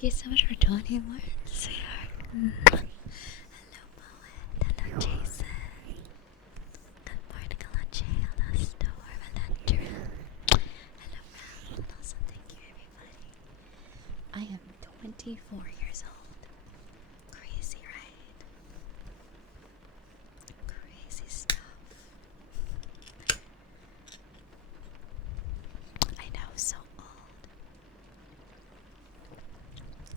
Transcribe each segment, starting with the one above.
Thank you so much for 20 more, sweetheart. Hello, Poet. Hello, Jason. Good morning, Kalachi. Hello, Storm. Hello, Drew. Hello, Ralph. Also, thank you, everybody. I am 24 years old. Crazy, right? Crazy stuff. I know, so old.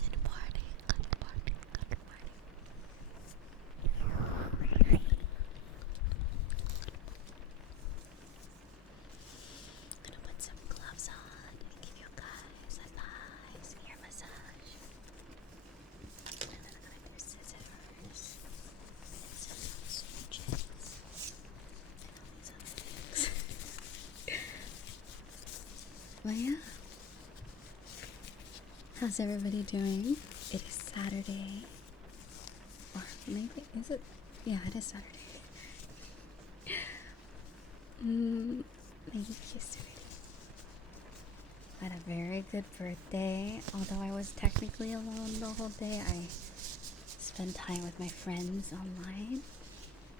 Good morning, good morning, good morning. I'm gonna put some gloves on and give you guys a nice ear massage. And then I'm gonna do scissors and some switches and all these other things. Well, yeah. How's everybody doing? It is Saturday. Or maybe, is it? Yeah, it is Saturday. Thank you, sweetie. I had a very good birthday. Although I was technically alone the whole day, I spent time with my friends online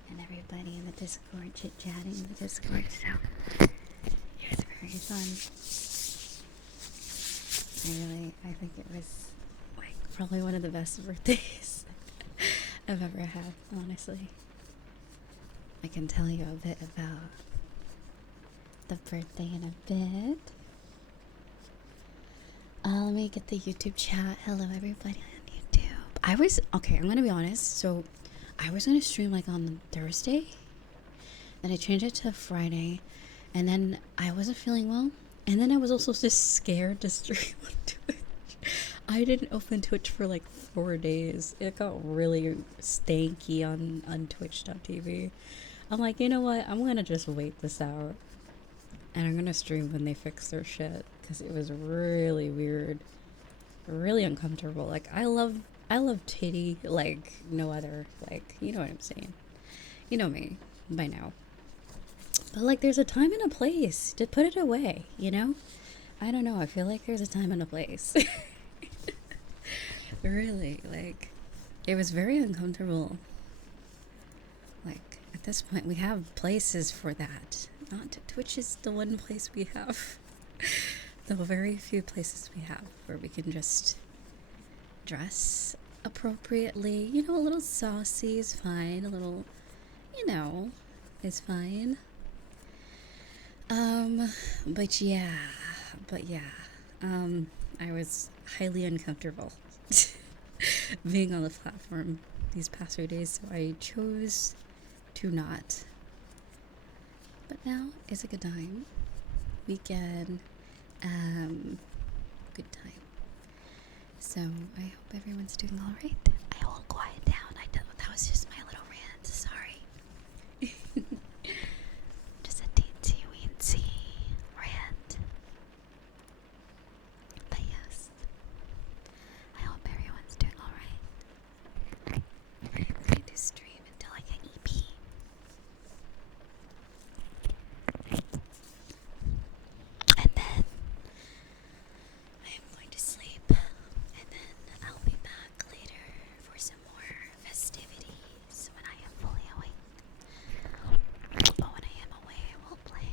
and everybody in the Discord, chit-chatting in the Discord, so it was very fun. I think it was like probably one of the best birthdays I've ever had, honestly. I can tell you a bit about the birthday in a bit. Let me get the YouTube chat. Hello, everybody on YouTube. I'm gonna be honest. So, I was gonna stream like on Thursday, then I changed it to Friday, and then I wasn't feeling well, and then I was also just scared to stream on Twitch. I didn't open Twitch for like 4 days. It got really stanky on Twitch.tv. I'm like, you know what? I'm gonna just wait this out. And I'm gonna stream when they fix their shit, because it was really weird, really uncomfortable. Like I love titty like no other. Like, you know what I'm saying? You know me by now. But like, there's a time and a place to put it away. You know? I don't know. I feel like there's a time and a place. Really, like, it was very uncomfortable. Like, at this point, we have places for that. Not Twitch is the one place we have. The very few places we have where we can just dress appropriately. You know, a little saucy is fine. A little, you know, is fine. But yeah. I was highly uncomfortable being on the platform these past few days, so I chose to not. But now is a good time. Weekend, good time. So I hope everyone's doing all right. I will quiet down. That was just my little rant. Sorry. Just a teensy weensy rant. But yes, I hope everyone's doing all right. I'm going to stream until I get EP. And then I am going to sleep, and then I'll be back later for some more festivities when I am fully awake. But when I am away, I will play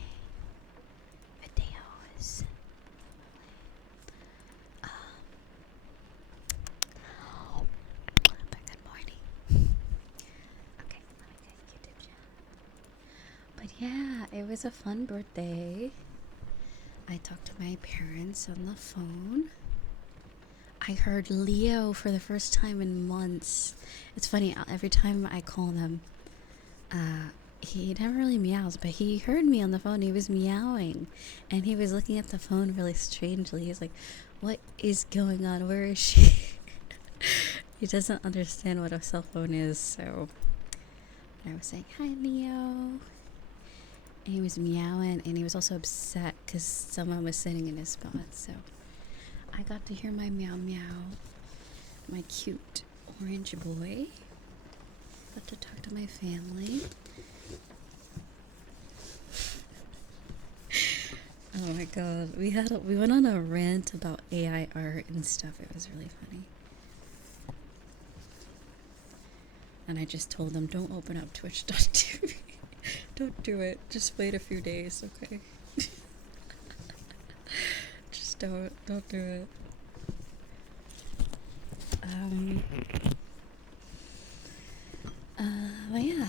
videos. But good morning. Okay, let me get YouTube chat. But yeah, it was a fun birthday. I talked to my parents on the phone. I heard Leo for the first time in months. It's funny, every time I call them, he never really meows, but he heard me on the phone. He was meowing, and he was looking at the phone really strangely. He's like, what is going on? Where is she? He doesn't understand what a cell phone is, so I was saying, hi, Leo. And he was meowing, and he was also upset because someone was sitting in his spot. So I got to hear my meow meow, my cute orange boy. Got to talk to my family. Oh my god, we went on a rant about AI art and stuff. It was really funny. And I just told them, don't open up Twitch.tv. Don't do it. Just wait a few days, okay? Just don't do it. But yeah,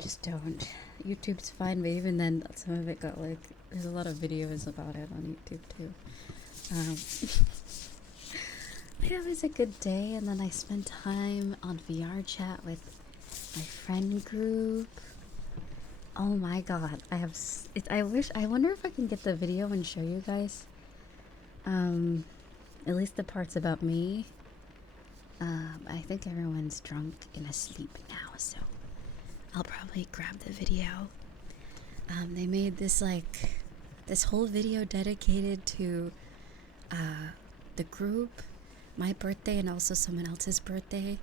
just don't. YouTube's fine, but even then, some of it got like, there's a lot of videos about it on YouTube too. Yeah, it was a good day, and then I spent time on VR chat with my friend group. Oh my god, I wonder if I can get the video and show you guys. At least the parts about me. I think everyone's drunk and asleep now, so I'll probably grab the video. They made this whole video dedicated to the group, my birthday, and also someone else's birthday.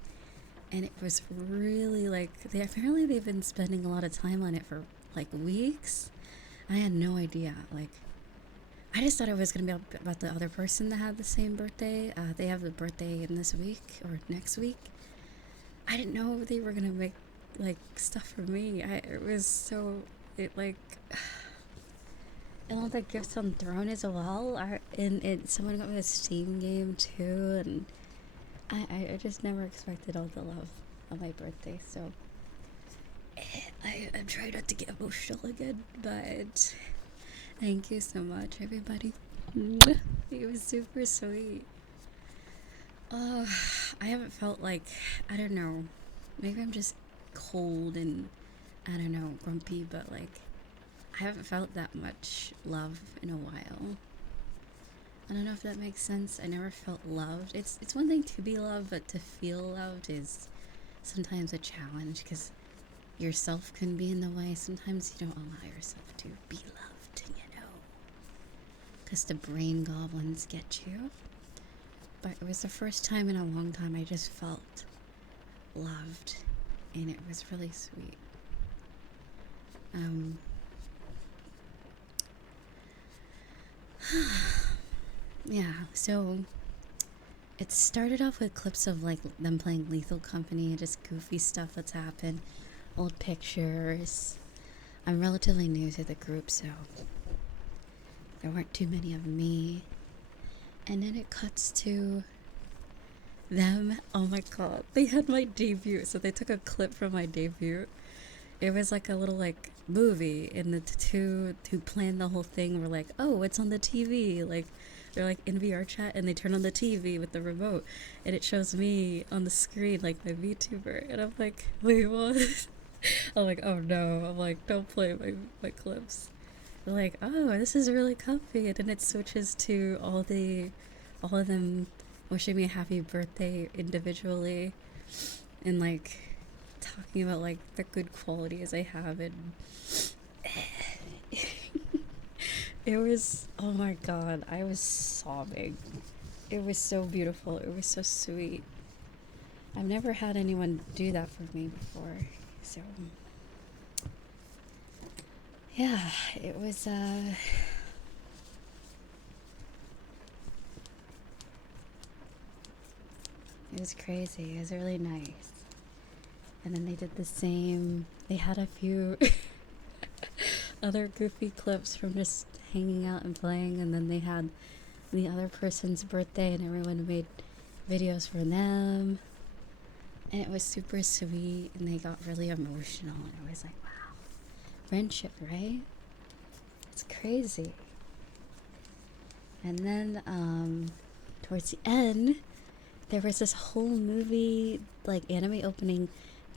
And it was really apparently they've been spending a lot of time on it for like weeks. I had no idea. Like, I just thought it was gonna be about the other person that had the same birthday. They have the birthday in this week or next week. I didn't know they were gonna make like stuff for me. And all the gifts on Throne as well. And someone got me a Steam game too, and I just never expected all the love on my birthday. So I'm trying not to get emotional again, but thank you so much, everybody. It was super sweet. I haven't felt like, I don't know, maybe I'm just cold and, I don't know, grumpy, but like, I haven't felt that much love in a while. I don't know if that makes sense. I never felt loved. It's one thing to be loved, but to feel loved is sometimes a challenge, because yourself can be in the way. Sometimes you don't allow yourself to be loved, because the brain goblins get you. But it was the first time in a long time I just felt loved, and it was really sweet. Yeah, so it started off with clips of like them playing Lethal Company and just goofy stuff that's happened, old pictures. I'm relatively new to the group, so there weren't too many of me. And then it cuts to them. Oh my god, they had my debut, so they took a clip from my debut. It was like a little like movie, and the two who planned the whole thing were like, oh, it's on the TV. Like, they're like in VR chat, and they turn on the TV with the remote, and it shows me on the screen like my VTuber, and I'm like, wait, what? I'm like, oh no. I'm like, don't play my clips. They're like, oh, this is really comfy, and then it switches to all of them wishing me a happy birthday individually, and like talking about like the good qualities I have, and it was, oh my god, I was sobbing. It was so beautiful. It was so sweet. I've never had anyone do that for me before, so yeah, it was crazy. It was really nice. And then they did the same. They had a few other goofy clips from just hanging out and playing, and then they had the other person's birthday, and everyone made videos for them, and it was super sweet, and they got really emotional, and I was like, wow, friendship, right? It's crazy. And then towards the end, there was this whole movie, like anime opening,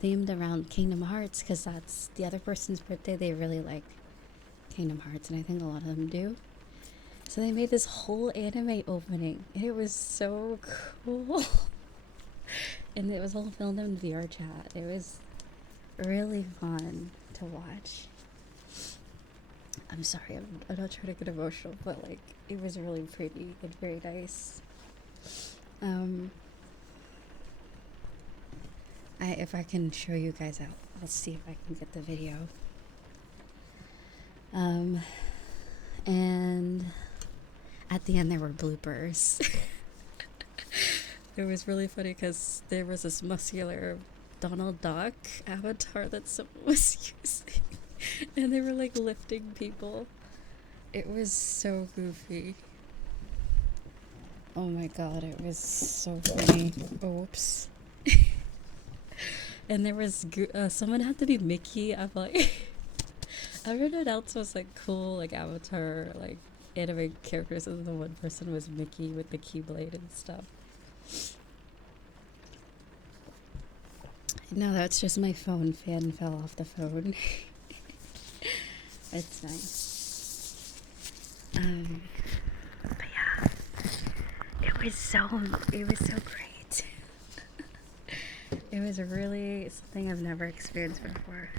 themed around Kingdom Hearts, because that's the other person's birthday. They really like Kingdom Hearts, and I think a lot of them do. So they made this whole anime opening, and it was so cool. And it was all filmed in VR chat. It was really fun to watch. I'm sorry, I'm not trying to get emotional, but like, it was really pretty and very nice. If I can show you guys out, I'll see if I can get the video. And at the end, there were bloopers. It was really funny because there was this muscular Donald Duck avatar that someone was using, and they were like lifting people. It was so goofy. Oh my god, it was so funny. Oops. And there was someone had to be Mickey. I'm like, everyone else was like cool, like avatar, like anime characters, and the one person was Mickey with the keyblade and stuff. No, that's just my phone. Fan fell off the phone. It's nice. But yeah, it was so great. It was really something I've never experienced before.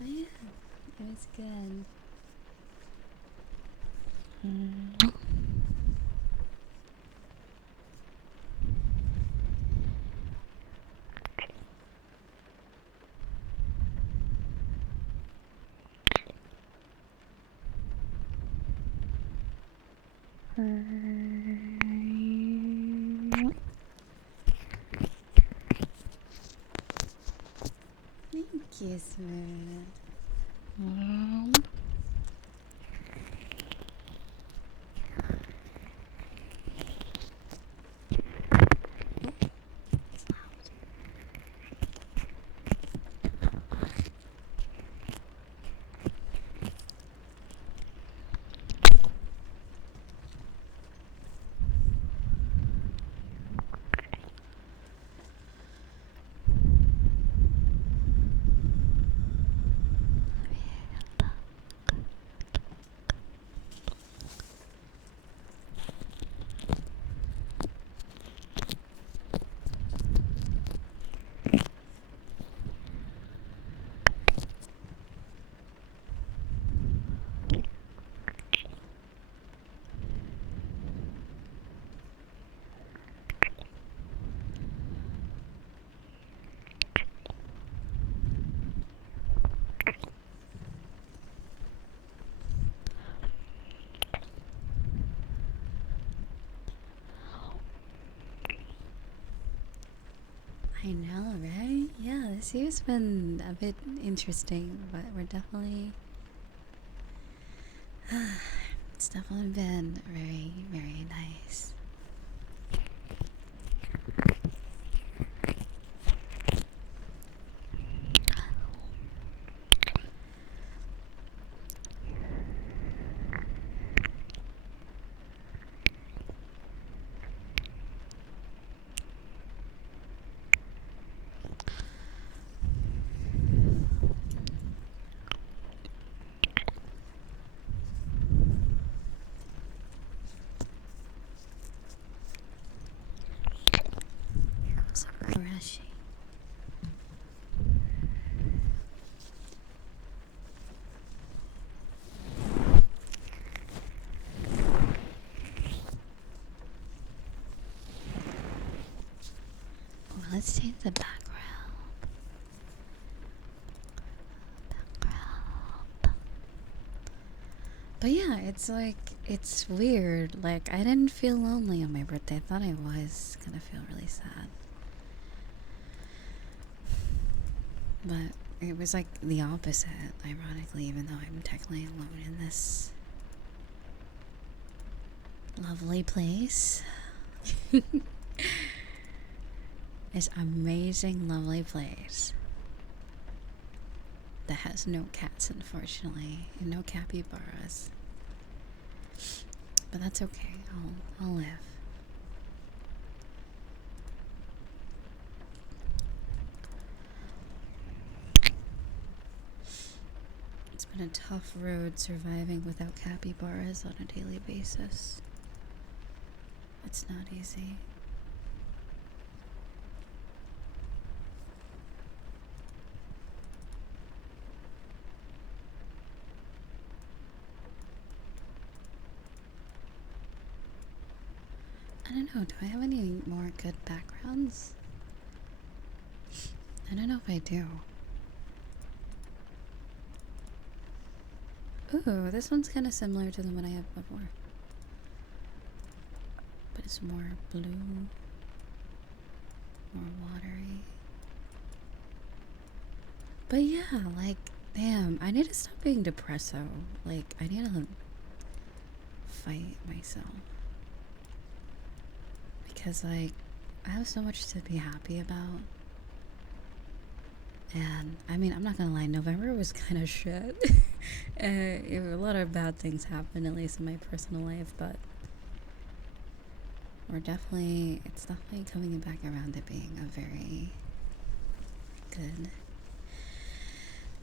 Yeah, it was good. Thank you, Smooth. I know, right? Yeah, this year's been a bit interesting, but we're definitely. It's definitely been very, very nice. Dashi. Well, let's change the background. But yeah, it's like, it's weird. Like, I didn't feel lonely on my birthday. I thought I was gonna feel really sad. But it was like the opposite, ironically, even though I'm technically alone in this lovely place. This amazing, lovely place that has no cats, unfortunately, and no capybaras. But that's okay. I'll live. It's been a tough road surviving without capybaras on a daily basis. It's not easy. I don't know, do I have any more good backgrounds? I don't know if I do. Ooh, this one's kind of similar to the one I had before. But it's more blue, more watery. But yeah, like, damn, I need to stop being depresso. Like, I need to fight myself. Because, like, I have so much to be happy about. And, I mean, I'm not gonna lie, November was kind of shit. A lot of bad things happened, at least in my personal life, but it's definitely coming back around to being a very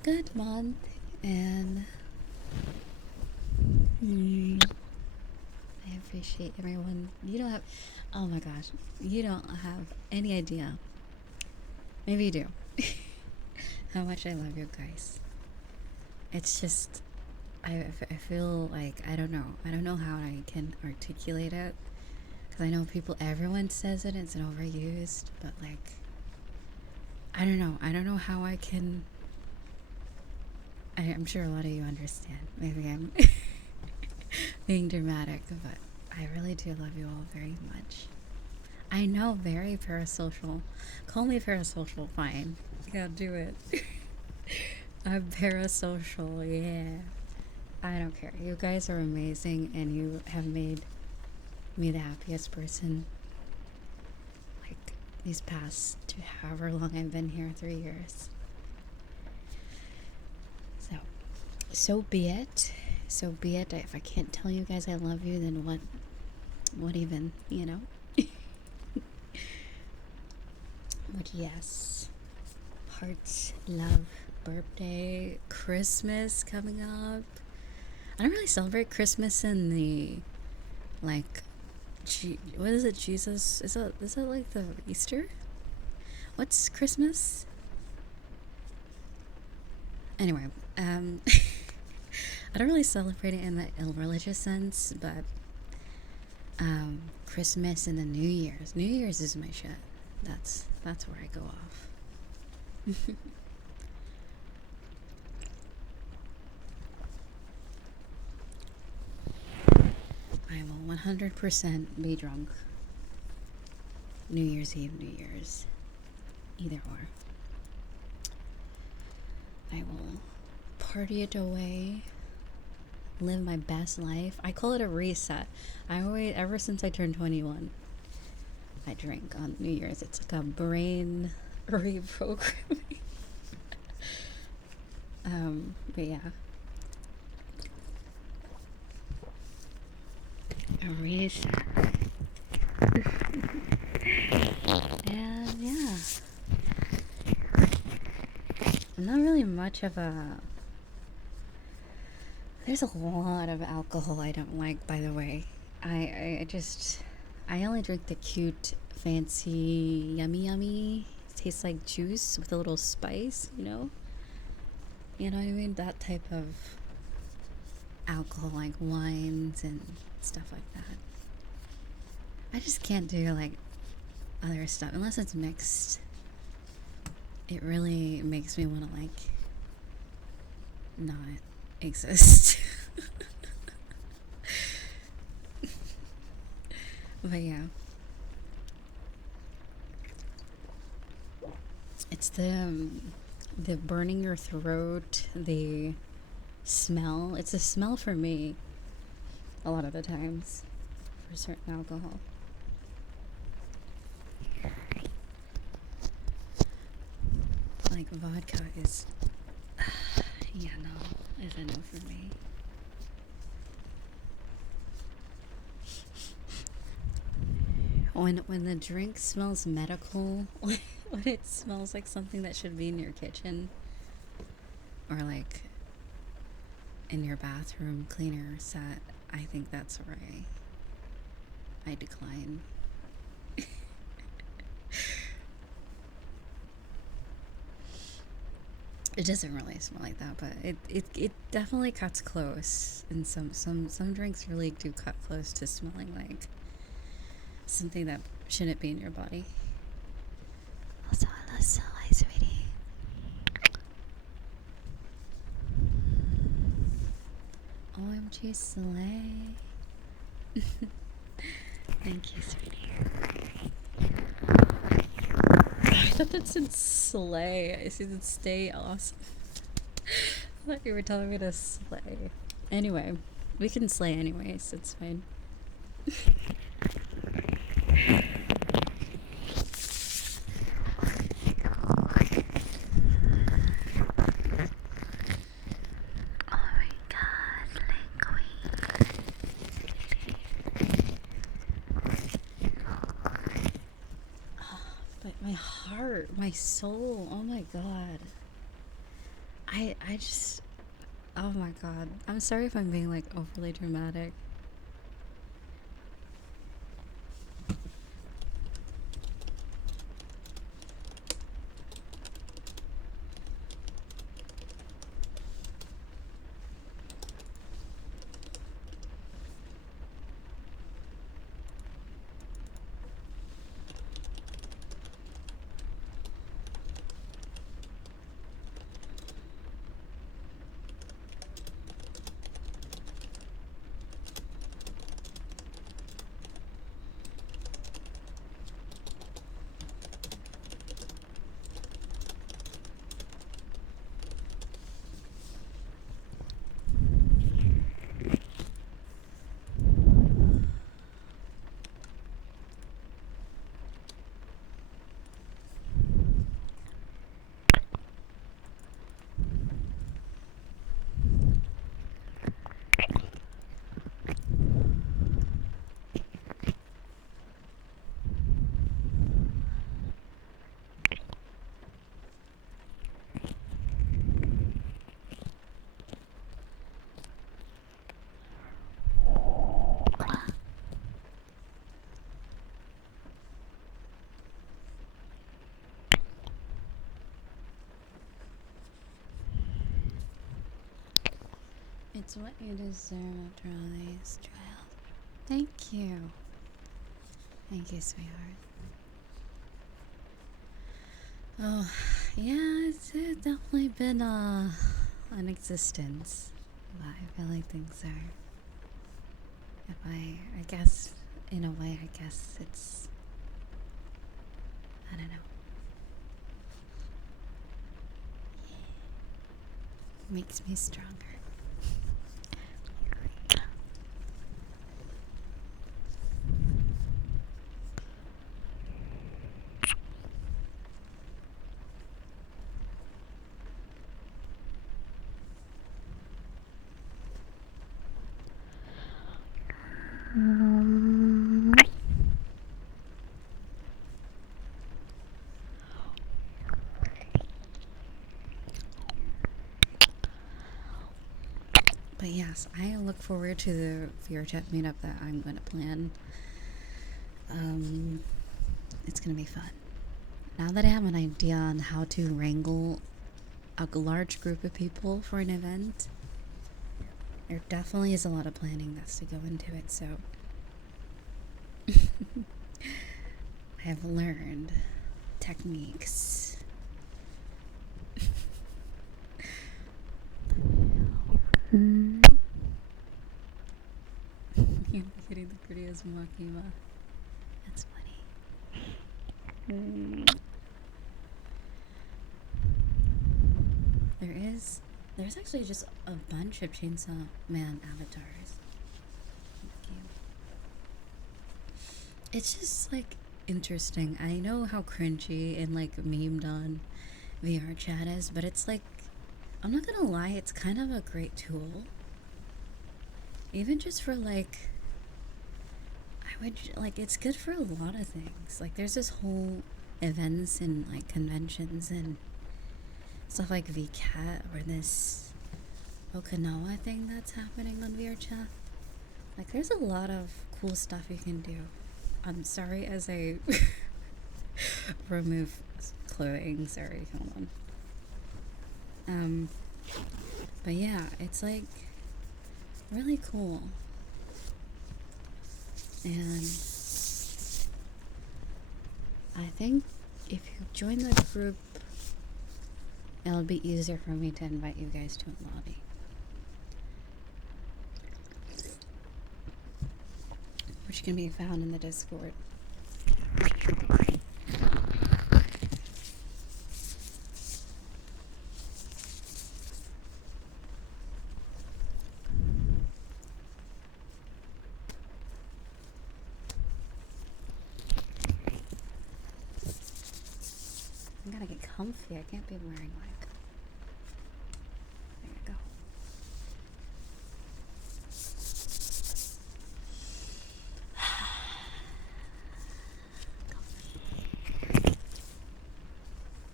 good month. And I appreciate everyone. You don't have, oh my gosh, you don't have any idea. Maybe you do. How much I love you guys. It's just, I feel like, I don't know how I can articulate it, because I know everyone says it, it's overused, but like, I don't know how I can, I'm sure a lot of you understand. Maybe I'm being dramatic, but I really do love you all very much. I know, very parasocial. Call me parasocial, fine. Yeah, do it. I'm parasocial, yeah. I don't care. You guys are amazing, and you have made me the happiest person, like, these past however long I've been here, 3 years. So be it. So be it. If I can't tell you guys I love you, then what even, you know? But yes, hearts, love, birthday, Christmas coming up. I don't really celebrate Christmas in the, like, what is it, Jesus? Is that like the Easter? What's Christmas? Anyway, I don't really celebrate it in the religious sense, but Christmas and the New Year's. New Year's is my shit. That's where I go off. I will 100% be drunk. New Year's Eve, New Year's. Either or. I will party it away. Live my best life. I call it a reset. Ever since I turned 21, I drink on New Year's. It's like a brain reprogramming. But yeah. A reset. And yeah. I'm not really much of a... There's a lot of alcohol I don't like, by the way. I only drink the cute, fancy, yummy tastes like juice with a little spice, you know? You know what I mean? That type of alcohol, like wines and stuff like that. I just can't do like other stuff unless it's mixed. It really makes me want to like not exist. But yeah, it's the burning your throat, the smell. It's a smell for me a lot of the times for certain alcohol. Like vodka is yeah, no, is a no for me. When the drink smells medical, when it smells like something that should be in your kitchen or like in your bathroom cleaner set, I think that's where I decline. It doesn't really smell like that, but it definitely cuts close. And some drinks really do cut close to smelling like something that shouldn't be in your body. Also, I love so hi, sweetie. OMG Slay. Thank you, sweetie. I thought that said slay. I said stay awesome. I thought you were telling me to slay. Anyway, we can slay anyways. It's fine. Oh my god, slay queen. But my heart, my soul, oh my god. I just, oh my god. I'm sorry if I'm being like overly dramatic. It's what you deserve after all these trials. Thank you. Thank you, sweetheart. Oh, yeah, it's definitely been an existence. But I feel like things are, if I guess, in a way, I guess it's, I don't know. Makes me stronger. But yes, I look forward to the VRChat meetup that I'm going to plan. It's going to be fun. now that I have an idea on how to wrangle a large group of people for an event, there definitely is a lot of planning that's to go into it, so I have learned techniques. You're getting the prettiest Makima. That's funny. There's actually just a bunch of Chainsaw Man avatars. It's just like interesting. I know how cringy and like memed on VR chat is, but it's like, I'm not gonna lie, it's kind of a great tool. Even just for like, it's good for a lot of things. Like there's this whole events and like conventions and stuff like VCAT or this Okinawa thing that's happening on VR chat. Like there's a lot of cool stuff you can do. I'm sorry as I remove clothing. Sorry, hold on. But yeah, it's like really cool. And I think if you join the group, it'll be easier for me to invite you guys to a lobby. Which can be found in the Discord. I gotta get comfy. I can't be wearing like. There you go.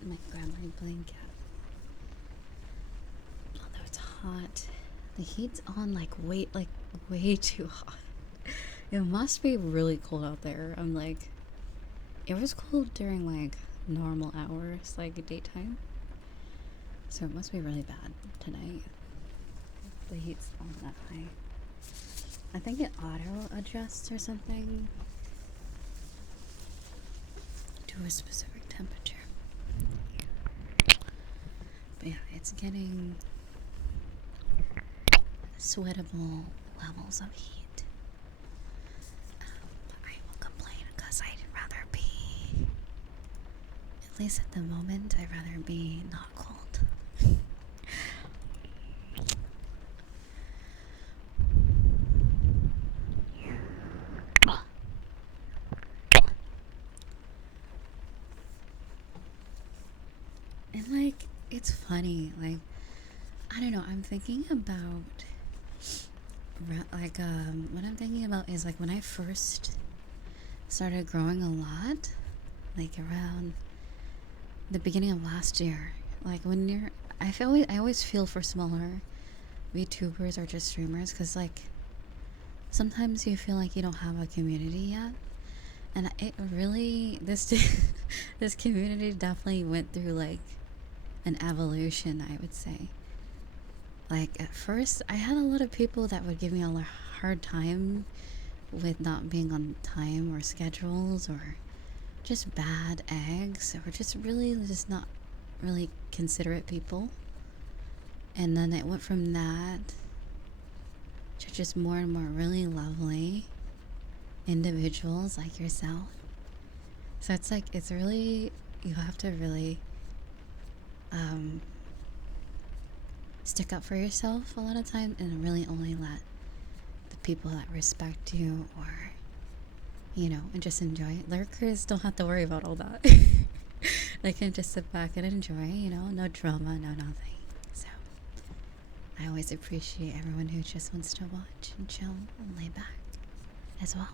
I might grab my blanket. Although it's hot. The heat's on like way too hot. It must be really cold out there. I'm like, it was cold during like normal hours, like daytime. So it must be really bad tonight. The heat's on that high. I think it auto adjusts or something to a specific temperature. But yeah, it's getting sweatable levels of heat. But I will complain because I'd rather be, at least at the moment, I'd rather be not cold. And like, it's funny, like, I don't know, I'm thinking about, like, what I'm thinking about is like when I first started growing a lot, like around the beginning of last year, like when I always feel for smaller VTubers or just streamers, because like sometimes you feel like you don't have a community yet, and it really, this this community definitely went through like an evolution, I would say. Like at first I had a lot of people that would give me a hard time with not being on time or schedules, or just bad eggs, or just really just not really considerate people. And then it went from that to just more and more really lovely individuals like yourself. So it's like, it's really, you have to really stick up for yourself a lot of times, and really only let the people that respect you, or you know, and just enjoy it. Lurkers don't have to worry about all that. They can just sit back and enjoy, you know, no drama, no nothing. So I always appreciate everyone who just wants to watch and chill and lay back as well.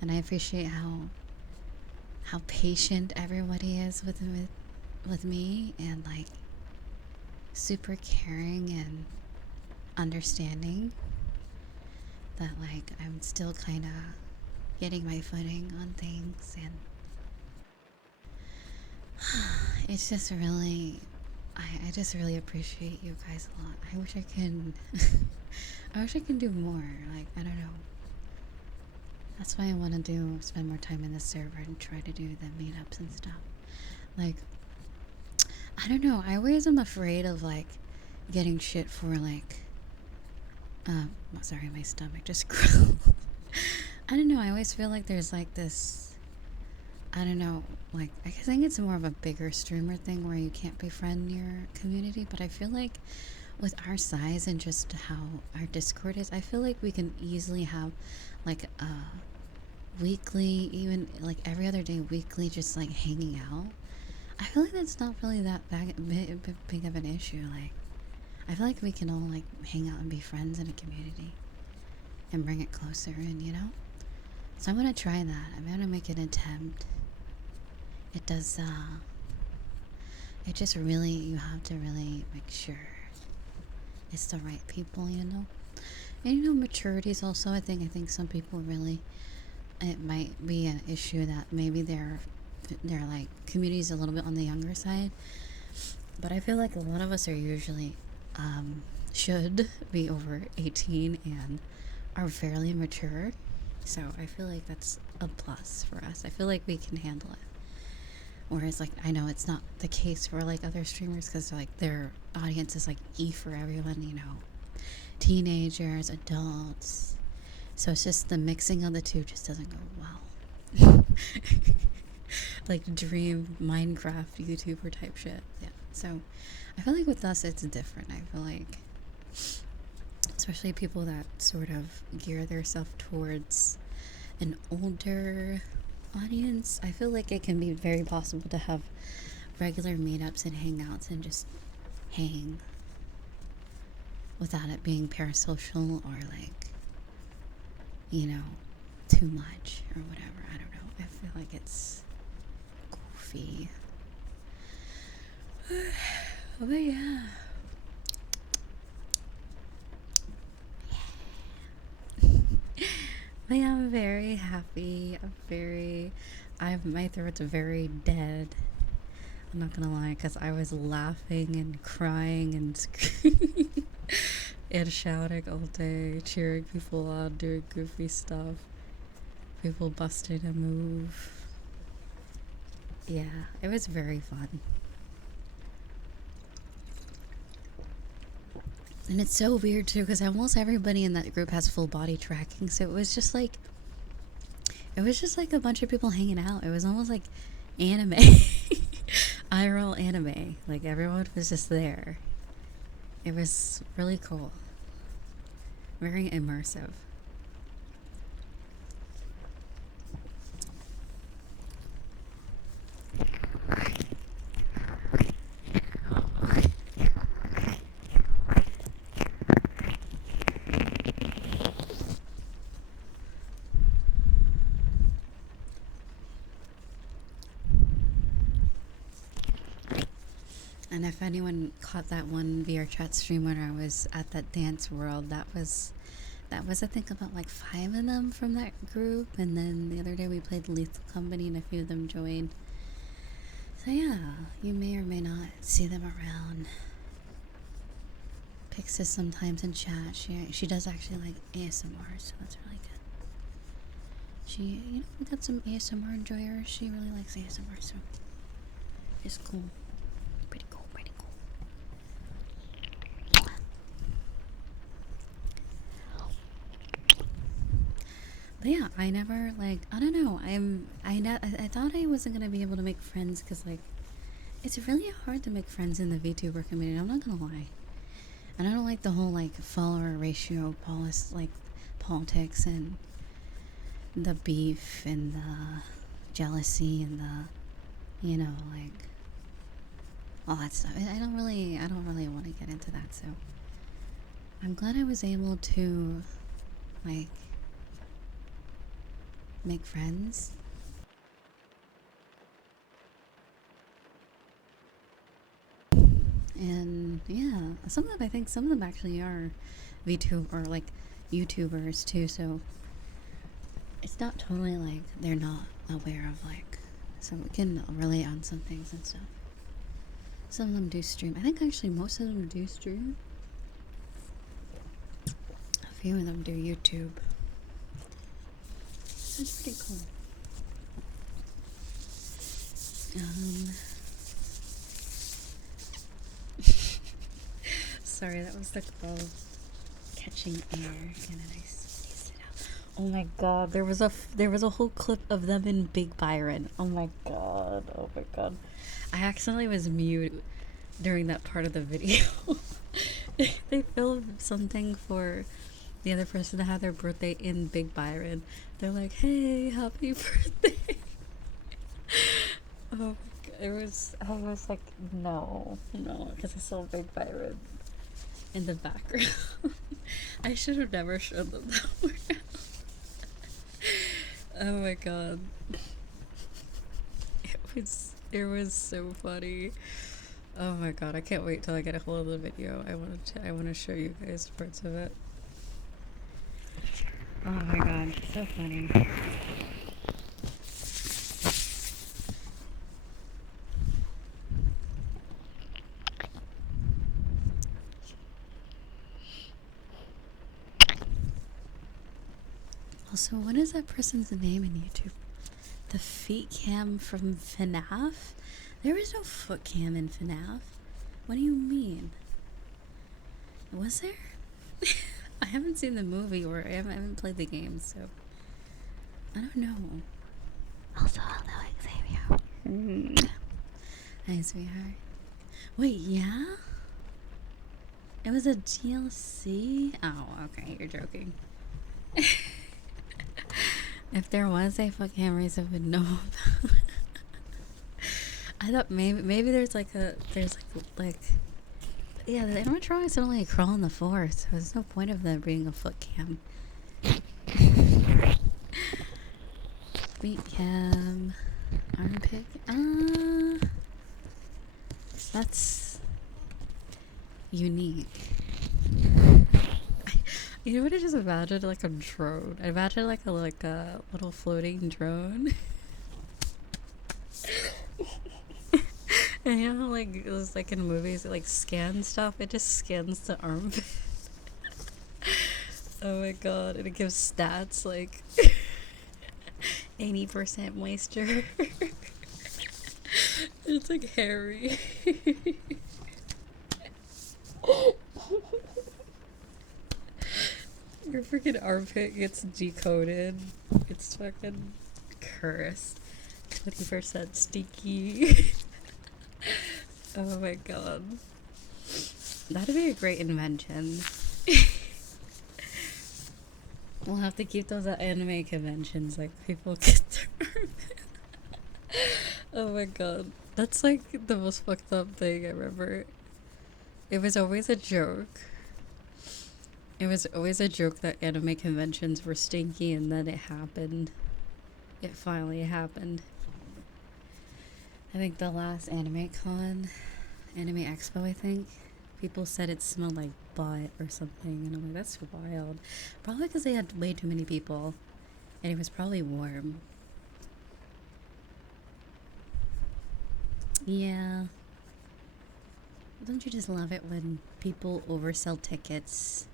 And I appreciate how patient everybody is with me, and like super caring and understanding that like I'm still kind of getting my footing on things. And It's just really, I just really appreciate you guys a lot. I wish I can, I wish I can do more. Like, I don't know. That's why I want to spend more time in the server and try to do the meetups and stuff. Like, I don't know. I always am afraid of like getting shit for like, sorry, my stomach just growled. I don't know. I always feel like there's like this, I don't know, like, I think it's more of a bigger streamer thing where you can't befriend your community, but I feel like with our size and just how our Discord is, I feel like we can easily have like a weekly, even like every other day, weekly, just like hanging out. I feel like that's not really that big of an issue. Like, I feel like we can all like hang out and be friends in a community and bring it closer in, you know? So I'm gonna try that. I'm gonna make an attempt. It does, it just really, you have to really make sure it's the right people, you know? And you know, maturity is also, I think some people really, it might be an issue that maybe their like community's a little bit on the younger side, but I feel like a lot of us are usually should be over 18 and are fairly mature, so I feel like that's a plus for us. I feel like we can handle it, whereas like I know it's not the case for like other streamers because like their audience is like for everyone, you know, teenagers, adults, so it's just the mixing of the two just doesn't go well. Like dream Minecraft YouTuber type shit. Yeah. So I feel like with us it's different. I feel like especially people that sort of gear themselves towards an older audience, I feel like it can be very possible to have regular meetups and hangouts and just hang without it being parasocial or like, you know, too much or whatever. I don't know. I feel like it's goofy. But yeah. But yeah, I'm very happy. My throat's very dead. I'm not gonna lie, because I was laughing and crying and screaming and shouting all day, cheering people on, doing goofy stuff. People busting a move. Yeah, it was very fun. And it's so weird too, because almost everybody in that group has full body tracking, so it was just like a bunch of people hanging out. It was almost like anime. IRL anime. Like everyone was just there. It was really cool. Very immersive. And if anyone caught that one VR chat stream when I was at that dance world, that was I think about like 5 of them from that group, and then the other day we played Lethal Company and a few of them joined. So yeah, you may or may not see them around. Pixis sometimes in chat. She does actually like ASMR, so that's really good. She, you know, we got some ASMR enjoyers. She really likes ASMR, so it's cool. Pretty cool. But yeah, I never like, I don't know. I thought I wasn't gonna be able to make friends because like it's really hard to make friends in the VTuber community. I'm not gonna lie, and I don't like the whole like follower ratio politics and the beef and the jealousy and the, you know, like all that stuff. I don't really want to get into that. So I'm glad I was able to like make friends. And yeah, some of them actually are VTuber or like YouTubers too, so it's not totally like they're not aware of like so we can relate on some things and stuff. Some of them do stream. I think actually most of them do stream. A few of them do YouTube. That's pretty cool. Sorry, that was the glow catching air, and then I spaced it out. Oh my god, there was a whole clip of them in Big Byron. Oh my god, oh my god. I accidentally was mute during that part of the video. They filmed something for the other person that had their birthday in Big Byron. They're like, "Hey, happy birthday!" Oh my god, I was like, no, because I saw Big Byron in the background. I should have never shown them that word. Oh my god. It was so funny. Oh my god, I can't wait till I get a hold of the video. I want to show you guys parts of it. Oh my god, so funny. Also, what is that person's name in YouTube? The feet cam from FNAF? There is no foot cam in FNAF. What do you mean? Was there? I haven't seen the movie or I haven't played the game, so I don't know. Also, hello, Xavier. Hi, sweetheart. Wait, yeah? It was a DLC? Oh, okay, you're joking. If there was a foot cam, Reza would know about it. I thought maybe there's like yeah, the animatronics don't like crawl on the floor, so there's no point of there being a foot cam. Feet cam, armpit. That's unique. You know what I just imagined? Like a drone. I imagined like a little floating drone. And you know how like it was like in movies, it like scans stuff. It just scans the armpit. Oh my god! And it gives stats like 80% moisture. It's like hairy. Your freaking armpit gets decoded. It's fucking cursed. 20% stinky. Oh my god. That'd be a great invention. We'll have to keep those at anime conventions, like people get their armpit. Oh my god. That's like the most fucked up thing I remember. It was always a joke. It was always a joke that anime conventions were stinky, and then it happened. It finally happened. I think the last Anime Expo, I think, people said it smelled like butt or something, and I'm like, that's wild. Probably because they had way too many people, and it was probably warm. Yeah. Don't you just love it when people oversell tickets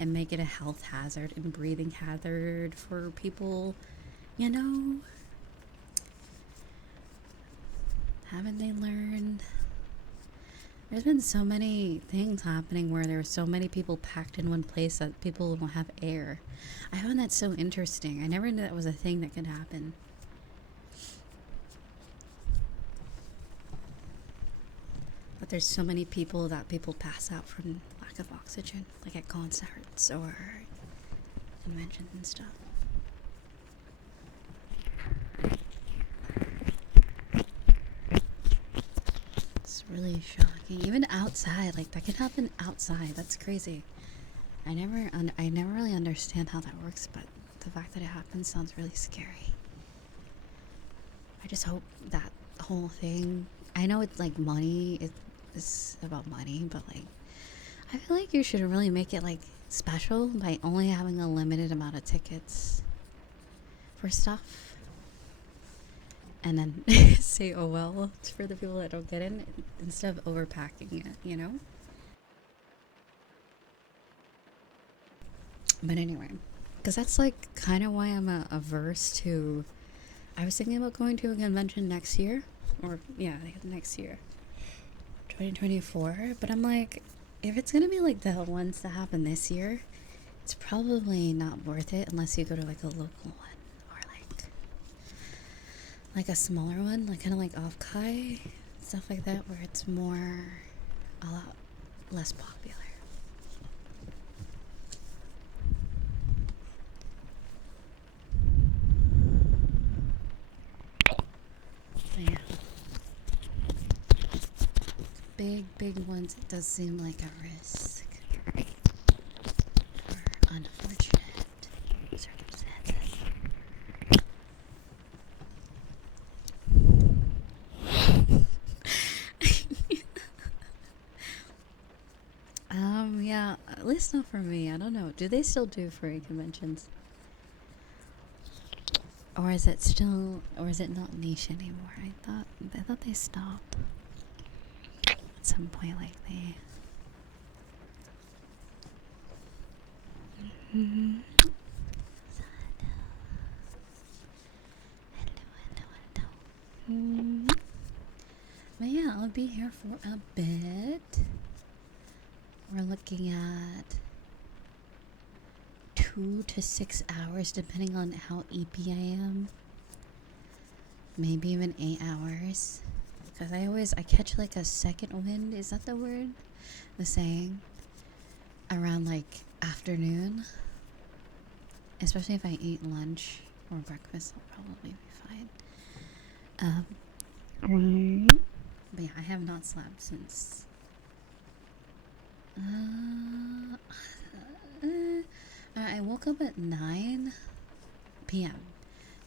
and make it a health hazard and breathing hazard for people, you know? Haven't they learned? There's been so many things happening where there are so many people packed in one place that people don't have air. I found that so interesting. I never knew that was a thing that could happen. But there's so many people that people pass out from lack of oxygen, like at concerts or conventions and stuff. It's really shocking. Even outside, like that can happen outside. That's crazy. I never really understand how that works, but the fact that it happens sounds really scary. I just hope that whole thing. I know it's like money. It's about money, but like, I feel like you should really make it like special by only having a limited amount of tickets for stuff. and then say oh well for the people that don't get in instead of overpacking it, you know? But anyway, because that's like kind of why I'm averse to. I was thinking about going to a convention next year, or yeah, next year, 2024. But I'm like, if it's gonna be like the ones that happen this year, it's probably not worth it unless you go to like a local one or like a smaller one, like kind of like Offkai, stuff like that, where it's more a lot less popular. Yeah. Big ones, it does seem like a risk. Or unfortunate circumstances. Yeah, at least not for me. I don't know. Do they still do furry conventions? Or is it still, or is it not niche anymore? I thought they stopped at some point lately. Mm-hmm. But yeah, I'll be here for a bit. We're looking at 2 to 6 hours, depending on how EP I am. Maybe even 8 hours. Because I catch like a second wind. Is that the word? The saying? Around like afternoon. Especially if I eat lunch or breakfast, I'll probably be fine. But yeah, I have not slept since. I woke up at 9 p.m.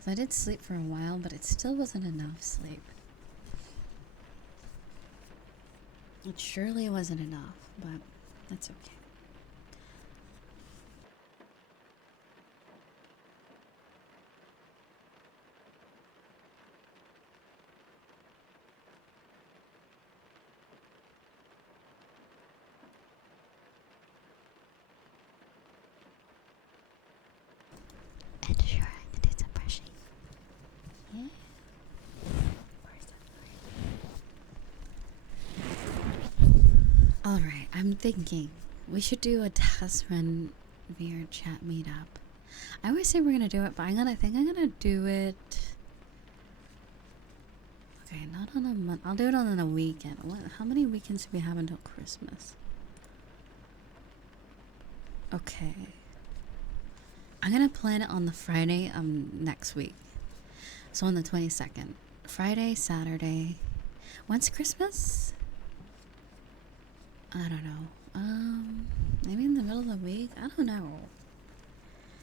So I did sleep for a while, but it still wasn't enough sleep. It surely wasn't enough, but that's okay. And sure, I can do some brushing. Yeah. Alright, I'm thinking we should do a test run VR chat meetup. I always say we're gonna do it, but I'm gonna do it. Okay, not on a month. I'll do it on a weekend. How many weekends do we have until Christmas? Okay. I'm gonna plan it on the Friday next week. So on the 22nd. Friday, Saturday. When's Christmas? I don't know. Maybe in the middle of the week? I don't know.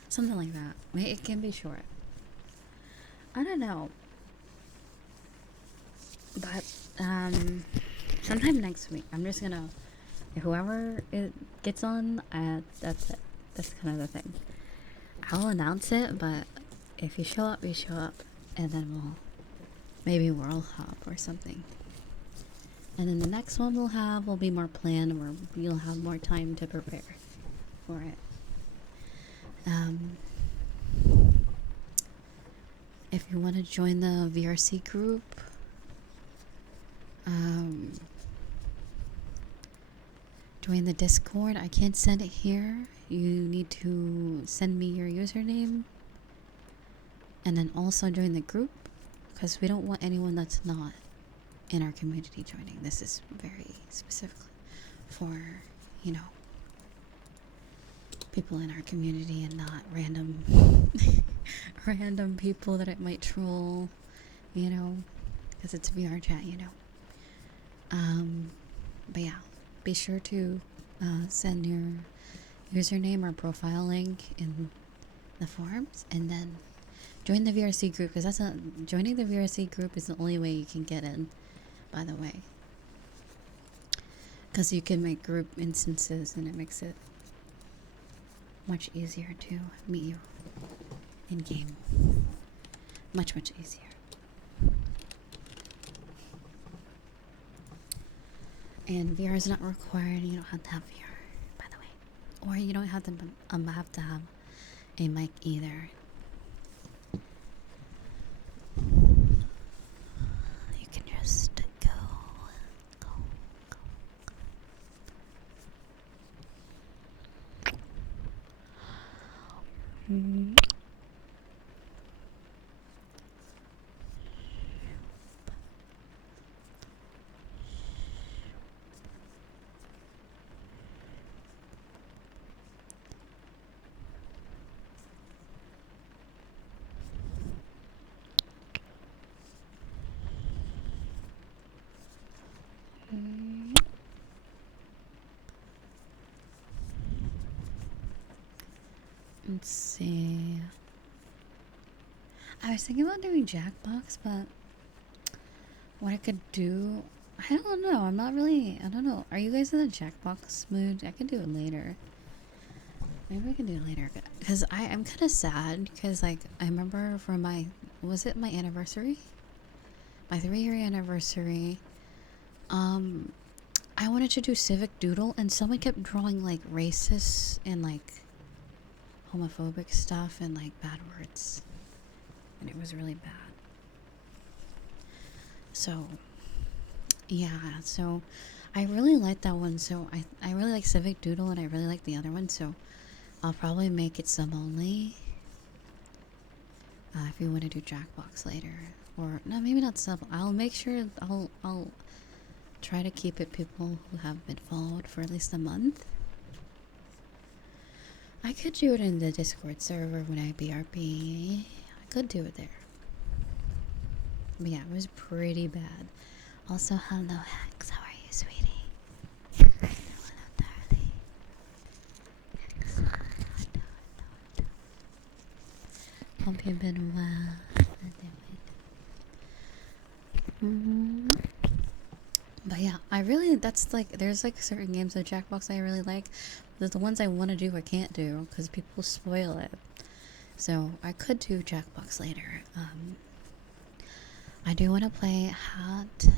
Something like that. It can be short. I don't know. But, sometime next week. I'm just gonna, whoever it gets on, that's it. That's kind of the thing. I'll announce it, but if you show up, you show up. And then maybe we'll hop or something. And then the next one will be more planned, where you'll have more time to prepare for it. If you want to join the VRC group, join the Discord. I can't send it here. You need to send me your username, and then also join the group, because we don't want anyone that's not in our community joining. This is very specific for, you know, people in our community and not random random people that it might troll, you know, because it's VR chat, you know. But yeah, be sure to send your username or profile link in the forums, and then join the VRC group, because joining the VRC group is the only way you can get in, by the way, because you can make group instances and it makes it much easier to meet you in game. Much easier. And VR is not required. You don't have to have VR, by the way, or you don't have to have a mic either. You can just go. Mm. Let's see. I was thinking about doing Jackbox, but what I could do, I don't know. I'm not really. I don't know. Are you guys in the Jackbox mood? I could do it later. Maybe I can do it later. Because I'm kind of sad. Because, like, I remember for my. Was it my anniversary? My 3-year anniversary. I wanted to do Civic Doodle, and someone kept drawing, like, racist and, like, homophobic stuff and, like, bad words. And it was really bad. So, yeah, so I really like that one. So I really like Civic Doodle, and I really like the other one. So I'll probably make it sub only. If you want to do Jackbox later, or no, maybe not sub. I'll make sure I'll try to keep it people who have been followed for at least a month. I could do it in the Discord server when I BRB. I could do it there. But yeah, it was pretty bad. Also, hello Hex, how are you, sweetie? Hello, darling. Hope you've been well. But yeah, I really, that's like, there's like certain games of Jackbox I really like. There's the ones I want to do I can't do because people spoil it. So I could do Jackbox later. I do want to play Hat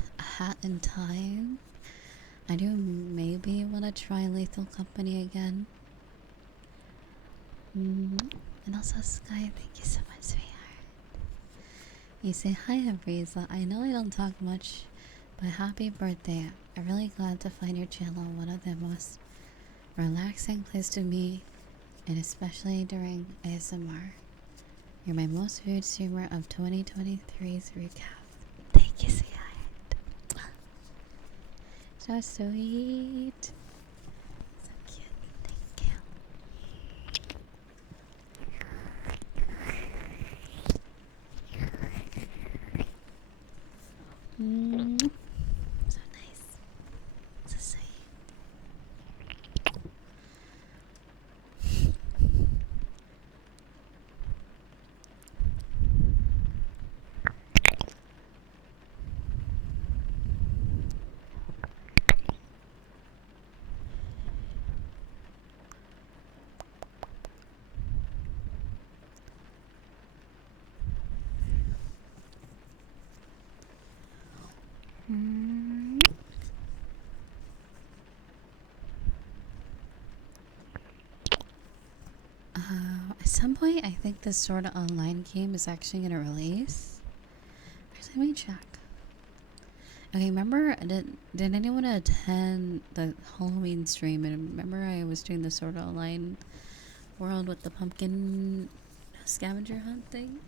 in Time. I do maybe want to try Lethal Company again. And also Sky, thank you so much, sweetheart. You say, hi Abriza, I know I don't talk much, but happy birthday. I'm really glad to find your channel one of the most relaxing place to be, and especially during ASMR. You're my most viewed streamer of 2023's recap. Thank you, sweetheart. So sweet. So cute. Thank you. So nice. So sweet. At some point, I think this sort of online game is actually going to release. Actually, let me check. Okay, remember, did anyone attend the Halloween stream? And remember I was doing the sort of online world with the pumpkin scavenger hunt thing?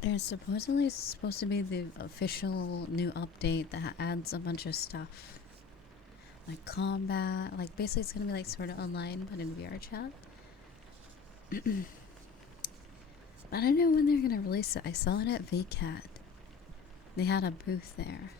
There's supposedly supposed to be the official new update that adds a bunch of stuff. Like combat, like basically it's gonna be like sort of online but in VR chat. But I don't know when they're gonna release it. I saw it at VCAT. They had a booth there.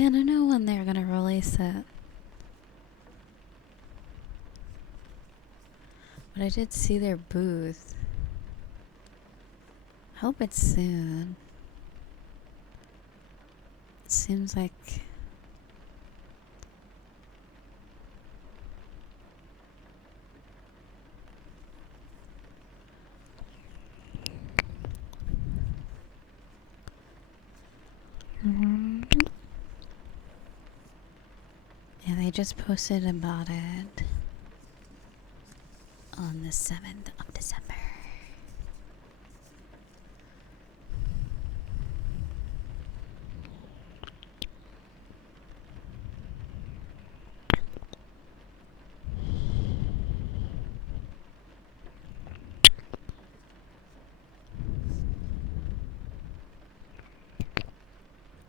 Yeah, I don't know when they're gonna release it. But I did see their booth. Hope it's soon. It seems like yeah, they just posted about it on the 7th of December.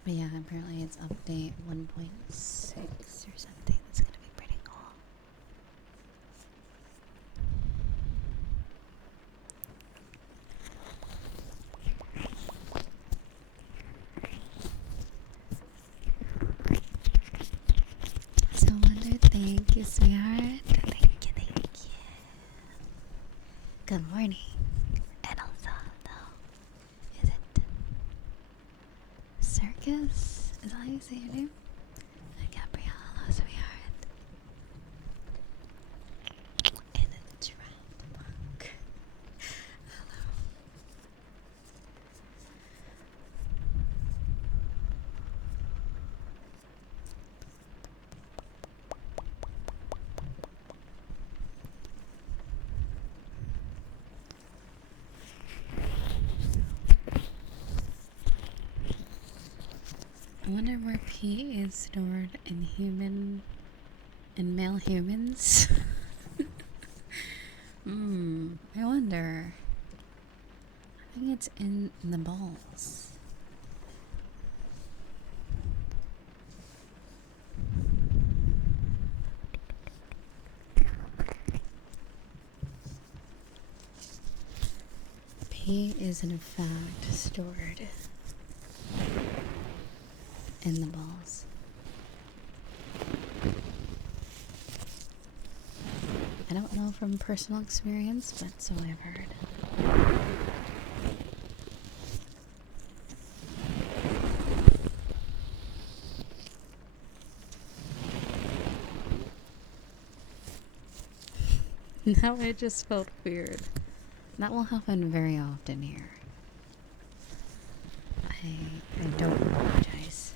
But yeah, apparently it's update 1.6 or something. That's gonna be pretty cool. So Wonder, thank you, sweetheart. Thank you, thank you. Good morning. And also, no, is it Circus? Is that how you say your name? Gabrielle, sweetheart. And a drowned monk. Hello. I wonder where pee is stored in male humans. I wonder. I think it's in the balls. Pee is in fact stored in the balls. I don't know from personal experience, but so I've heard. Now I just felt weird. That will happen very often here. I don't apologize.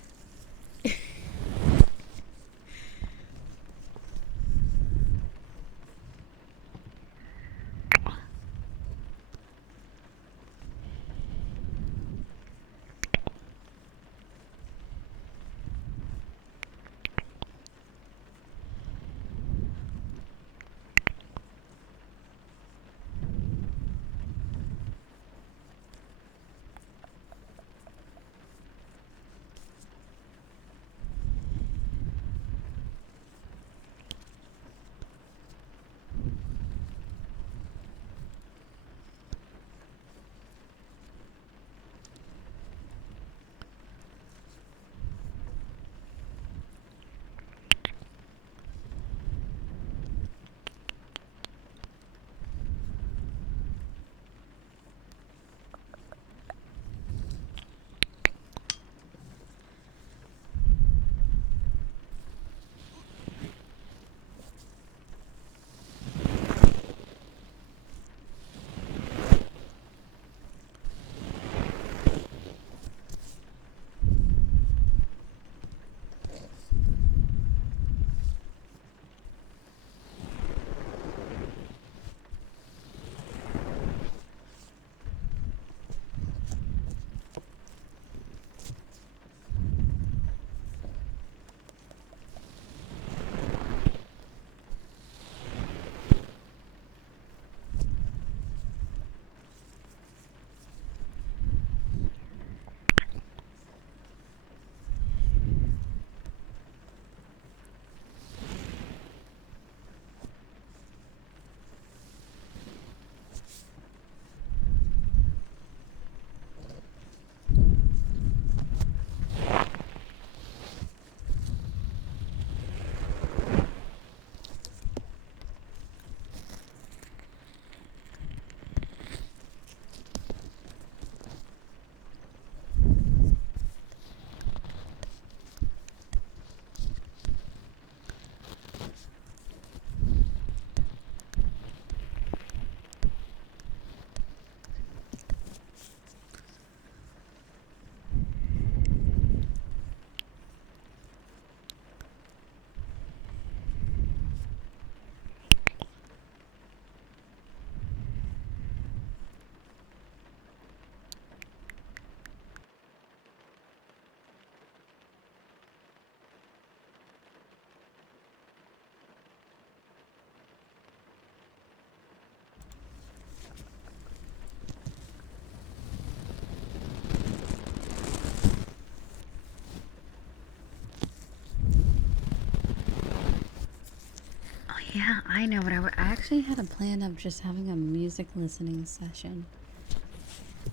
Yeah, I know, but I actually had a plan of just having a music listening session.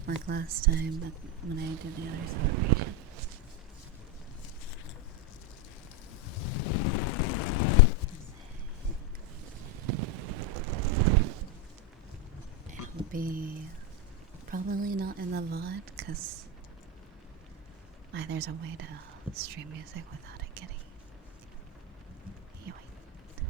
Like last time, but when I did the other celebration. It'll be probably not in the VOD, because there's a way to stream music without it getting yoinked.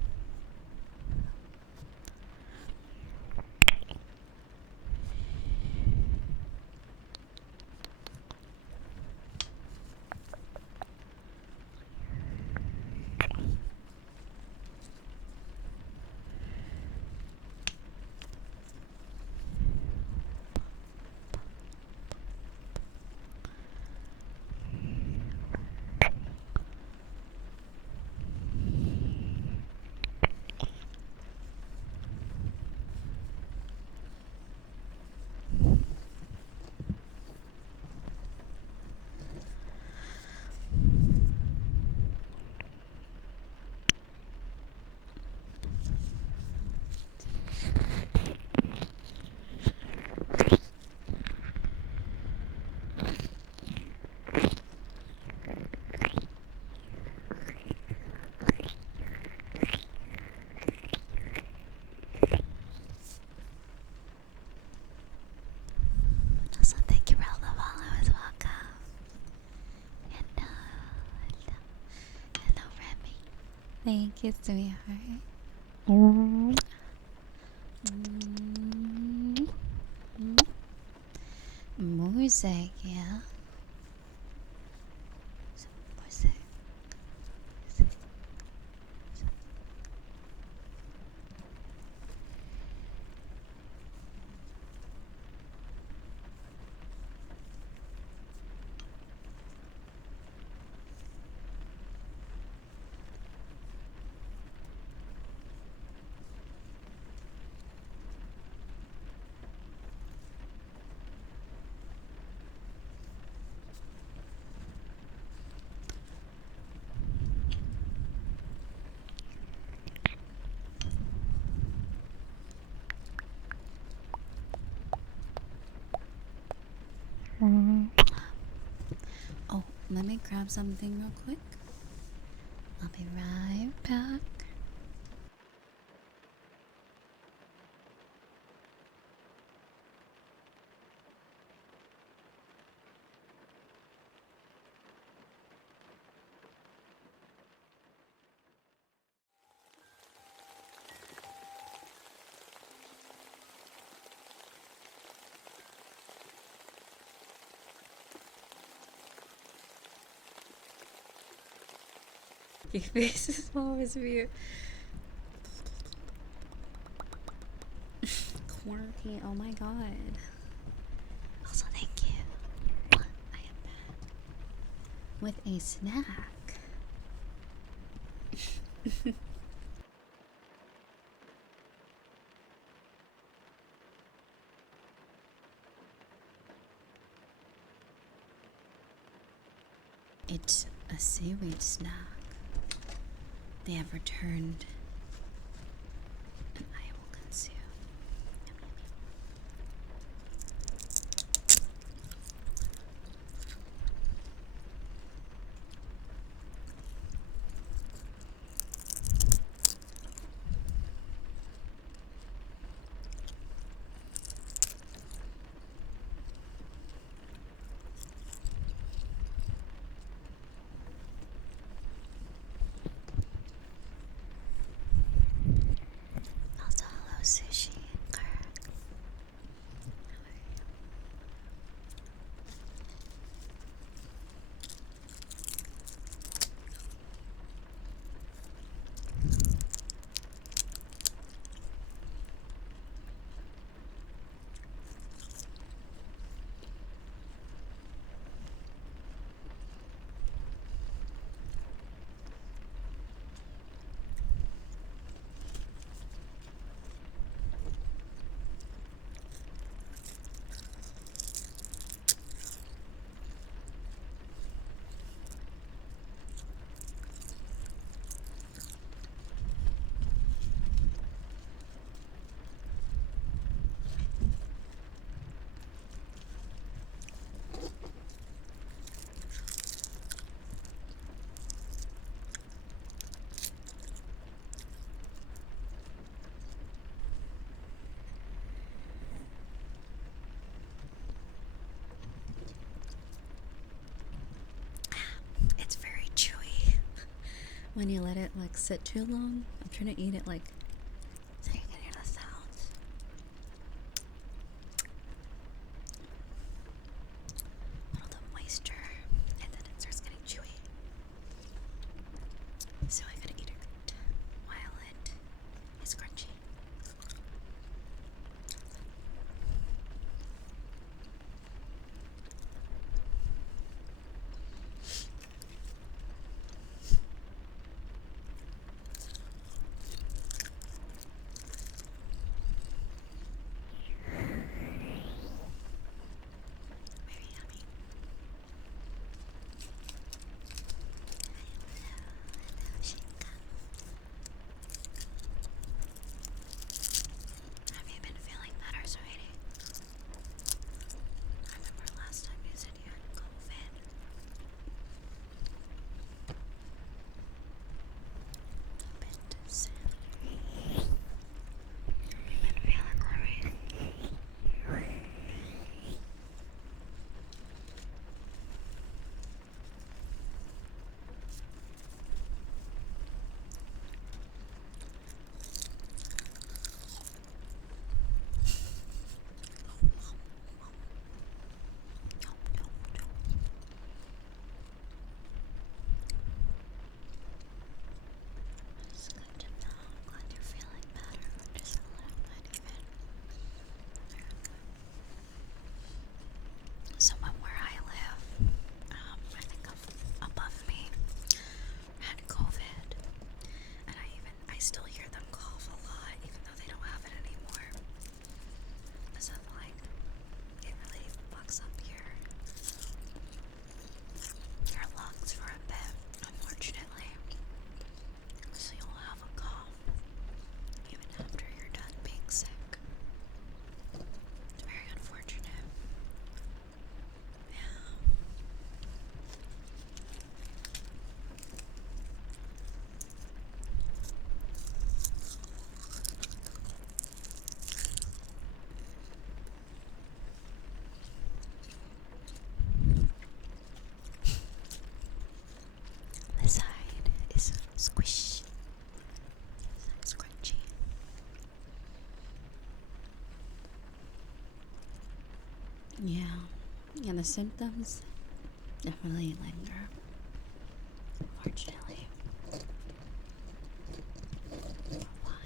Also, thank you for all the follows. Welcome. Hello, Remy. Thank you, sweetheart. Music, yeah. Music. Oh, let me grab something real quick. I'll be right back. Your face is always weird. Quarantine, oh my god. Also, thank you. I am back with a snack. It's a seaweed snack. They have returned, and I will consume. when you let it like sit too long. I'm trying to eat it like so you can hear the sounds. All the moisture, and then it starts getting chewy. So I gotta eat it while it is crunchy. Very yummy. Have you been feeling better, sweetie? I remember last time you said you had COVID. A bit sick. You've been feeling alright. It's good to know. I'm glad you're feeling better. Just a little bit even. Someone where I live, I think above me, had COVID. And I still hear them cough a lot, even though they don't have it anymore. Because of like, it really fucks up your lungs for a bit, unfortunately. So you'll have a cough even after you're done being sick. It's very unfortunate. Yeah. This side is squish. This side's crunchy. Yeah. Yeah, the symptoms definitely linger. Unfortunately. For a while.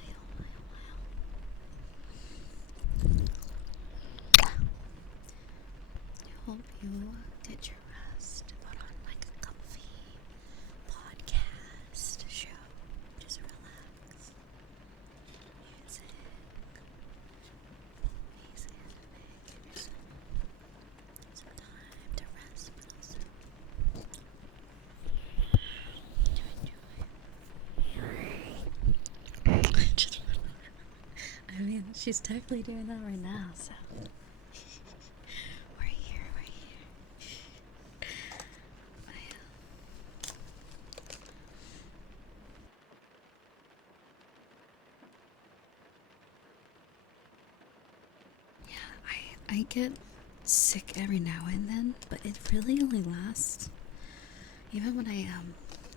I hope you get your rest. Put on like a comfy podcast show. Just relax. Music. Give yourself some time to rest, but also to enjoy. Just, I mean, she's technically doing that right now, so we're here. Yeah, I get sick every now and then, but it really only lasts. Even when I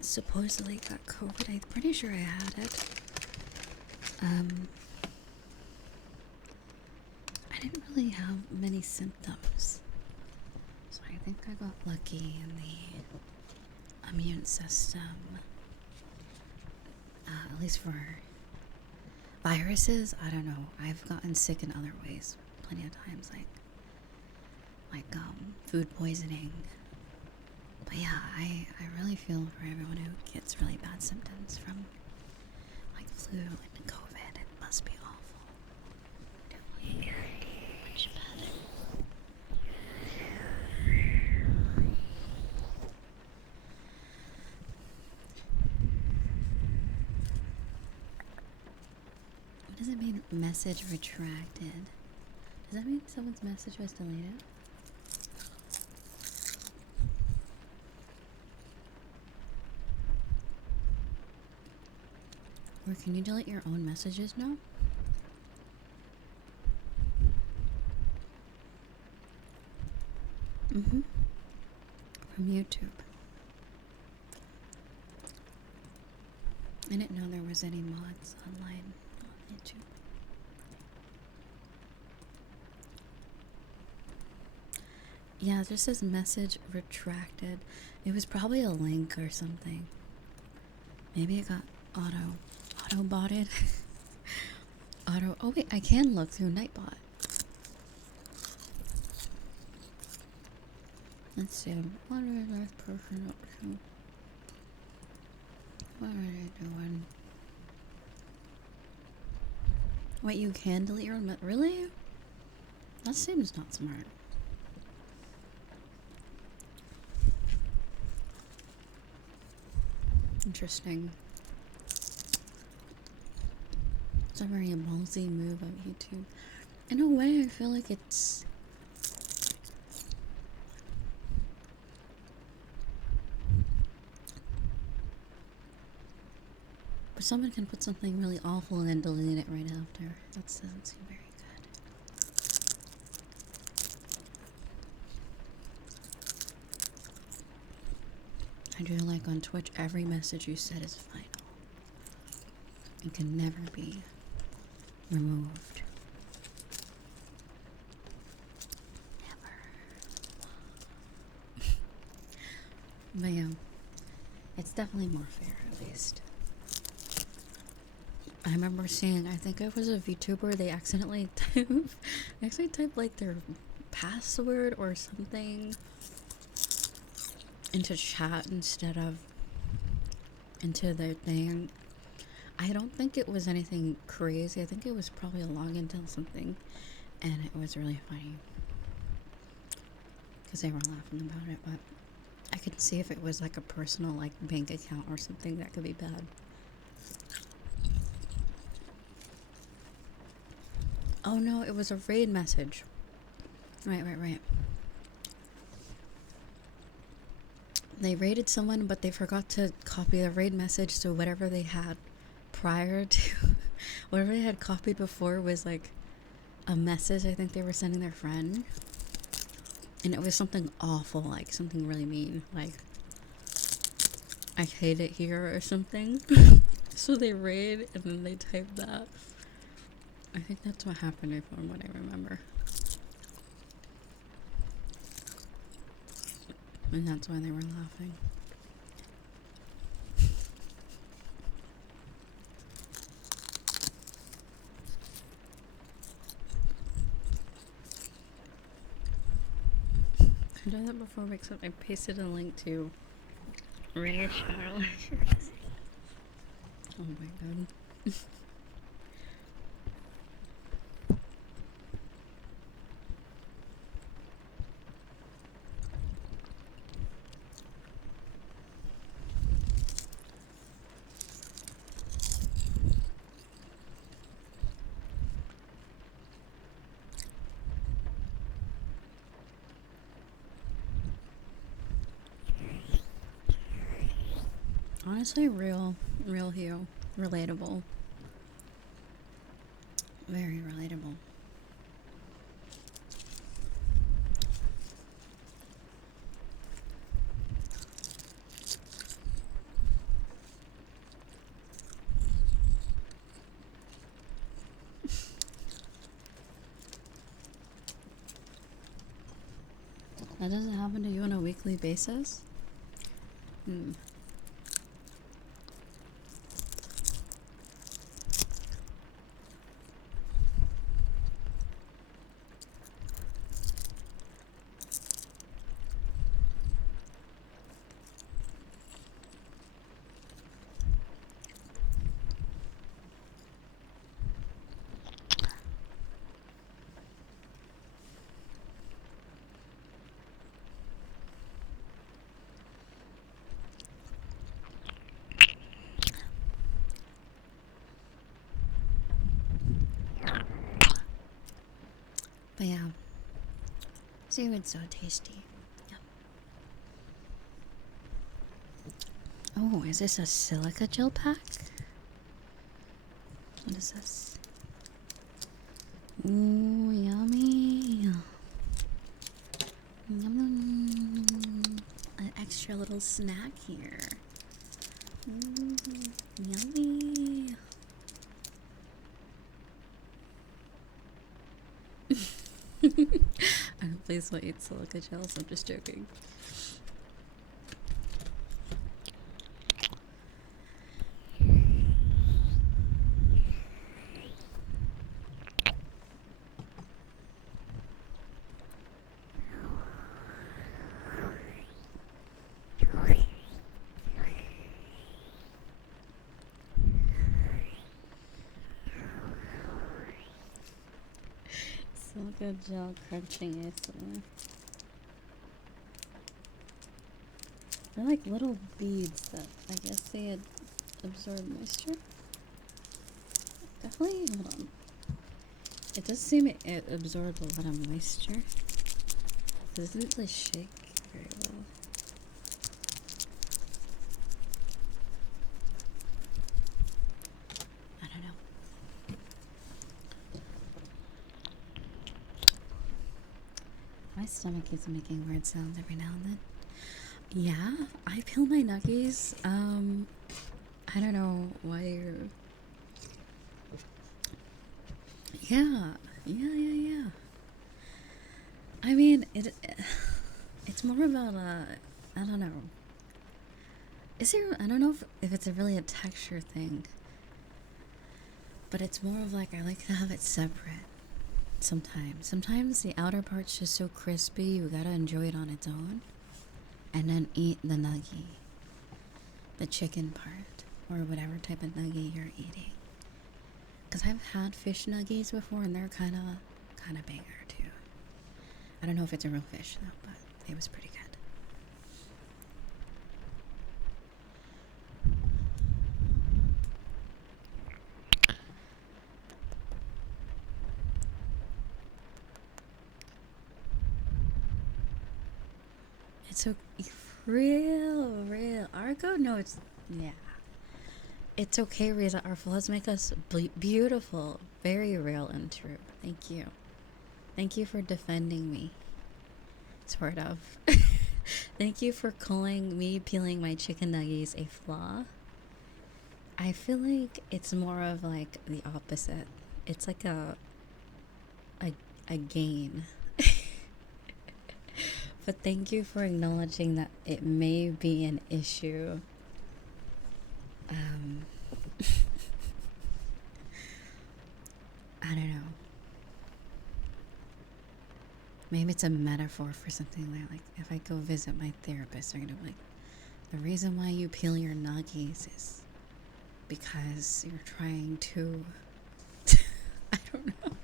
supposedly got COVID, I'm pretty sure I had it. I didn't really have many symptoms, so I think I got lucky in the immune system. At least for viruses, I don't know. I've gotten sick in other ways plenty of times, like food poisoning. But yeah, I really feel for everyone who gets really bad symptoms from like flu and COVID. It must be awful. Definitely much better. What does it mean, message retracted? Does that mean someone's message was deleted? Or can you delete your own messages now? From YouTube. I didn't know there was any mods online on YouTube. Yeah, it just says message retracted. It was probably a link or something. Maybe it got auto-botted. Oh wait, I can look through Nightbot. Let's see. What is this person up to? What are they doing? Wait, you can delete your own really? That seems not smart. Interesting. It's a very ballsy move of YouTube. In a way, I feel like it's... But someone can put something really awful and then delete it right after. That doesn't seem very good. I do like on Twitch, every message you said is final. It can never be removed. Never. But yeah, it's definitely more fair at least. I remember seeing, I think it was a VTuber, they accidentally typed like their password or something into chat instead of into their thing. I don't think it was anything crazy. I think it was probably a login to something, and it was really funny because they were laughing about it. But I could see if it was like a personal like bank account or something that could be bad. Oh no, it was a raid message. Right. They raided someone, but they forgot to copy the raid message, so whatever they had prior to whatever they had copied before was like a message I think they were sending their friend, and it was something awful, like something really mean, like I hate it here or something. So they raid and then they typed that. I think that's what happened from what I remember, and that's why they were laughing. I done that before, except I pasted a link to Reddit channel. Oh my god. Honestly, real hero. Relatable. Very relatable. That doesn't happen to you on a weekly basis? Hmm. But yeah, seaweed's so tasty. Yeah. Oh, is this a silica gel pack? What is this? Ooh, yummy. Yum. An extra little snack here. Ooh, yummy. Please don't eat silica gels. I'm just joking. Silica gel crunching ASMR. They're like little beads that I guess they had absorb moisture. Definitely, hold on. It does seem it absorbed a lot of moisture. It doesn't really shake very well. I don't know. My stomach is making weird sounds every now and then. Yeah, I peel my nuggies. I don't know why you're... Yeah. I mean, it's more about I don't know. Is there? I don't know if it's really a texture thing, but it's more of like I like to have it separate. Sometimes the outer part's just so crispy, you gotta enjoy it on its own, and then eat the nugget, the chicken part, or whatever type of nugget you're eating. Cause I've had fish nuggets before, and they're kind of banger too. I don't know if it's a real fish though, but it was pretty good. It's so real. Argo? No, it's yeah. It's okay, Riza. Our flaws make us beautiful. Very real and true. Thank you. Thank you for defending me. Sort of. Thank you for calling me peeling my chicken nuggets a flaw. I feel like it's more of like the opposite. It's like a gain. But thank you for acknowledging that it may be an issue. I don't know. Maybe it's a metaphor for something like if I go visit my therapist, they're gonna be like, the reason why you peel your nuggies is because you're trying to I don't know.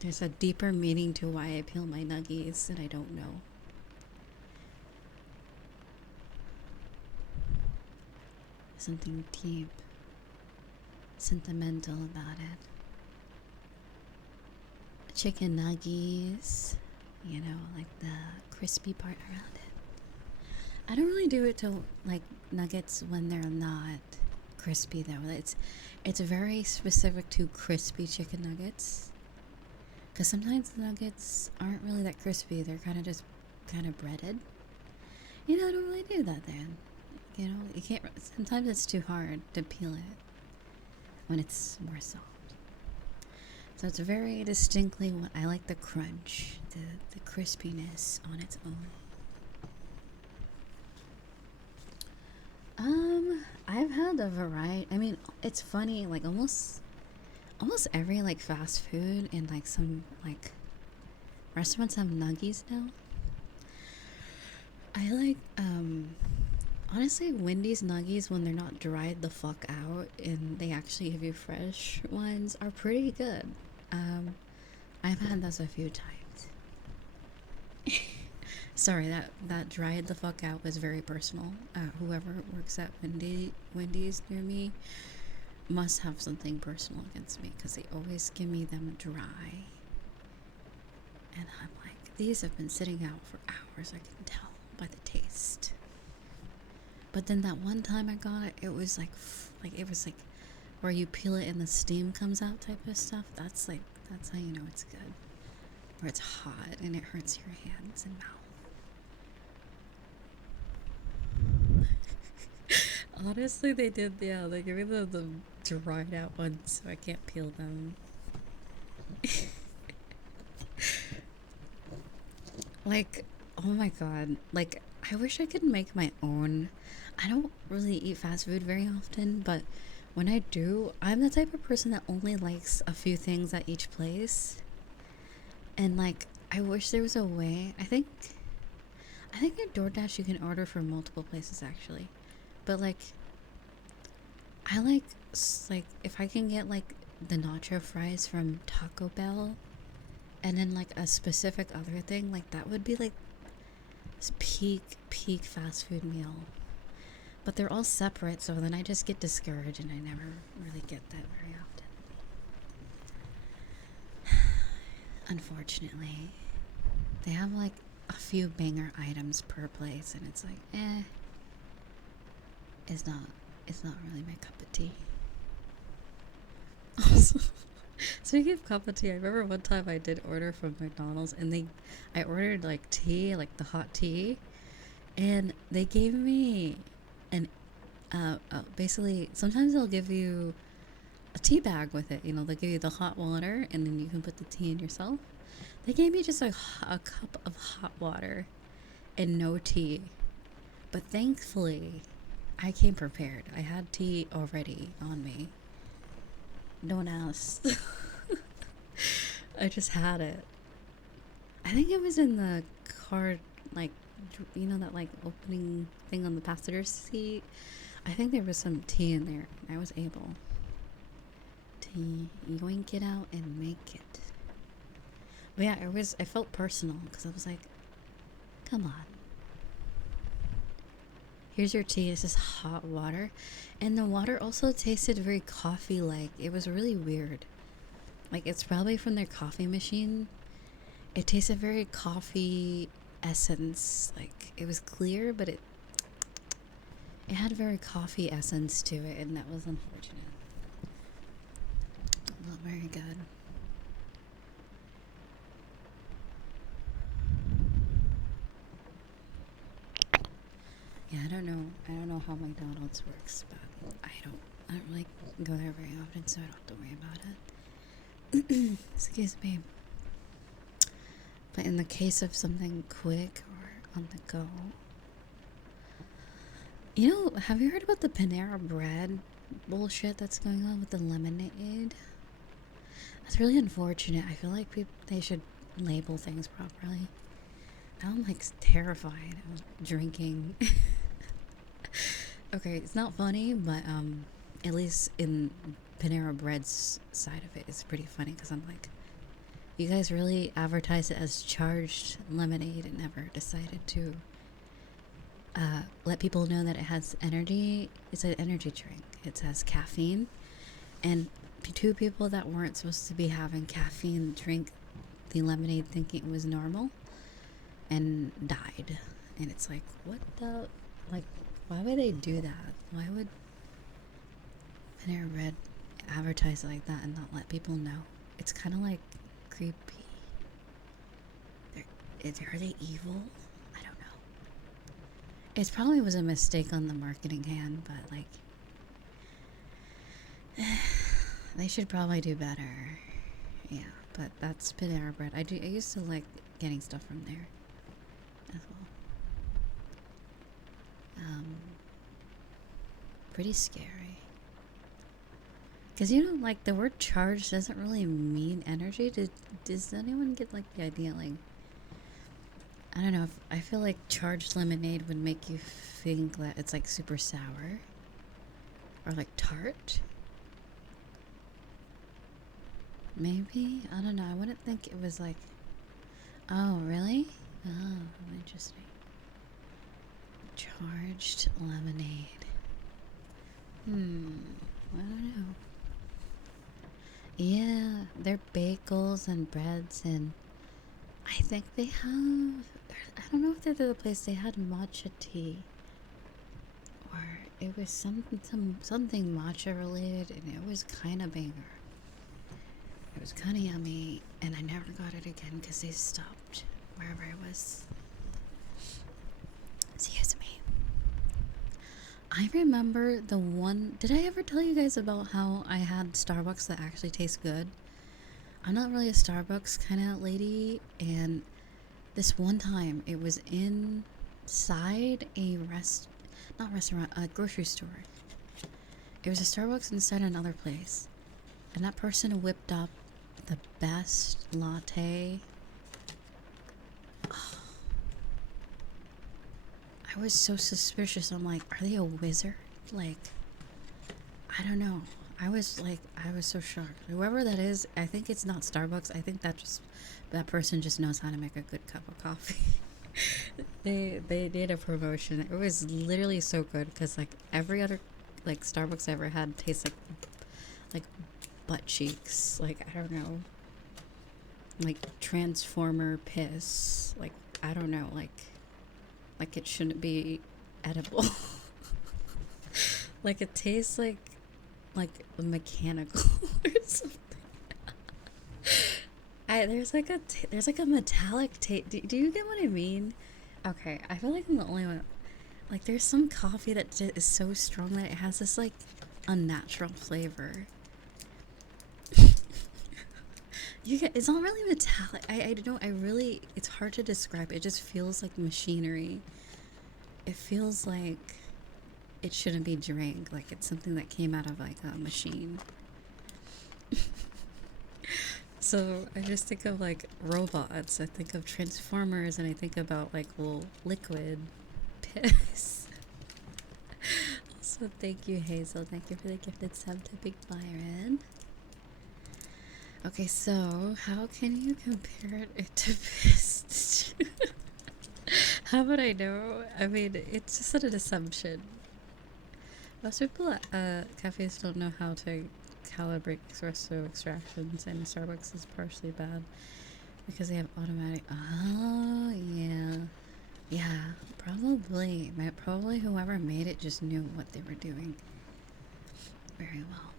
There's a deeper meaning to why I peel my nuggies that I don't know. Something deep, sentimental about it. Chicken nuggies, you know, like the crispy part around it. I don't really do it to like nuggets when they're not crispy though. It's very specific to crispy chicken nuggets. Because sometimes the nuggets aren't really that crispy. They're kind of breaded. You know, I don't really do that then. You know, you can't, sometimes it's too hard to peel it when it's more soft. So it's very distinctly, I like the crunch, the crispiness on its own. I've had a variety. I mean, it's funny, like almost every like fast food and like some like restaurants have nuggies now. I like honestly Wendy's nuggies when they're not dried the fuck out and they actually give you fresh ones are pretty good. I've had those a few times. Sorry, that dried the fuck out was very personal. Whoever works at Wendy's near me must have something personal against me because they always give me them dry. And I'm like, these have been sitting out for hours, I can tell by the taste. But then that one time I got it, it was like where you peel it and the steam comes out type of stuff. That's how you know it's good. Where it's hot and it hurts your hands and mouth. Honestly, they did, yeah, they gave me the dried out ones so I can't peel them. Like, oh my god. Like, I wish I could make my own. I don't really eat fast food very often, but when I do, I'm the type of person that only likes a few things at each place. And like, I wish there was a way. I think at DoorDash you can order from multiple places actually. But like, I like if I can get like the nacho fries from Taco Bell and then like a specific other thing, like that would be like peak fast food meal. But they're all separate, so then I just get discouraged and I never really get that very often. Unfortunately, they have like a few banger items per place and it's like, it's not really my cup of tea. Speaking of cup of tea, I remember one time I did order from McDonald's and I ordered like tea, like the hot tea, and they gave me an basically sometimes they'll give you a tea bag with it. You know, they'll give you the hot water and then you can put the tea in yourself. They gave me just a cup of hot water and no tea. But thankfully, I came prepared. I had tea already on me. Don't ask. I just had it. I think it was in the car, like, you know, that like opening thing on the passenger seat. I think there was some tea in there. I was able to yoink it out and make it. But yeah, I felt personal because I was like, come on. Here's your tea. This is hot water. And the water also tasted very coffee-like. It was really weird. Like, it's probably from their coffee machine. It tasted very coffee essence. Like, it was clear, but it had very coffee essence to it, and that was unfortunate. Not very good. Yeah, I don't know how McDonald's works, but I don't really go there very often, so I don't have to worry about it. Excuse me. But in the case of something quick or on the go, you know, have you heard about the Panera Bread bullshit that's going on with the lemonade? That's really unfortunate. I feel like they should label things properly. Now I'm like terrified of drinking. Okay, it's not funny, but at least in Panera Bread's side of it, it's pretty funny because I'm like, you guys really advertise it as charged lemonade and never decided to let people know that it has energy. It's an energy drink. It has caffeine, and two people that weren't supposed to be having caffeine drink the lemonade thinking it was normal and died. And it's like, what the, like, why would they do that? Why would Panera Bread advertise it like that and not let people know? It's kind of like creepy. Are they evil? I don't know. It probably was a mistake on the marketing hand, but like, they should probably do better. Yeah, but that's Panera Bread. I used to like getting stuff from there as well. Pretty scary. Because, you know, like, the word charged doesn't really mean energy. Does anyone get, like, the idea? Like, I don't know. I feel like charged lemonade would make you think that it's, like, super sour. Or, like, tart. Maybe? I don't know. I wouldn't think it was, like... Oh, really? Oh, interesting. Charged lemonade. I don't know. Yeah, they're bagels and breads, and I think they have. I don't know if they're the place they had matcha tea, or it was something matcha related, and it was kind of banger. It was kind of yummy, and I never got it again because they stopped wherever I was. Excuse me. I remember the one. Did I ever tell you guys about how I had Starbucks that actually tastes good? I'm not really a Starbucks kind of lady, and This one time, it was inside a not restaurant, a grocery store. It was a Starbucks inside another place. And that person whipped up the best latte. Oh, I was so suspicious. I'm like, are they a wizard? Like, I don't know. I was so shocked. Whoever that is, I think it's not Starbucks. I think that person just knows how to make a good cup of coffee. They did a promotion. It was literally so good because like every other like Starbucks I ever had tastes like butt cheeks. Like I don't know. Like transformer piss. Like I don't know. Like it shouldn't be edible. Like it tastes like mechanical or something. There's like a metallic taste. Do you get what I mean? Okay, I feel like I'm the only one. Like there's some coffee that just is so strong that it has this like unnatural flavor. It's not really metallic. I don't know. It's hard to describe. It just feels like machinery. It feels like it shouldn't be drank. Like it's something that came out of like a machine. So I just think of like robots. I think of transformers, and I think about like little liquid piss. Also, thank you, Hazel. Thank you for the gifted sub to Big Byron. Okay, so how can you compare it to piss? How would I know? I mean, it's just an assumption. Most people at cafes don't know how to calibrate espresso extractions, and Starbucks is partially bad because they have automatic. Oh, yeah, probably. Probably whoever made it just knew what they were doing very well.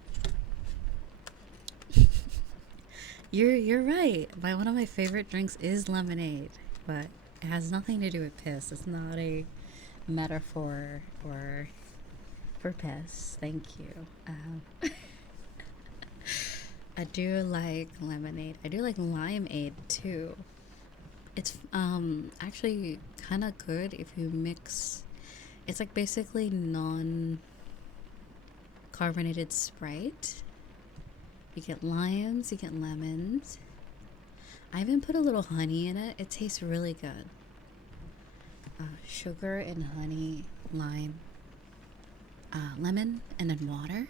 You're right. One of my favorite drinks is lemonade, but it has nothing to do with piss. It's not a metaphor or for piss. Thank you. I do like lemonade. I do like limeade too. It's actually kind of good if you mix. It's like basically non-carbonated Sprite. You get limes, you get lemons. I even put a little honey in it. It tastes really good. Sugar and honey, lime, lemon, and then water.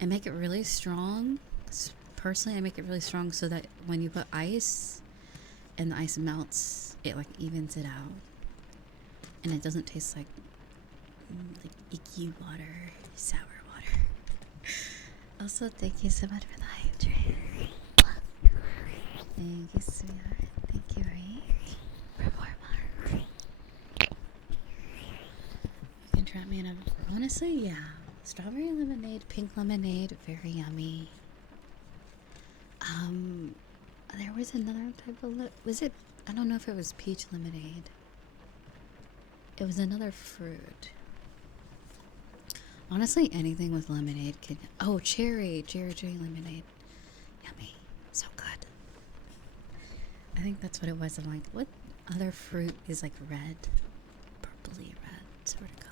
And make it really strong. Personally, I make it really strong so that when you put ice and the ice melts, it like evens it out. And it doesn't taste like icky water, sour water. Also, thank you so much for the hype train. Thank you, sweetheart. Thank you, Ray. For more months. You can try me in honestly, yeah. Strawberry lemonade, pink lemonade, very yummy. There was another type of was it? I don't know if it was peach lemonade. It was another fruit. Honestly, anything with lemonade can. Oh, cherry lemonade, yummy, so good. I think that's what it was. I'm like, what other fruit is like red, purpley red sort of color?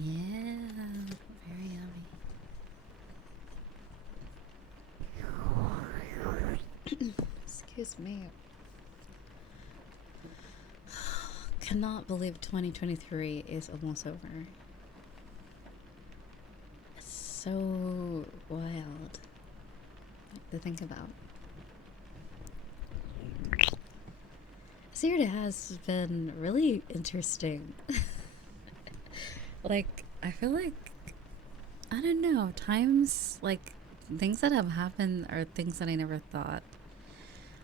Yeah, very yummy. Excuse me. Cannot believe 2023 is almost over. It's so wild to think about. This year has been really interesting. Like, I feel like, I don't know, times, like, things that have happened are things that I never thought.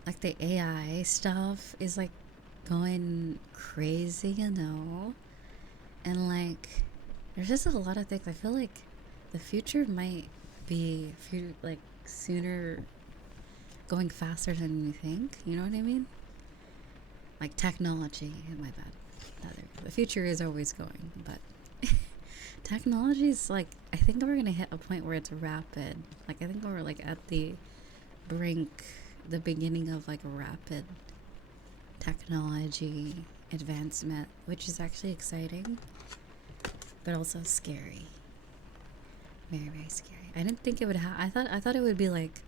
Like, the AI stuff is, like, going crazy, you know? And, like, there's just a lot of things. I feel like the future might be, like, sooner, going faster than you think. You know what I mean? Like, technology, my bad. The future is always going, but technology is like, I think we're gonna hit a point where it's rapid. Like, I think we're like at the brink, the beginning of like rapid technology advancement, which is actually exciting, but also scary. Very, very scary. I didn't think it would I thought it would be like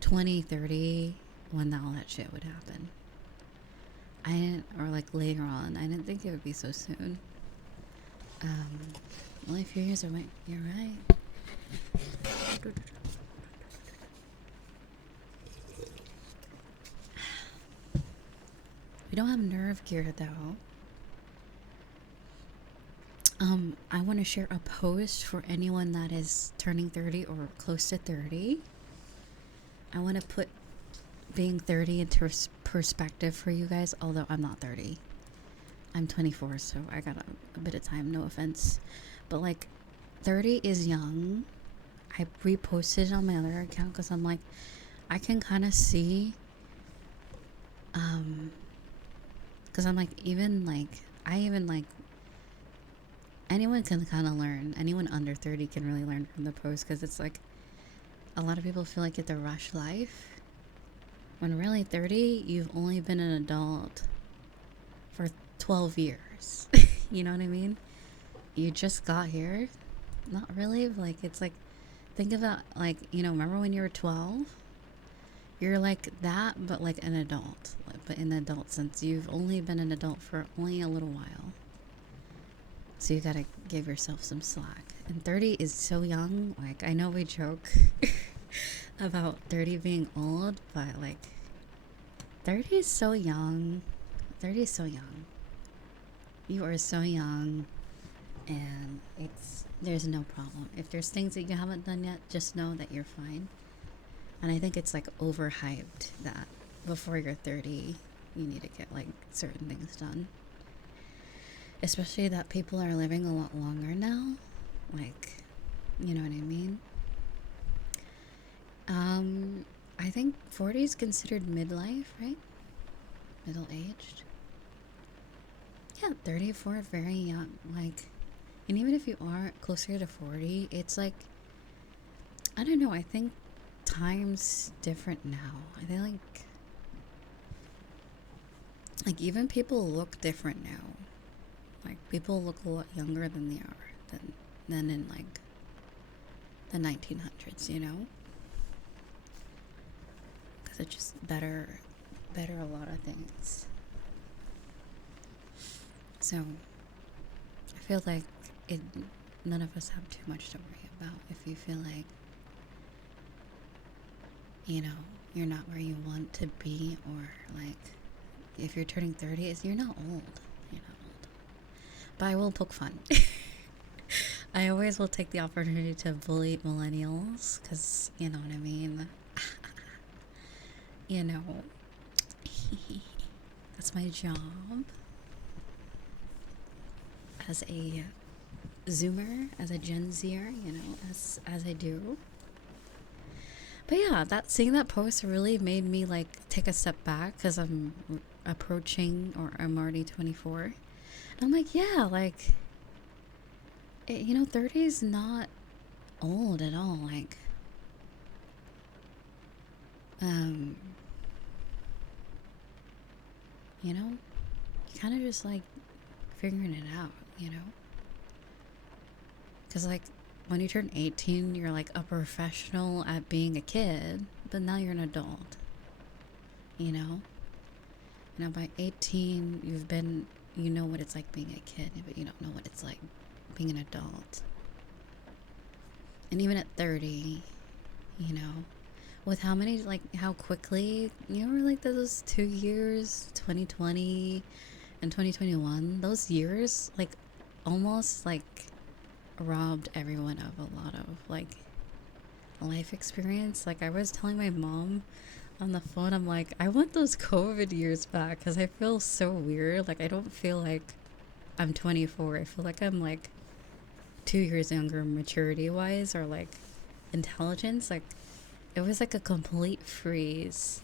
2030 when all that shit would happen. I didn't, or like later on. I didn't think it would be so soon. Only a few years away. You're right. We don't have nerve gear though. I want to share a post for anyone that is turning 30 or close to 30. I want to put being 30 into perspective for you guys, although I'm not 30. I'm 24, so I got a bit of time, no offense. But like, 30 is young. I reposted it on my other account because I'm like, I can kind of see, because I'm like, anyone can kind of learn. Anyone under 30 can really learn from the post, because it's like, a lot of people feel like you have to rush life. When really 30, you've only been an adult for 12 years. You know what I mean? You just got here. Not really. Like, it's like, think about, like, remember when you were 12? You're like that, but like an adult. But in the adult sense, you've only been an adult for only a little while. So you gotta give yourself some slack. And 30 is so young. Like, I know we joke about 30 being old, but like, 30 is so young. 30 is so young. You are so young, and there's no problem. If there's things that you haven't done yet, just know that you're fine. And I think it's like overhyped that before you're 30, you need to get like certain things done. Especially that people are living a lot longer now. Like, you know what I mean? I think 40 is considered midlife, right? Middle-aged. Yeah, 34, very young. Like, and even if you are closer to 40, it's like, I don't know, I think time's different now. I think like even people look different now. Like, people look a lot younger than they are than in like the 1900s, because it's just better a lot of things. So I feel like none of us have too much to worry about. If you feel like you're not where you want to be, or like if you're turning 30, you're not old. You're not old. But I will poke fun. I always will take the opportunity to bully millennials, because you know what I mean. That's my job as a Zoomer, as a Gen Zer, as I do. But yeah, seeing that post really made me like take a step back, because I'm approaching, or I'm already 24. And I'm like, yeah, like, 30 is not old at all. Like, you kind of just like figuring it out, because like when you turn 18, you're like a professional at being a kid, but now you're an adult. By 18, you know what it's like being a kid, but you don't know what it's like being an adult. And even at 30, with how quickly, like those 2 years, 2020 and 2021, those years, like, almost like robbed everyone of a lot of like life experience. Like, I was telling my mom on the phone, I'm like, I want those COVID years back, because I feel so weird. Like, I don't feel like I'm 24. I feel like I'm like 2 years younger maturity wise, or like intelligence. Like, it was like a complete freeze,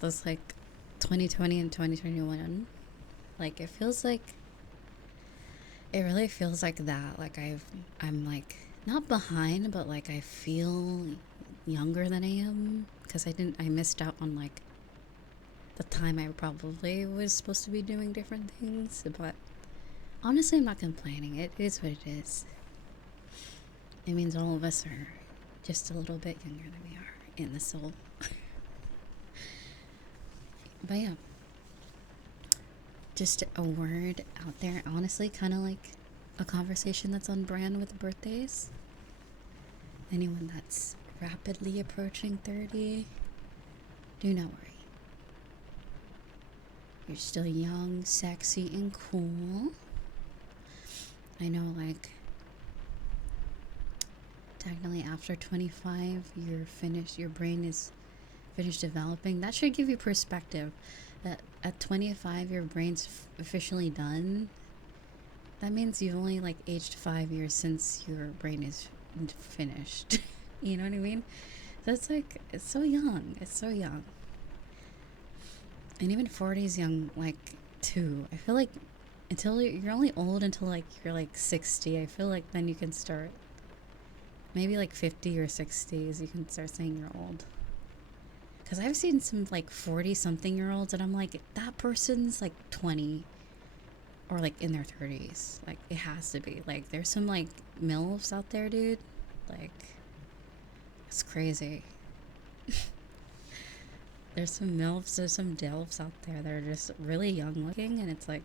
those like 2020 and 2021. Like, it feels like It really feels like that. Like I'm like not behind, but like I feel younger than I am because I missed out on like the time I probably was supposed to be doing different things. But honestly, I'm not complaining. It is what it is. It means all of us are just a little bit younger than we are in the soul. But yeah, just a word out there. Honestly, kind of like a conversation that's on brand with birthdays. Anyone that's rapidly approaching 30, do not worry. You're still young, sexy, and cool. I know, like, technically after 25, you're finished, your brain is finished developing. That should give you perspective that at 25, your brain's officially done. That means you've only, like, aged 5 years since your brain is finished. You know what I mean? That's like, it's so young. It's so young. And even 40 is young, like, too. I feel like until you're only old until, like, you're, like, 60. I feel like then you can start, maybe, like, 50 or 60s, you can start saying you're old. Because I've seen some, like, 40-something-year-olds, and I'm like, that person's, like, 20. Or, like, in their 30s. Like, it has to be. Like, there's some, like, MILFs out there, dude. Like, it's crazy. There's some MILFs, there's some DILFs out there that are just really young looking, and it's like,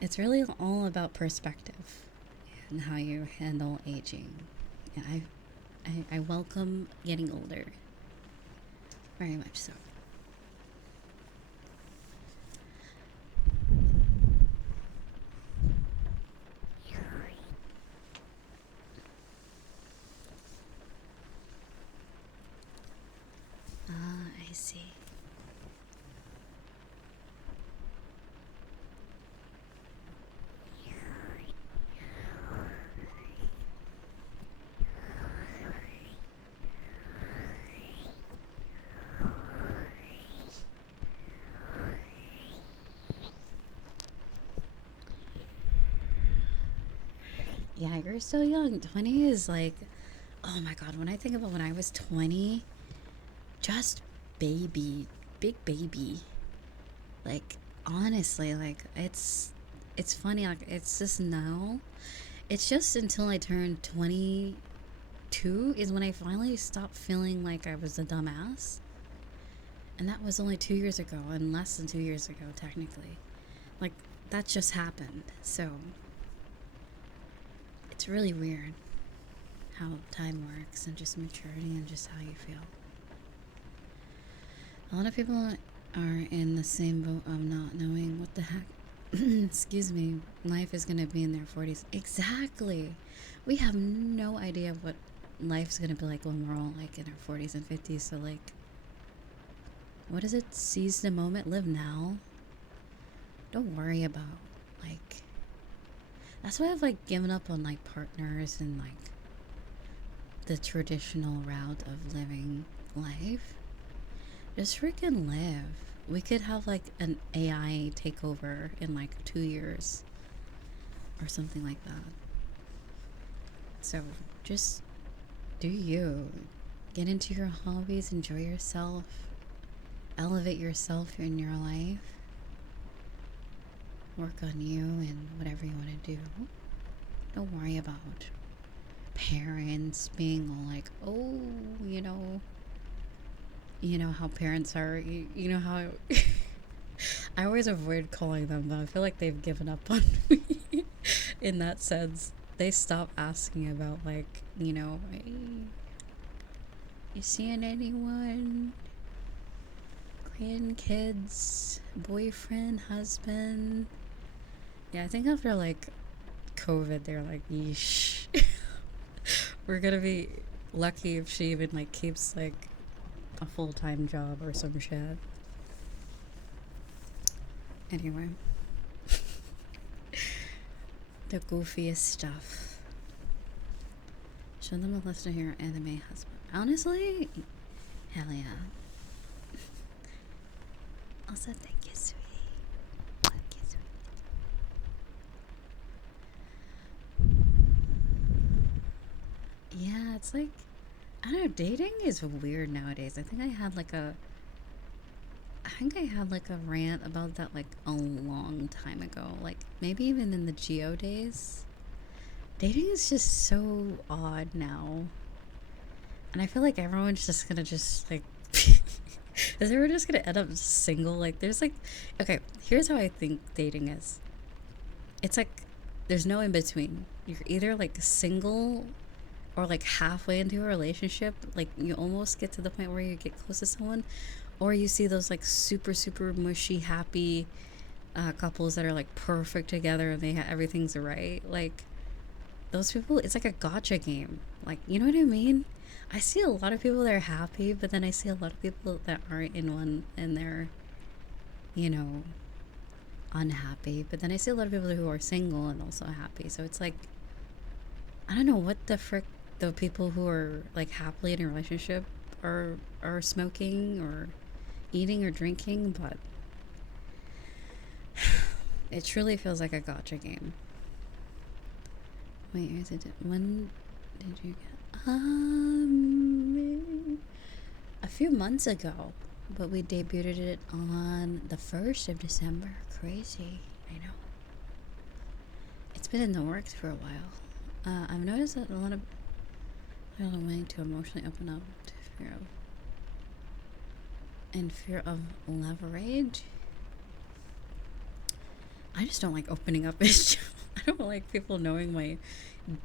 it's really all about perspective and how you handle aging. And I welcome getting older. Very much so. I see. Yeah, you're so young. 20 is like, oh my god, when I think about when I was 20, just baby, big baby. Like, honestly, like, it's funny, like, it's just now. It's just until I turned 22 is when I finally stopped feeling like I was a dumbass. And that was only 2 years ago, and less than 2 years ago, technically. Like, that just happened. So, it's really weird how time works and just maturity and just how you feel. A lot of people are in the same boat of not knowing what the heck, excuse me, life is going to be in their 40s. Exactly. We have no idea what life's going to be like when we're all like in our 40s and 50s. So, like, what is it? Seize the moment, live now. Don't worry about, like, that's why I've like given up on like partners and like the traditional route of living life. Just freaking live. We could have like an AI takeover in like 2 years or something like that. So just do you. Get into your hobbies, enjoy yourself, elevate yourself in your life, work on you and whatever you want to do. Don't worry about parents being all like, oh, you know how parents are, you know how I always avoid calling them, but I feel like they've given up on me in that sense. They stop asking about, like, hey, you seeing anyone? Grandkids, boyfriend, husband. Yeah, I think after like COVID, they're like, yeesh. We're gonna be lucky if she even like keeps like a full-time job or some shit. Anyway. The goofiest stuff. Show them a list of your anime husband. Honestly, hell yeah. Also, thank you, sweetie. Thank you, sweetie. it's like, I don't know, dating is weird nowadays. I think I had like a rant about that like a long time ago. Like maybe even in the Geo days. Dating is just so odd now. And I feel like everyone's just gonna just like is everyone just gonna end up single? Like there's like okay, here's how I think dating is. It's like there's no in between. You're either like single or like halfway into a relationship, like you almost get to the point where you get close to someone, or you see those like super super mushy happy couples that are like perfect together and everything's right. Like those people, it's like a gotcha game. Like, you know what I mean? I see a lot of people that are happy, but then I see a lot of people that aren't in one and they're, you know, unhappy. But then I see a lot of people who are single and also happy. So it's like, I don't know what the frick the people who are like happily in a relationship are smoking or eating or drinking, but it truly feels like a gotcha game. Wait, is it when did you get a few months ago, but we debuted it on the 1st of December. Crazy, I know. It's been in the works for a while. I've noticed that a lot of people are willing to emotionally open up to fear of leverage. I just don't like opening up. I don't like people knowing my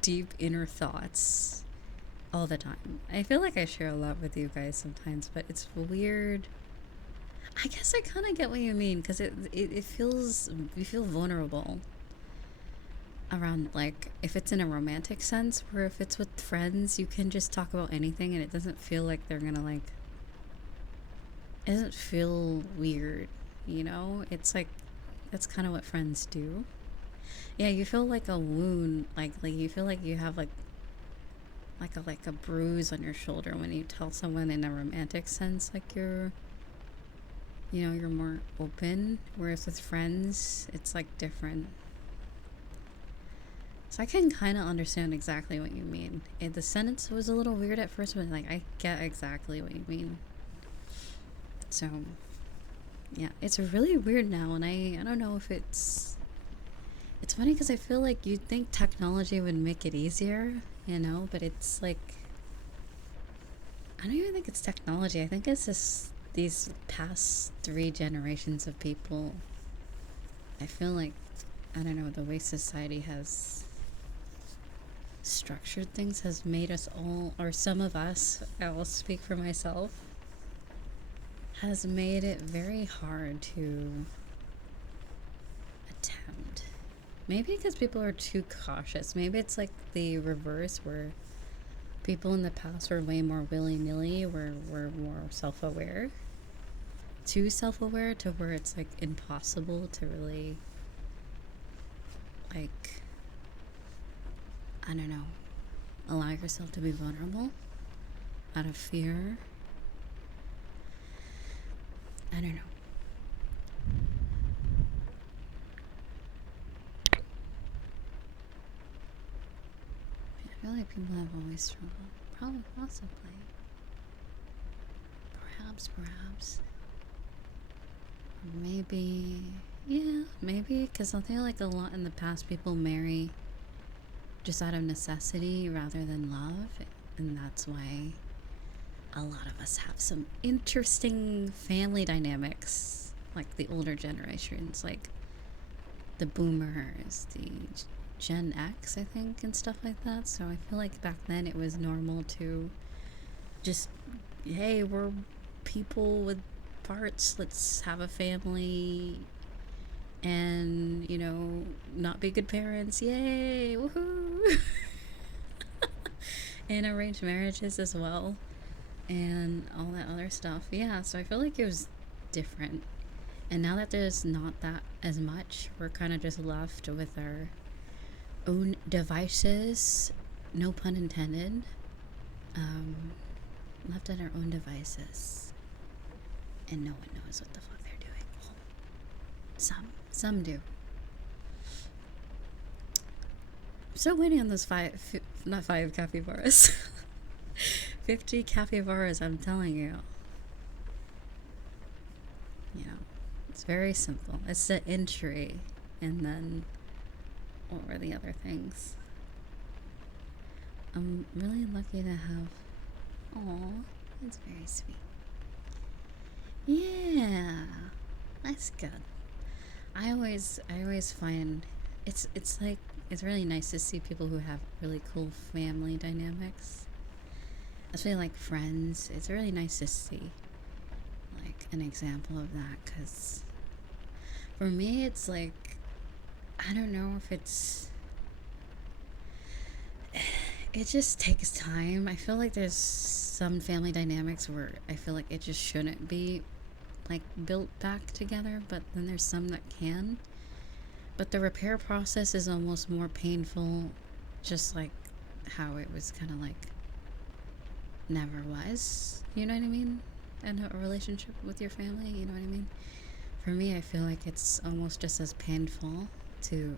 deep inner thoughts all the time. I feel like I share a lot with you guys sometimes, but it's weird. I guess I kind of get what you mean, because it feels, you feel vulnerable around, like, if it's in a romantic sense, where if it's with friends, you can just talk about anything and it doesn't feel like they're gonna, like, it doesn't feel weird, you know? It's like, that's kind of what friends do. Yeah, you feel like a wound, like you feel like you have like a bruise on your shoulder when you tell someone in a romantic sense, like you're more open, whereas with friends it's like different. So I can kind of understand exactly what you mean. The sentence was a little weird at first, but like I get exactly what you mean. So yeah, it's really weird now, and I don't know if it's funny because I feel like you'd think technology would make it easier, you know, but it's like, I don't even think it's technology. I think it's just these past 3 generations of people. I feel like, I don't know, the way society has structured things has made us all, or some of us, I will speak for myself, has made it very hard to attempt. Maybe because people are too cautious. Maybe it's like the reverse, where people in the past were way more willy-nilly, were more self-aware. Too self-aware to where it's like impossible to really, like, I don't know, allow yourself to be vulnerable out of fear. I don't know. I feel like people have always struggled. Probably, possibly. Perhaps. Maybe, yeah, maybe, because I feel like a lot in the past people marry just out of necessity rather than love, and that's why a lot of us have some interesting family dynamics, like the older generations, like the boomers, the Gen X, I think, and stuff like that. So I feel like back then it was normal to just, hey, we're people with parts, let's have a family and, you know, not be good parents, yay, woohoo. And arranged marriages as well, and all that other stuff. Yeah, so I feel like it was different. And now that there's not that as much, we're kind of just left with our own devices, no pun intended, left at our own devices, and no one knows what the fuck they're doing. Some do. I'm still waiting on those not five capybaras. 50 capybaras, I'm telling you. You know, it's very simple. It's the entry, and then what were the other things? I'm really lucky to have. Aw, that's very sweet. Yeah, that's good. I always find it's like it's really nice to see people who have really cool family dynamics. Especially like friends. It's really nice to see like an example of that, because for me it's like I don't know if it just takes time. I feel like there's some family dynamics where I feel like it just shouldn't be like built back together, but then there's some that can. But the repair process is almost more painful, just like how it was kind of like never was. You know what I mean? And a relationship with your family, you know what I mean? For me, I feel like it's almost just as painful to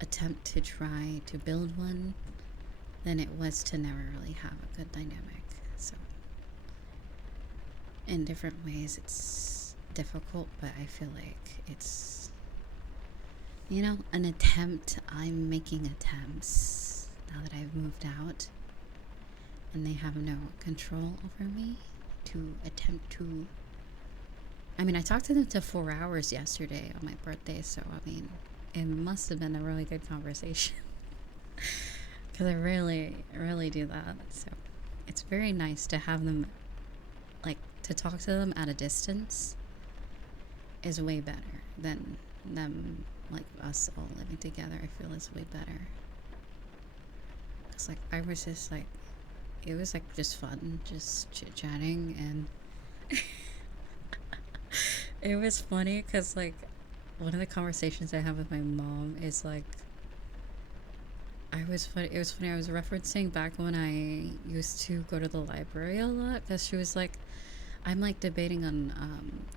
attempt to try to build one than it was to never really have a good dynamic. So, in different ways, it's difficult, but I feel like it's, you know, an attempt. I'm making attempts now that I've moved out and they have no control over me to attempt to. I mean, I talked to them to 4 hours yesterday on my birthday, so I mean, it must have been a really good conversation. Because I really, really do that. So it's very nice to have them, like, to talk to them at a distance is way better than them, like, us all living together. I feel is way better. Because, like, I was just, like, it was, like, just fun, just chit-chatting, and it was funny because, like, one of the conversations I have with my mom is, like, it was funny. I was referencing back when I used to go to the library a lot, because she was like, I'm like debating on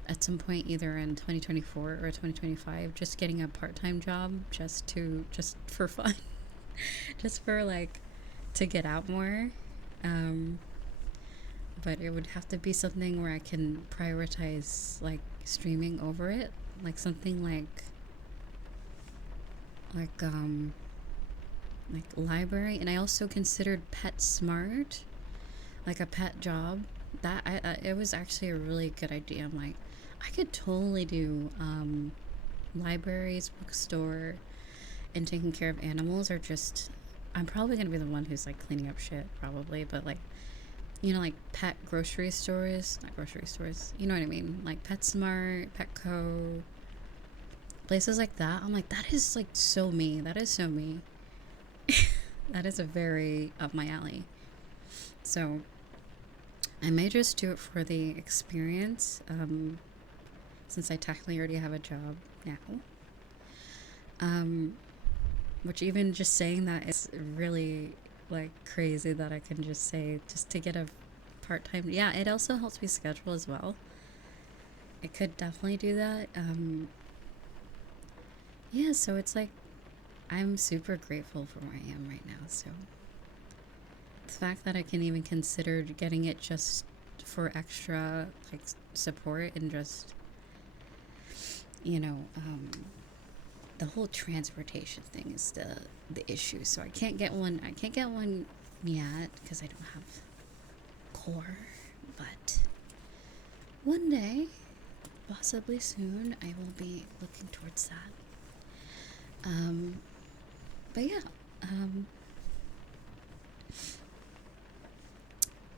at some point either in 2024 or 2025 just getting a part-time job just for fun, just for like to get out more. But it would have to be something where I can prioritize like streaming over it, like something like like library. And I also considered pet smart, like a pet job. That it was actually a really good idea. I'm like, I could totally do libraries, bookstore, and taking care of animals, or just I'm probably gonna be the one who's like cleaning up shit probably, but like, you know, like pet grocery stores, not grocery stores, you know what I mean, like PetSmart, Petco, places like that. I'm like, that is like so me. That is so me. That is a very up my alley. So I may just do it for the experience, since I technically already have a job now. Which even just saying that is really like crazy that I can just say just to get a part-time. Yeah, it also helps me schedule as well. It could definitely do that. Yeah, so it's like I'm super grateful for where I am right now. So the fact that I can even consider getting it just for extra like support, and just, you know, the whole transportation thing is the issue. So I can't get one yet because I don't have core, but one day, possibly soon, I will be looking towards that. But yeah,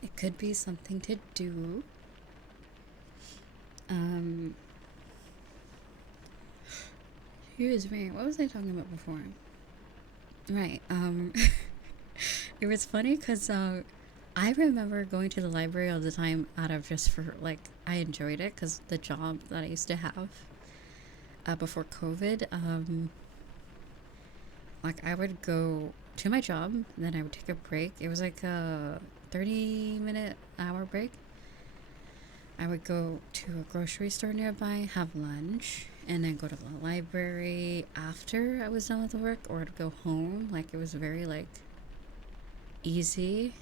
it could be something to do. Excuse me, what was I talking about before? Right, it was funny because I remember going to the library all the time out of just for like, I enjoyed it because the job that I used to have before COVID, like I would go to my job, then I would take a break. It was like a 30-minute hour break. I would go to a grocery store nearby, have lunch, and then go to the library after I was done with the work, or I'd go home. Like, it was very like easy.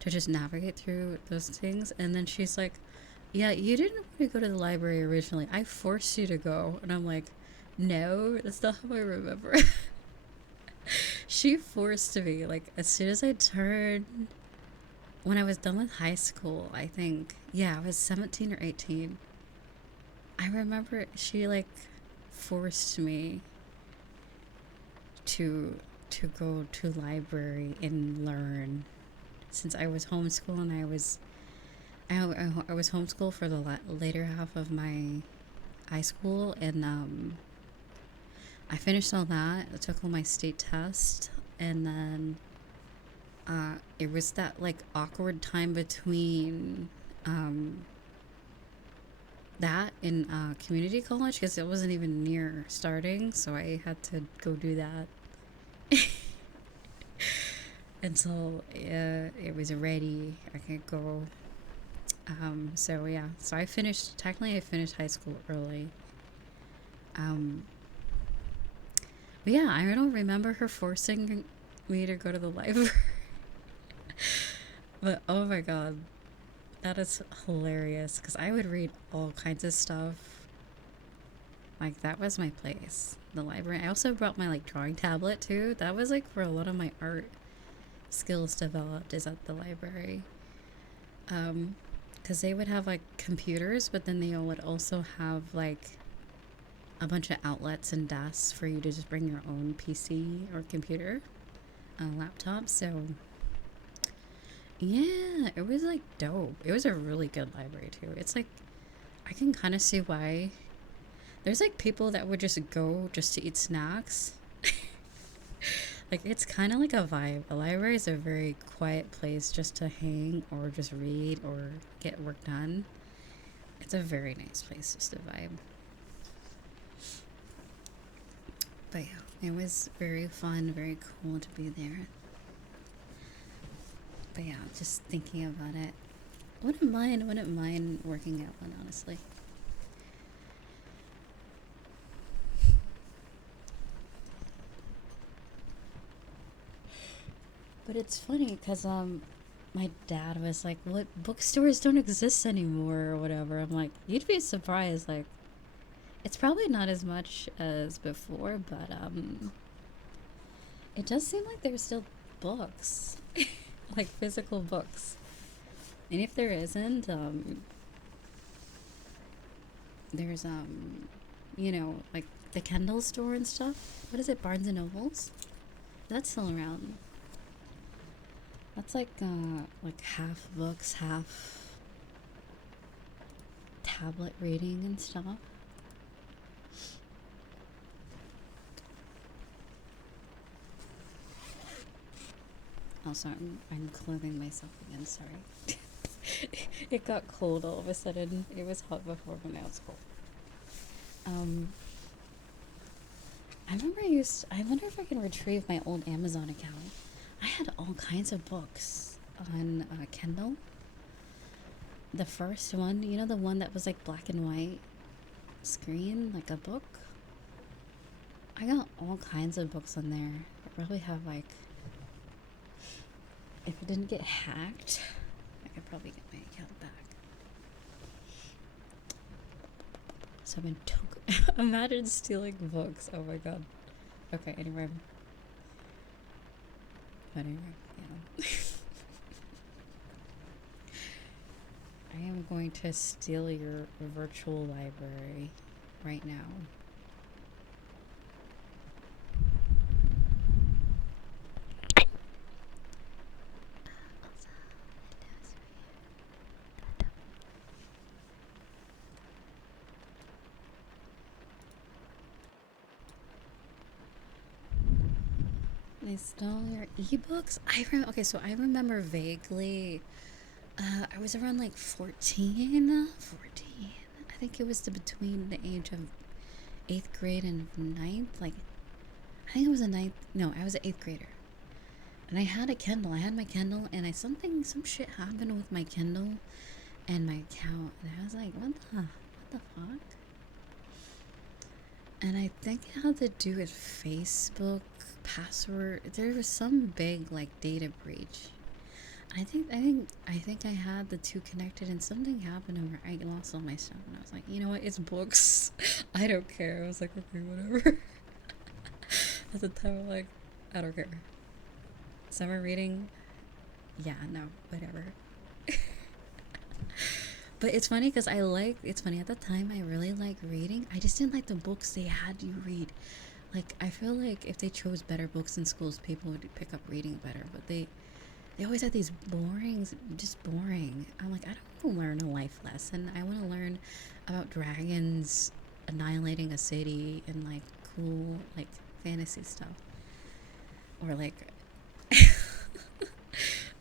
to just navigate through those things. And then she's like, yeah, you didn't want to go to the library originally. I forced you to go. And I'm like, no, that's not how I remember. She forced me. Like, as soon as I turned, when I was done with high school, I think, yeah, I was 17 or 18. I remember she, like, forced me to go to library and learn, since I was homeschooled and I was homeschooled for the later half of my high school, and I finished all that. I took all my state tests, and then it was that like awkward time between that in community college, because it wasn't even near starting, so I had to go do that until it was ready. I could go. So yeah, so I finished high school early. But yeah, I don't remember her forcing me to go to the library. But oh my god, that is hilarious, because I would read all kinds of stuff. Like, that was my place, the library. I also brought my like drawing tablet too. That was like where a lot of my art skills developed, is at the library. Because they would have like computers, but then they would also have like a bunch of outlets and desks for you to just bring your own PC or computer, laptop. So yeah, it was like dope. It was a really good library too. It's like, I can kind of see why there's like people that would just go just to eat snacks. Like, it's kind of like a vibe. A library is a very quiet place just to hang or just read or get work done. It's a very nice place just to vibe. But yeah, it was very fun, very cool to be there. But yeah, just thinking about it, wouldn't mind working at one, honestly. But it's funny because my dad was like, "What, bookstores don't exist anymore or whatever?" I'm like, "You'd be surprised. Like, it's probably not as much as before, but it does seem like there's still books, like physical books. And if there isn't, there's like the Kindle store and stuff. What is it, Barnes and Nobles? That's still around. That's like half books, half tablet reading and stuff. Also, I'm clothing myself again. Sorry. It got cold all of a sudden. It was hot before, but now it's cold. I wonder if I can retrieve my old Amazon account. I had all kinds of books on Kindle. The first one, the one that was like black and white screen, like a book. I got all kinds of books on there. I probably have like, if it didn't get hacked, I could probably get my account back. So I've been imagine stealing books. Oh my god. Okay, anyway, yeah. I am going to steal your virtual library right now. They stole your ebooks? Okay, so I remember vaguely. I was around like 14. I think it was between the age of 8th grade and 9th. Like, I think it was a ninth. No, I was an 8th grader. And I had a Kindle. I had my Kindle, and some shit happened with my Kindle and my account. And I was like, what the fuck? And I think it had to do with Facebook password. There was some big like data breach. I think I had the two connected, and something happened where I lost all my stuff, and I was like, you know what? It's books. I don't care. I was like, okay, whatever. At the time, I'm like, I don't care. Summer reading, yeah, no, whatever. But it's funny because it's funny at the time I really like reading. I just didn't like the books they had you read. Like, I feel like if they chose better books in schools, people would pick up reading better. But they always had these boring, just boring. I'm like, I don't want to learn a life lesson. I want to learn about dragons annihilating a city and like cool like fantasy stuff. Or like,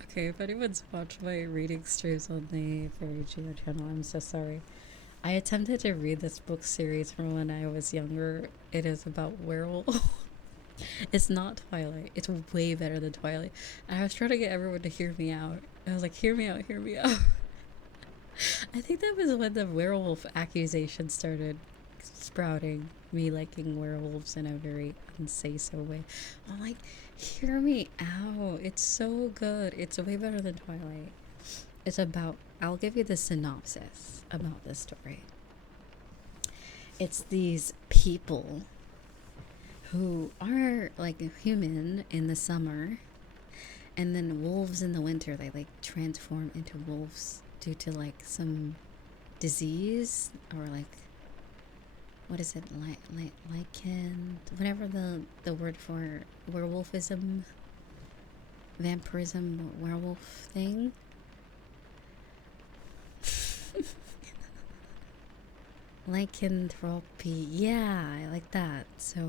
okay, if anyone's watched my reading streams on the Fairy Geo channel, I'm so sorry. I attempted to read this book series from when I was younger. It is about werewolves. It's not Twilight. It's way better than Twilight. And I was trying to get everyone to hear me out. I was like, hear me out, hear me out. I think that was when the werewolf accusation started sprouting. Me liking werewolves in a very unsafe way. I'm like, hear me out. It's so good. It's way better than Twilight. It's about, I'll give you the synopsis about this story. It's these people who are like human in the summer, and then wolves in the winter. They like transform into wolves due to like some disease, or like, what is it, lichen, whatever the word for werewolfism, vampirism, werewolf thing. Lycanthropy, yeah, I like that. So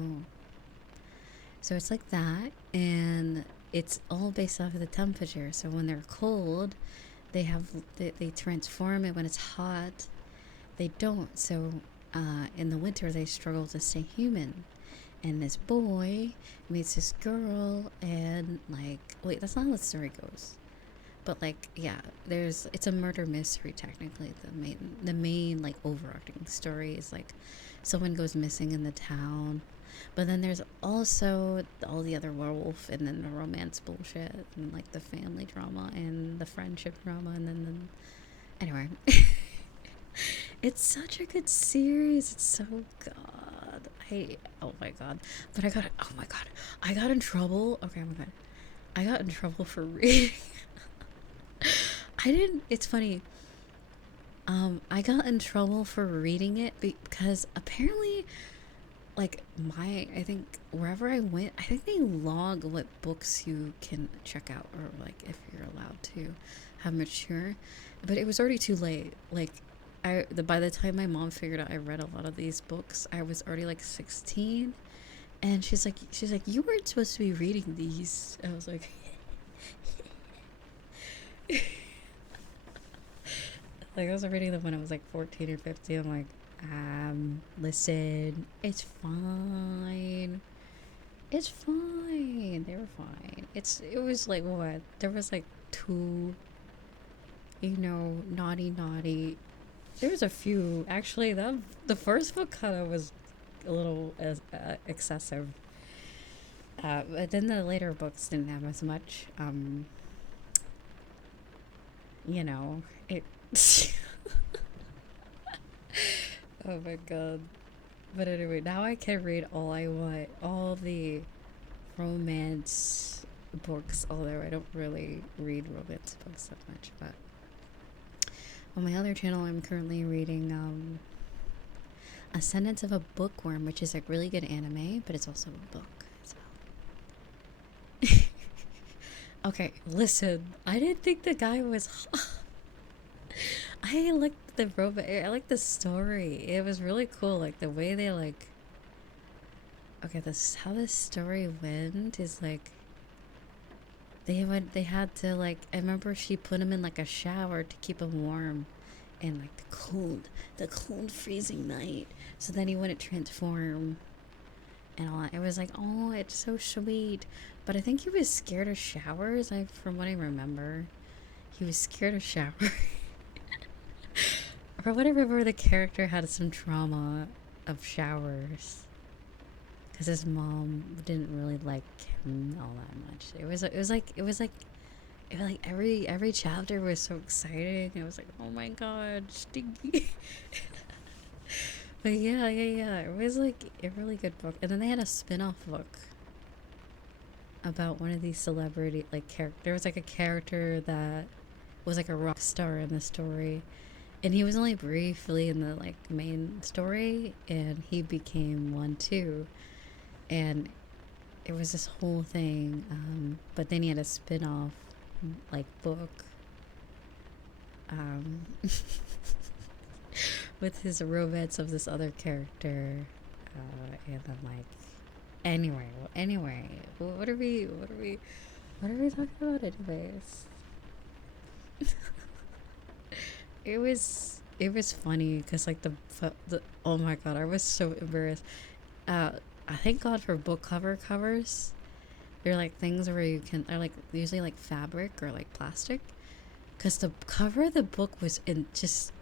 it's like that, and it's all based off of the temperature. So when they're cold, they transform, and when it's hot, they don't. So in the winter, they struggle to stay human. And this boy meets this girl, and like, wait, that's not how the story goes. But like, yeah, it's a murder mystery technically. The main like overarching story is like someone goes missing in the town, but then there's also all the other werewolf, and then the romance bullshit, and like the family drama and the friendship drama, and then anyway. It's such a good series. It's so good. Oh my god. But oh my god, I got in trouble. Okay, oh my god, I got in trouble for reading. It's funny. I got in trouble for reading it because apparently, like, I think wherever I went, I think they log what books you can check out, or like if you're allowed to have mature. But it was already too late. Like, by the time my mom figured out I read a lot of these books, I was already like 16, and she's like, you weren't supposed to be reading these. I was like, like, I was reading them when I was like 14 or 15. I'm like, listen, it's fine. It's fine. They were fine. It was like, what? There was like two, naughty. There was a few. Actually, the first book kind of was a little excessive. But then the later books didn't have as much. It. Oh my god. But anyway, now I can read all I want. All the romance books, although I don't really read romance books that much. But on my other channel, I'm currently reading Ascendance of a Bookworm, which is a really good anime, but it's also a book as well. Okay, listen. I didn't think the guy was... I liked the robot. I liked the story. It was really cool. Like, the way they, like... Okay, how this story went is, like... They had to, like... I remember she put him in, like, a shower to keep him warm. And, like, the cold freezing night. So then he wouldn't transform. And all that. It was like, oh, it's so sweet. But I think he was scared of showers, from what I remember. He was scared of showers. Or what I remember, the character had some trauma of showers. Because his mom didn't really like him all that much. It was like like every chapter was so exciting. I was like, oh my god, Stinky. But yeah, it was like a really good book. And then they had a spin-off book about one of these celebrity like character. There was like a character that was like a rock star in the story, and he was only briefly in the like main story, and he became one too. And it was this whole thing. But then he had a spin-off like book um, with his romance of this other character, and then like anyway, what are we talking about anyways? It was funny because like the oh my god, I was so embarrassed. I thank God for book covers. They're like things where you can, are like usually like fabric or like plastic, because the cover of the book was just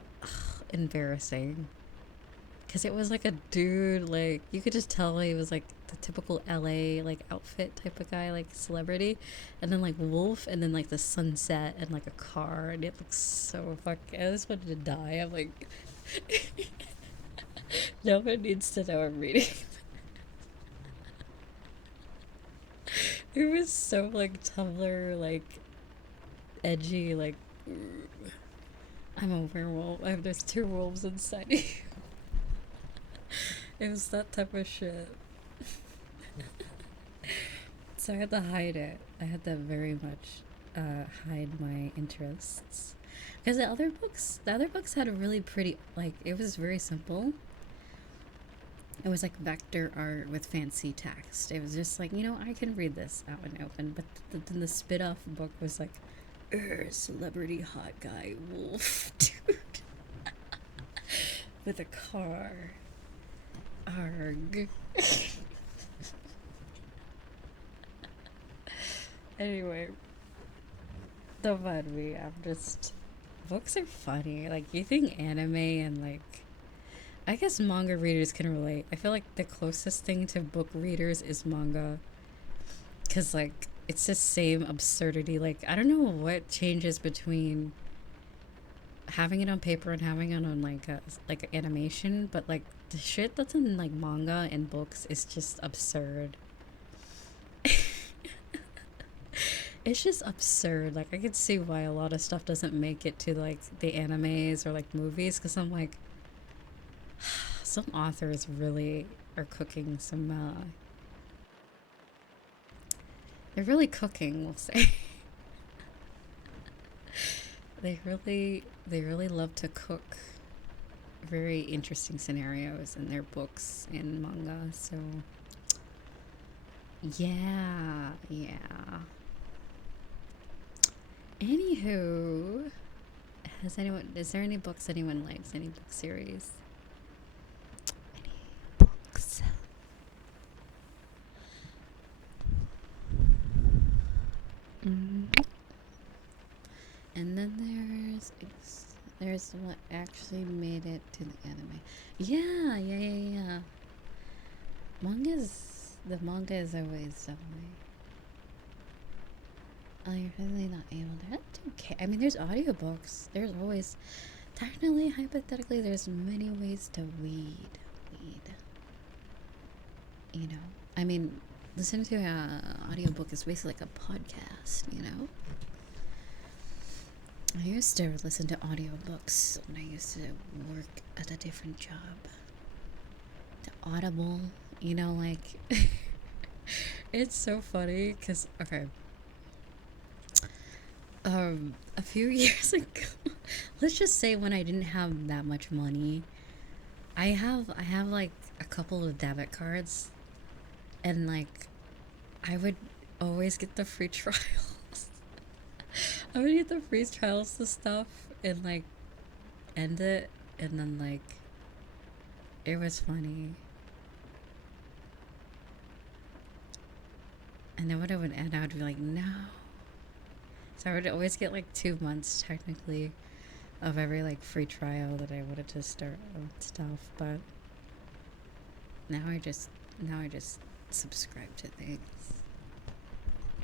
embarrassing, because it was like a dude, like you could just tell he was like the typical LA like outfit type of guy, like celebrity, and then like wolf, and then like the sunset and like a car, and it looks so fucking, I just wanted to die. I'm like no one needs to know I'm reading. It was so like Tumblr, like edgy, like I'm a werewolf. There's two wolves inside you. It was that type of shit. So I had to hide it. I had to very much hide my interests. Because the other books had a really pretty, like, it was very simple. It was like vector art with fancy text. It was just like, I can read this out and open. But then the spit off book was like, celebrity hot guy wolf, dude. With a car. Arg. Anyway, don't mind me. Books are funny. Like, you think anime and like, I guess manga readers can relate. I feel like the closest thing to book readers is manga. Because, like, it's the same absurdity. Like, I don't know what changes between having it on paper and having it on like animation, but like the shit that's in like manga and books is just absurd. It's just absurd. Like, I could see why a lot of stuff doesn't make it to like the animes or like movies, because I'm like, some authors really are cooking some they're really cooking, we'll say. They really love to cook very interesting scenarios in their books and manga. So yeah. Anywho, is there any books anyone likes? Any book series? Any books? And then there's what actually made it to the anime. Yeah. The manga is always that way. Oh, you're really not able to. That's okay. I mean, there's audiobooks. There's always, technically, hypothetically, there's many ways to read. I mean, listening to an audiobook is basically like a podcast. I used to listen to audiobooks when I used to work at a different job. The Audible, like, it's so funny because, okay, a few years ago, let's just say when I didn't have that much money, I have like a couple of debit cards, and like, I would always get the free trials. I would get the free trials to stuff and like end it, and then like, it was funny. And then when it would end, I would be like, no. So I would always get like 2 months technically of every like free trial that I wanted to start with stuff, but now I just subscribe to things.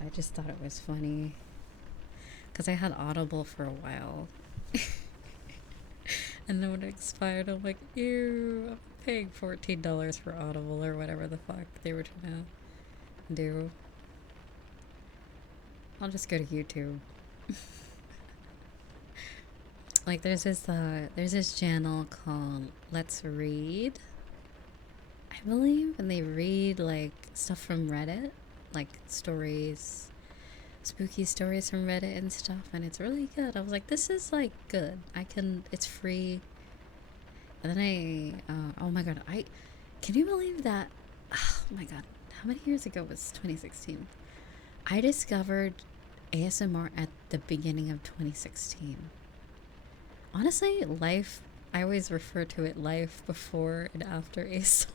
I just thought it was funny. Because I had Audible for a while. And then when it expired, I'm like, ew, I'm paying $14 for Audible or whatever the fuck they were trying to do. I'll just go to YouTube. Like there's this channel called Let's Read, I believe, and they read like stuff from Reddit, like stories, spooky stories from Reddit and stuff, and it's really good. I was like, this is like good. It's free. And then oh my god, can you believe that? Oh my god, how many years ago was 2016? I discovered ASMR at the beginning of 2016. Honestly, life, I always refer to it life before and after ASMR.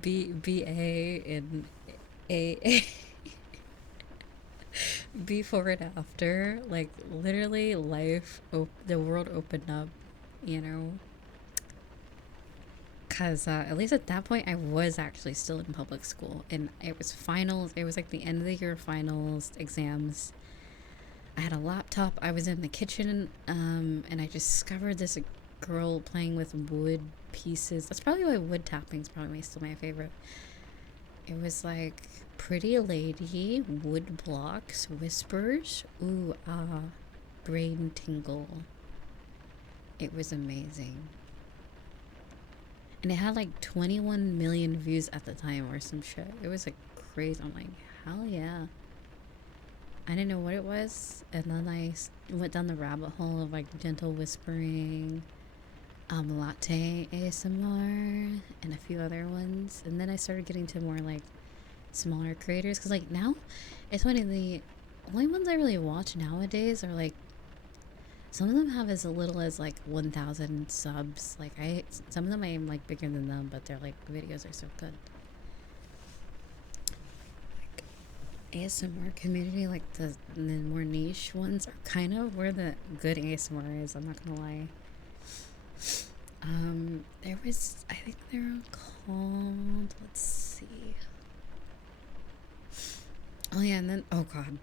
BA and AA. Before and after. Like, literally, life, the world opened up, you know? Because at least at that point, I was actually still in public school. And it was finals. It was like the end of the year finals, exams. I had a laptop. I was in the kitchen, and I discovered this girl playing with wood pieces. That's probably why wood tapping is probably still my favorite. It was like pretty lady, wood blocks, whispers, ooh ah, brain tingle. It was amazing. And it had like 21 million views at the time or some shit. It was like crazy. I'm like, hell yeah. I didn't know what it was, and then I went down the rabbit hole of like gentle whispering, latte ASMR, and a few other ones. And then I started getting to more like smaller creators, because like now it's one of the only ones I really watch nowadays are like, some of them have as little as like 1,000 subs. Like some of them I am like bigger than them, but their like videos are so good. ASMR community, like the more niche ones, are kind of where the good ASMR is. I'm not gonna lie. There was, I think they're called, let's see. Oh yeah, and then, oh god.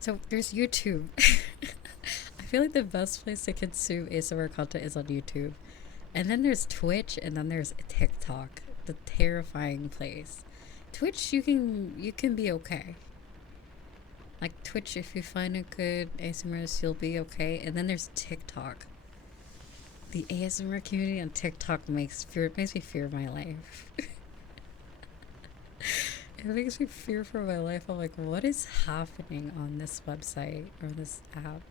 So there's YouTube. I feel like the best place to consume ASMR content is on YouTube. And then there's Twitch, and then there's TikTok, the terrifying place. Twitch, you can be okay. Like Twitch, if you find a good ASMRist, you'll be okay. And then there's TikTok. The ASMR community on TikTok makes me fear my life. It makes me fear for my life. I'm like, what is happening on this website or this app?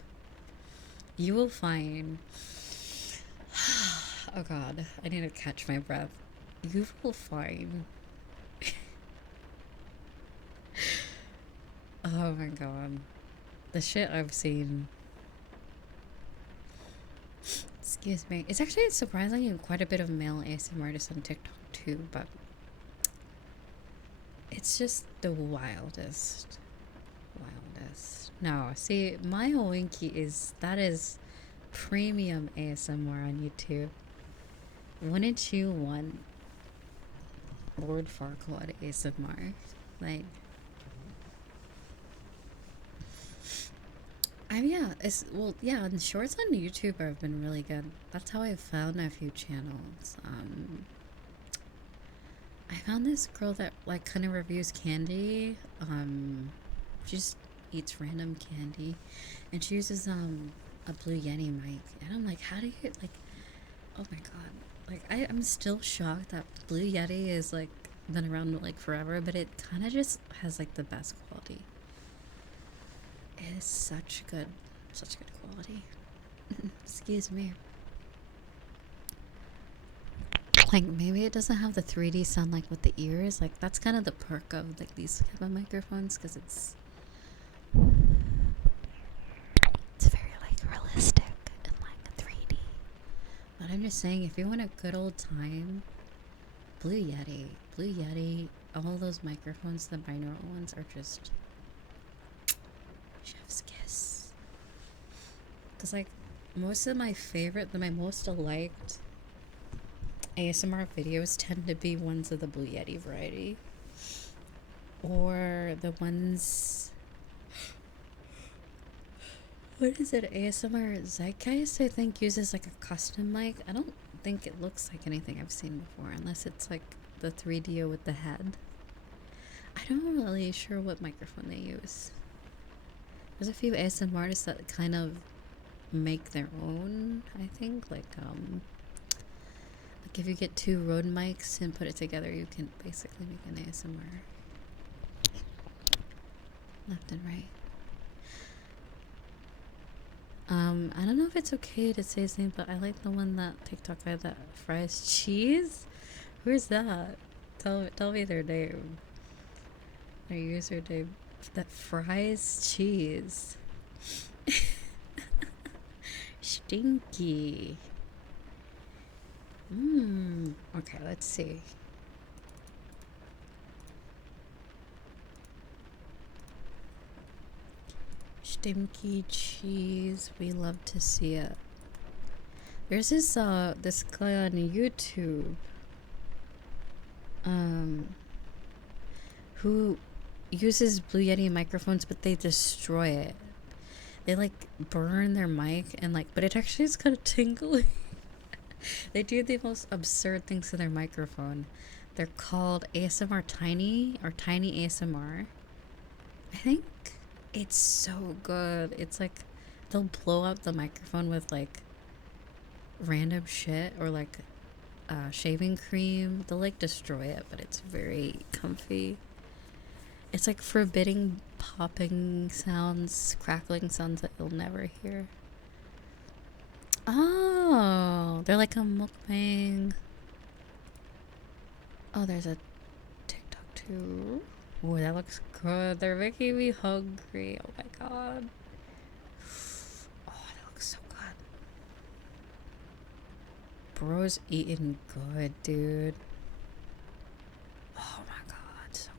You will find. Oh god, I need to catch my breath. You will find. Oh my god. The shit I've seen. Excuse me. It's actually surprisingly quite a bit of male ASMR artists on TikTok too, but it's just the wildest. Wildest. No, see, my Winky is premium ASMR on YouTube. Wouldn't you want Lord Farquaad ASMR? Like, and shorts on YouTube have been really good. That's how I found a few channels. I found this girl that like kind of reviews candy. She just eats random candy, and she uses a Blue Yeti mic. And I'm like, how do you like? Oh my god! Like I'm still shocked that Blue Yeti is like been around like forever, but it kind of just has like the best quality. It is such good quality. Excuse me. Like, maybe it doesn't have the 3D sound like with the ears. Like, that's kind of the perk of like these type of microphones, because it's very like realistic and like 3D. But I'm just saying, if you want a good old time, Blue Yeti, all those microphones, the binaural ones, are just chef's kiss. Because like most of my most liked ASMR videos tend to be ones of the Blue Yeti variety, or the ones What is it? ASMR Zeitgeist, I think, uses like a custom mic. I don't think it looks like anything I've seen before, unless it's like the 3D with the head. I don't really sure what microphone they use. There's a few ASMR artists that kind of make their own, I think. Like if you get two Rode mics and put it together, you can basically make an ASMR. Left and right. I don't know if it's okay to say his name, but I like the one that TikTok guy that fries cheese. Who's that? Tell me their name. Their username that fries cheese. Stinky. Okay, let's see. Stinky cheese. We love to see it. There's this guy on YouTube who uses Blue Yeti microphones, but they destroy it. They like burn their mic and like, but it actually is kind of tingly. They do the most absurd things to their microphone. They're called ASMR Tiny or Tiny ASMR. I think it's so good. It's like they'll blow up the microphone with like random shit or like shaving cream. They'll like destroy it, but it's very comfy. It's like forbidding popping sounds, crackling sounds that you'll never hear. Oh, they're like a mukbang. Oh, there's a TikTok too. Oh, that looks good. They're making me hungry. Oh my god. Oh, that looks so good. Bro's eating good, dude. Oh my god, so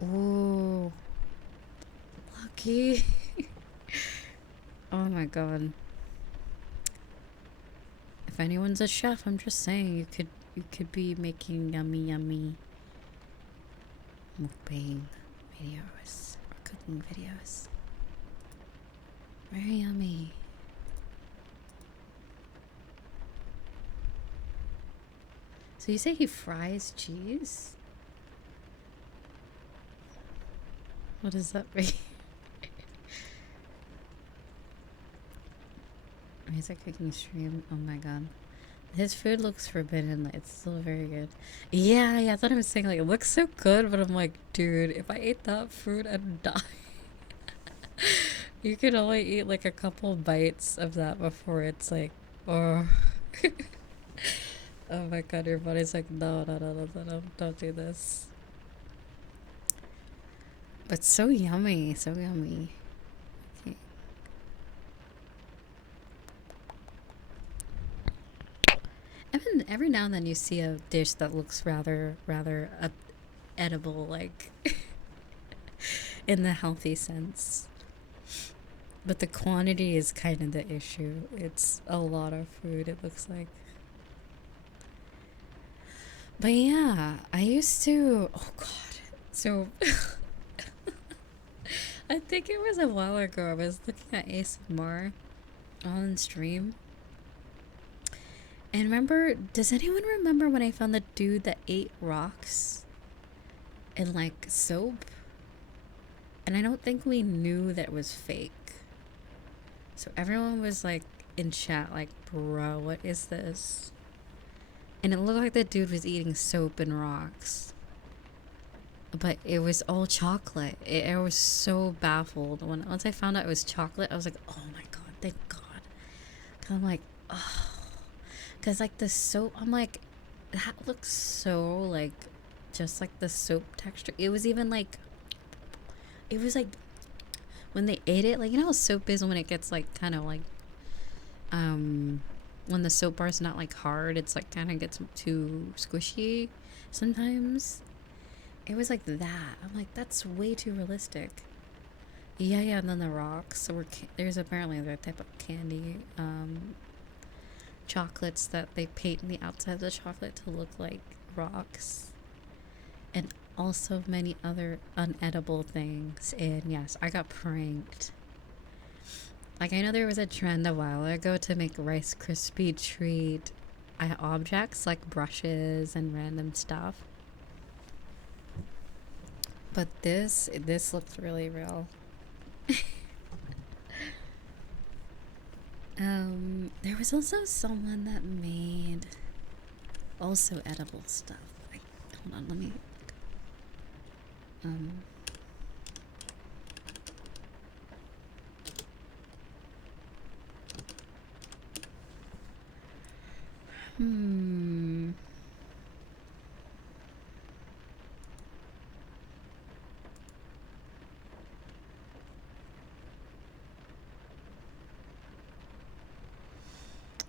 good. Ooh. Lucky. Oh my god. If anyone's a chef, I'm just saying you could be making yummy mukbang videos or cooking videos. Very yummy. So you say he fries cheese? What does that mean? Music cooking stream. Oh my god. His food looks forbidden. It's still very good. Yeah, I thought I was saying like it looks so good, but I'm like, dude, if I ate that food, I'd die. You could only eat like a couple bites of that before it's like, oh. Oh my god, your body's like, no, don't do this. But so yummy, so yummy. Okay. Every now and then you see a dish that looks rather edible, like in the healthy sense. But the quantity is kind of the issue. It's a lot of food, it looks like. But yeah, I used to, oh god, so I think it was a while ago I was looking at ASMR on stream. And remember, does anyone remember when I found the dude that ate rocks in like soap? And I don't think we knew that it was fake. So everyone was like in chat like, bro, what is this? And it looked like the dude was eating soap and rocks. But it was all chocolate. I was so baffled. Once I found out it was chocolate, I was like, oh my god, thank god. Cause I'm like, oh. Cause like the soap, I'm like, that looks so like, just like the soap texture. It was even like, it was like, when they ate it, like, you know how soap is when it gets like, kind of like, when the soap bar is not like hard, it's like kind of gets too squishy sometimes. It was like that. I'm like, that's way too realistic. Yeah, and then the rocks. So there's apparently that type of candy, chocolates that they paint the outside of the chocolate to look like rocks. And also many other unedible things. And yes, I got pranked. Like, I know there was a trend a while ago to make Rice Krispie treat objects like brushes and random stuff. But this looked really real. There was also someone that made also edible stuff. Like, hold on, let me.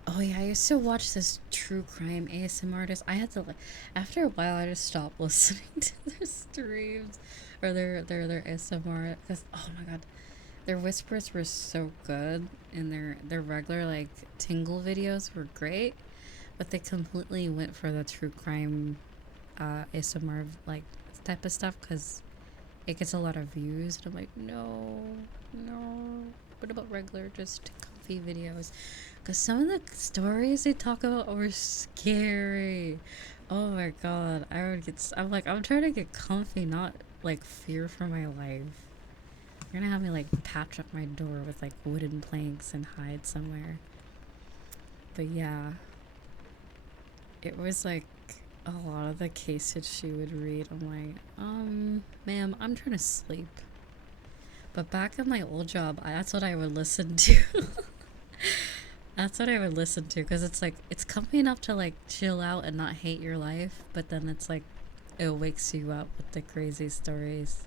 Oh yeah, I used to watch this true crime ASMR artist. I had to like, after a while, I just stopped listening to their streams or their ASMR because oh my god, their whispers were so good and their regular like tingle videos were great, but they completely went for the true crime ASMR like type of stuff because it gets a lot of views. And I'm like, no, no. What about regular, just comfy videos? Because some of the stories they talk about were scary. Oh my god, I'm like, I'm trying to get comfy, not like fear for my life. You're gonna have me like patch up my door with like wooden planks and hide somewhere. But yeah, it was like a lot of the cases she would read. I'm like, ma'am, I'm trying to sleep. But back at my old job, that's what I would listen to. That's what I would listen to because it's like, it's comfy enough to like chill out and not hate your life, but then it's like, it wakes you up with the crazy stories.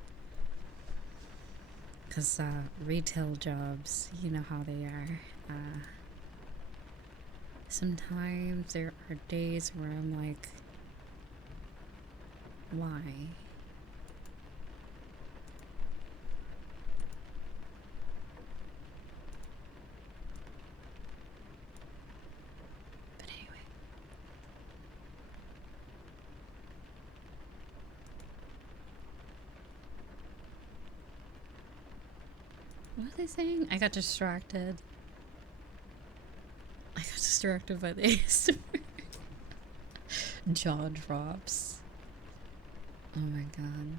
Because retail jobs, you know how they are. Sometimes there are days where I'm like, why? But anyway. What was I saying? I got distracted. I got distracted by the ASMR. Jaw drops. Oh my god.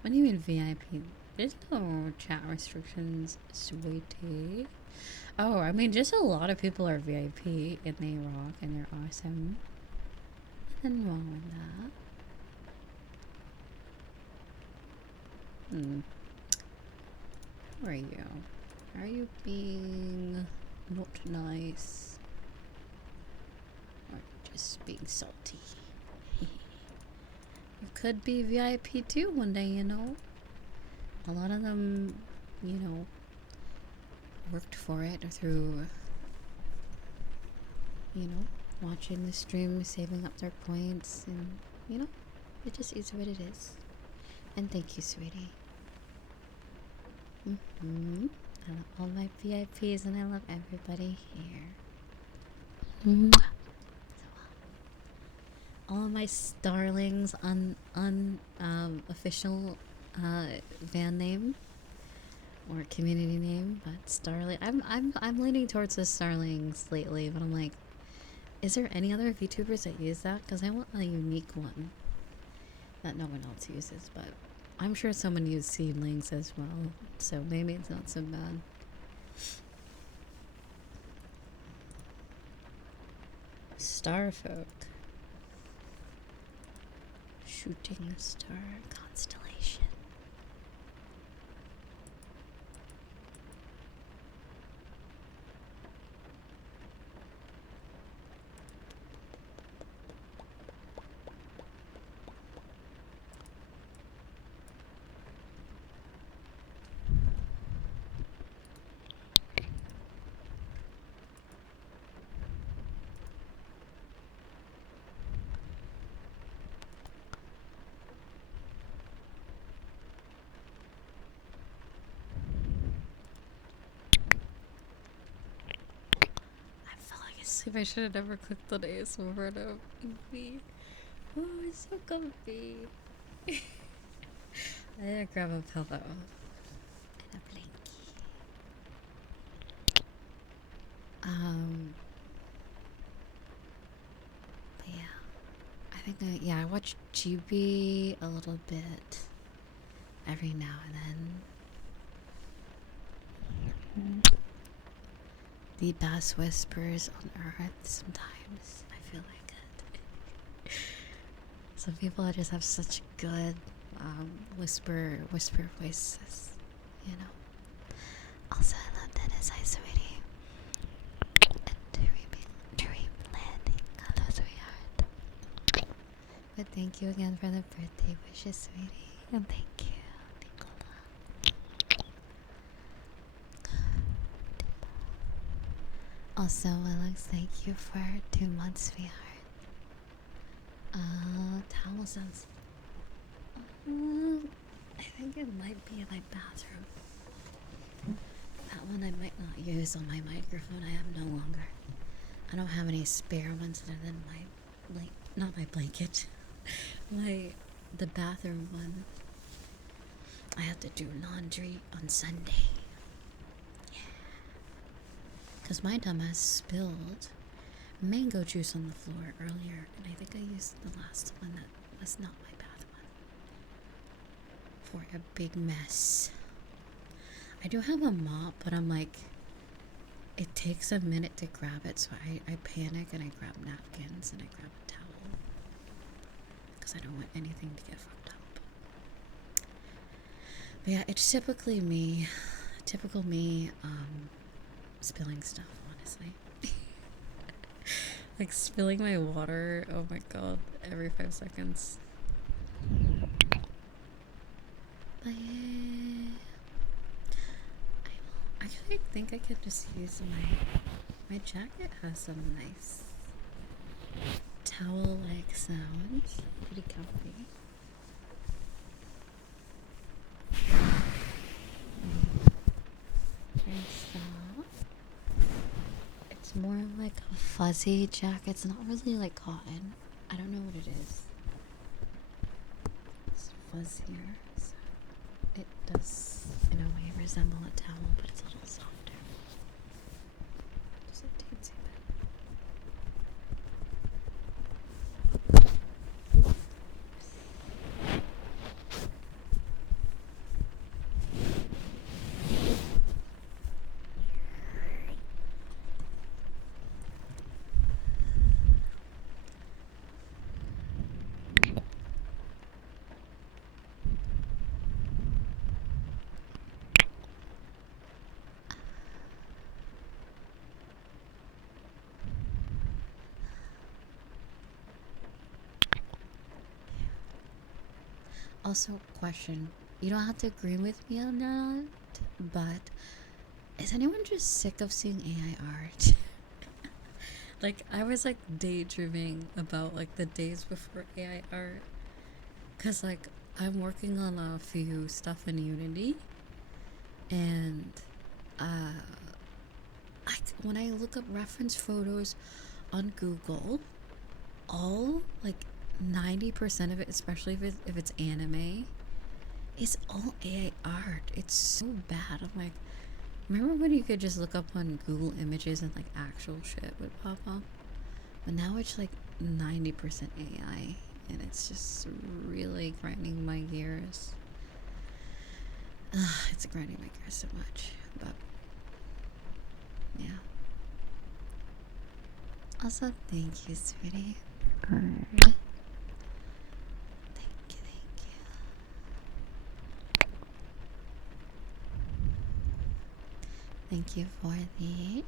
What do you mean VIP? There's no chat restrictions, sweetie. Oh, I mean, just a lot of people are VIP and they rock and they're awesome. Nothing wrong with that. How are you? Are you being not nice? Or just being salty? You could be VIP too one day, you know? A lot of them, you know, worked for it through, you know, watching the stream, saving up their points, and, you know, it just is what it is. And thank you, sweetie. I love all my VIPs and I love everybody here. All of my starlings official van name or community name, but starling. I'm leaning towards the starlings lately, but I'm like, is there any other VTubers that use that? Because I want a unique one that no one else uses, but I'm sure someone used seedlings as well, so maybe it's not so bad. Starfolk. Shooting star constellation. asleep. I should have never clicked on ASMR and comfy. Oh, it's so comfy. I gotta grab a pillow and a blankie. But yeah, I think I watch GB a little bit every now and then. The bass whispers on Earth. Sometimes I feel like it. Some people just have such good whisper voices, you know. Also, I love Dennis. Hi, sweetie. And dream landing. Hello, sweetheart. But thank you again for the birthday wishes, sweetie. And thank you, Nicola. Also, Alex, thank you for 2 months, sweetheart. Towel sounds. I think it might be in my bathroom. That one I might not use on my microphone. I have no longer. I don't have any spare ones other than my not my blanket. The bathroom one. I have to do laundry on Sunday. Yeah. Cause my dumbass spilled mango juice on the floor earlier, and I think I used the last one that was not my bath one for a big mess. I do have a mop, but I'm like, it takes a minute to grab it, so I panic and I grab napkins and I grab a towel because I don't want anything to get fucked up. But yeah, it's typical me spilling stuff, honestly. Like spilling my water, oh my god, every 5 seconds. But yeah, I think I could just use my jacket has some nice towel-like sounds. Pretty comfy. It's more like a fuzzy jacket. It's not really like cotton. I don't know what it is. It's fuzzier. So it does, in a way, resemble a towel, but it's a little softer. Just a teensy bit. Also, question. You don't have to agree with me on that, but is anyone just sick of seeing AI art? Like, I was like daydreaming about like the days before AI art, cause like I'm working on a few stuff in Unity, and when I look up reference photos on Google, all like 90% of it, especially if it's anime, is all AI art. It's so bad. I'm like, remember when you could just look up on Google Images and like actual shit would pop up? But now it's like 90% AI, and it's just really grinding my gears. It's grinding my gears so much, but yeah. Also, thank you, sweetie. Thank you. Thank you for the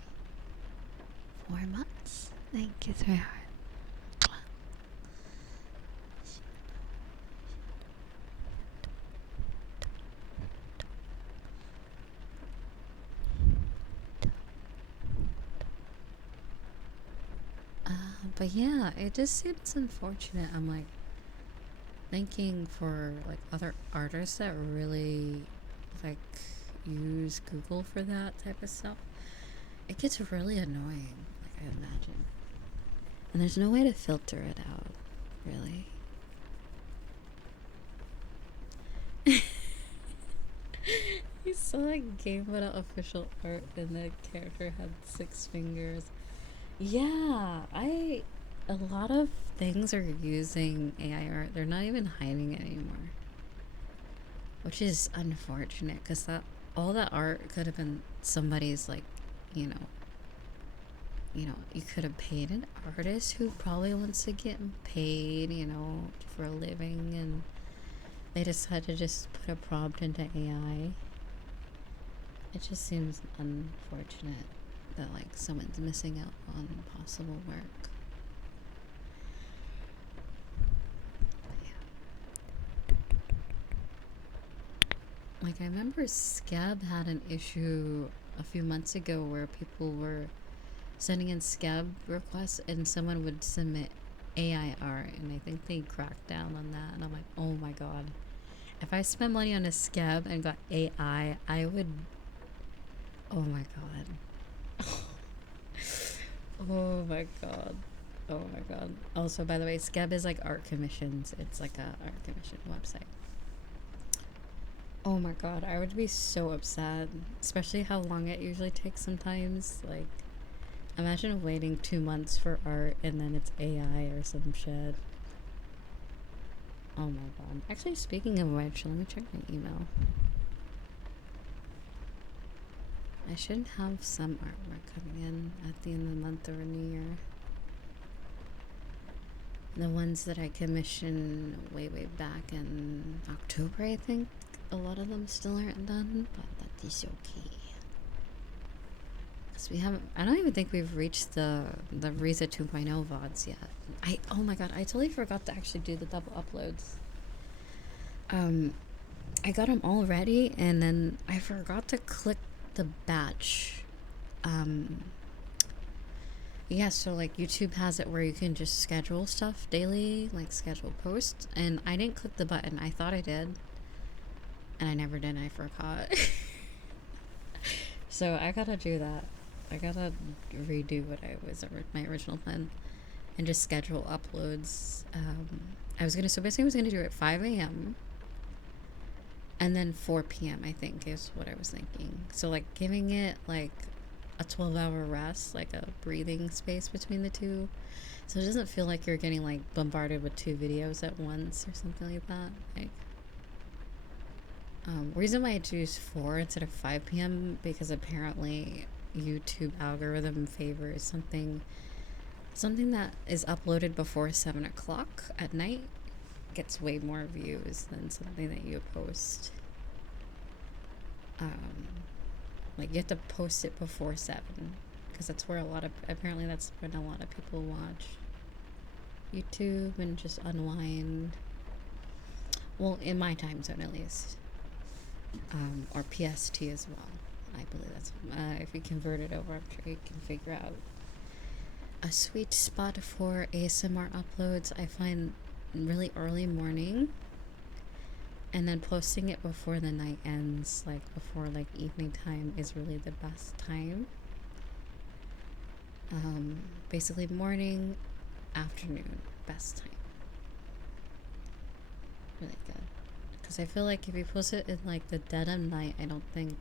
4 months. Thank you, sweetheart. But yeah, it just seems unfortunate. I'm like thinking for like other artists that really like use Google for that type of stuff. It gets really annoying. Like I imagine. And there's no way to filter it out, really. You saw that game without official art and the character had 6 fingers. Yeah, a lot of things are using AI art. They're not even hiding it anymore. Which is unfortunate, because that all that art could have been somebody's, like, you know, you could have paid an artist who probably wants to get paid, for a living, and they decided to just put a prompt into AI. It just seems unfortunate that, like, someone's missing out on possible work. Like, I remember Scab had an issue a few months ago where people were sending in Scab requests and someone would submit AI art, and I think they cracked down on that, and I'm like, oh my god. If I spent money on a Scab and got AI, I would... Oh my god. Oh my god. Oh my god. Also, by the way, Scab is like art commissions. It's like a art commission website. Oh my god, I would be so upset. Especially how long it usually takes sometimes. Like, imagine waiting 2 months for art and then it's AI or some shit. Oh my god. Actually, speaking of which, let me check my email. I should have some artwork coming in at the end of the month or New Year. The ones that I commissioned way back in October, I think. A lot of them still aren't done, but that is okay. Because we haven't... I don't even think we've reached the Riza 2.0 VODs yet. Oh my god, I totally forgot to actually do the double uploads. I got them all ready, and then I forgot to click the batch. Yeah, so like YouTube has it where you can just schedule stuff daily, like schedule posts, and I didn't click the button. I thought I did, and I never did. I forgot. So I gotta do that. I gotta redo what I was my original plan and just schedule uploads. I was gonna do it at 5 a.m. and then 4 p.m. I think is what I was thinking. So like giving it like a 12-hour rest, like a breathing space between the two, so it doesn't feel like you're getting like bombarded with 2 videos at once or something like that. Like, reason why I choose 4 instead of 5 p.m. because apparently YouTube algorithm favors something that is uploaded before 7 o'clock at night gets way more views than something that you post. Like, you have to post it before 7 because that's where apparently that's when a lot of people watch YouTube and just unwind. Well, in my time zone at least. Or PST as well. I believe that's if you convert it over, I'm sure you can figure out a sweet spot for ASMR uploads. I find really early morning, and then posting it before the night ends, like before like evening time, is really the best time. Basically morning, afternoon, best time. Really good. Because I feel like if you post it in like the dead of night, I don't think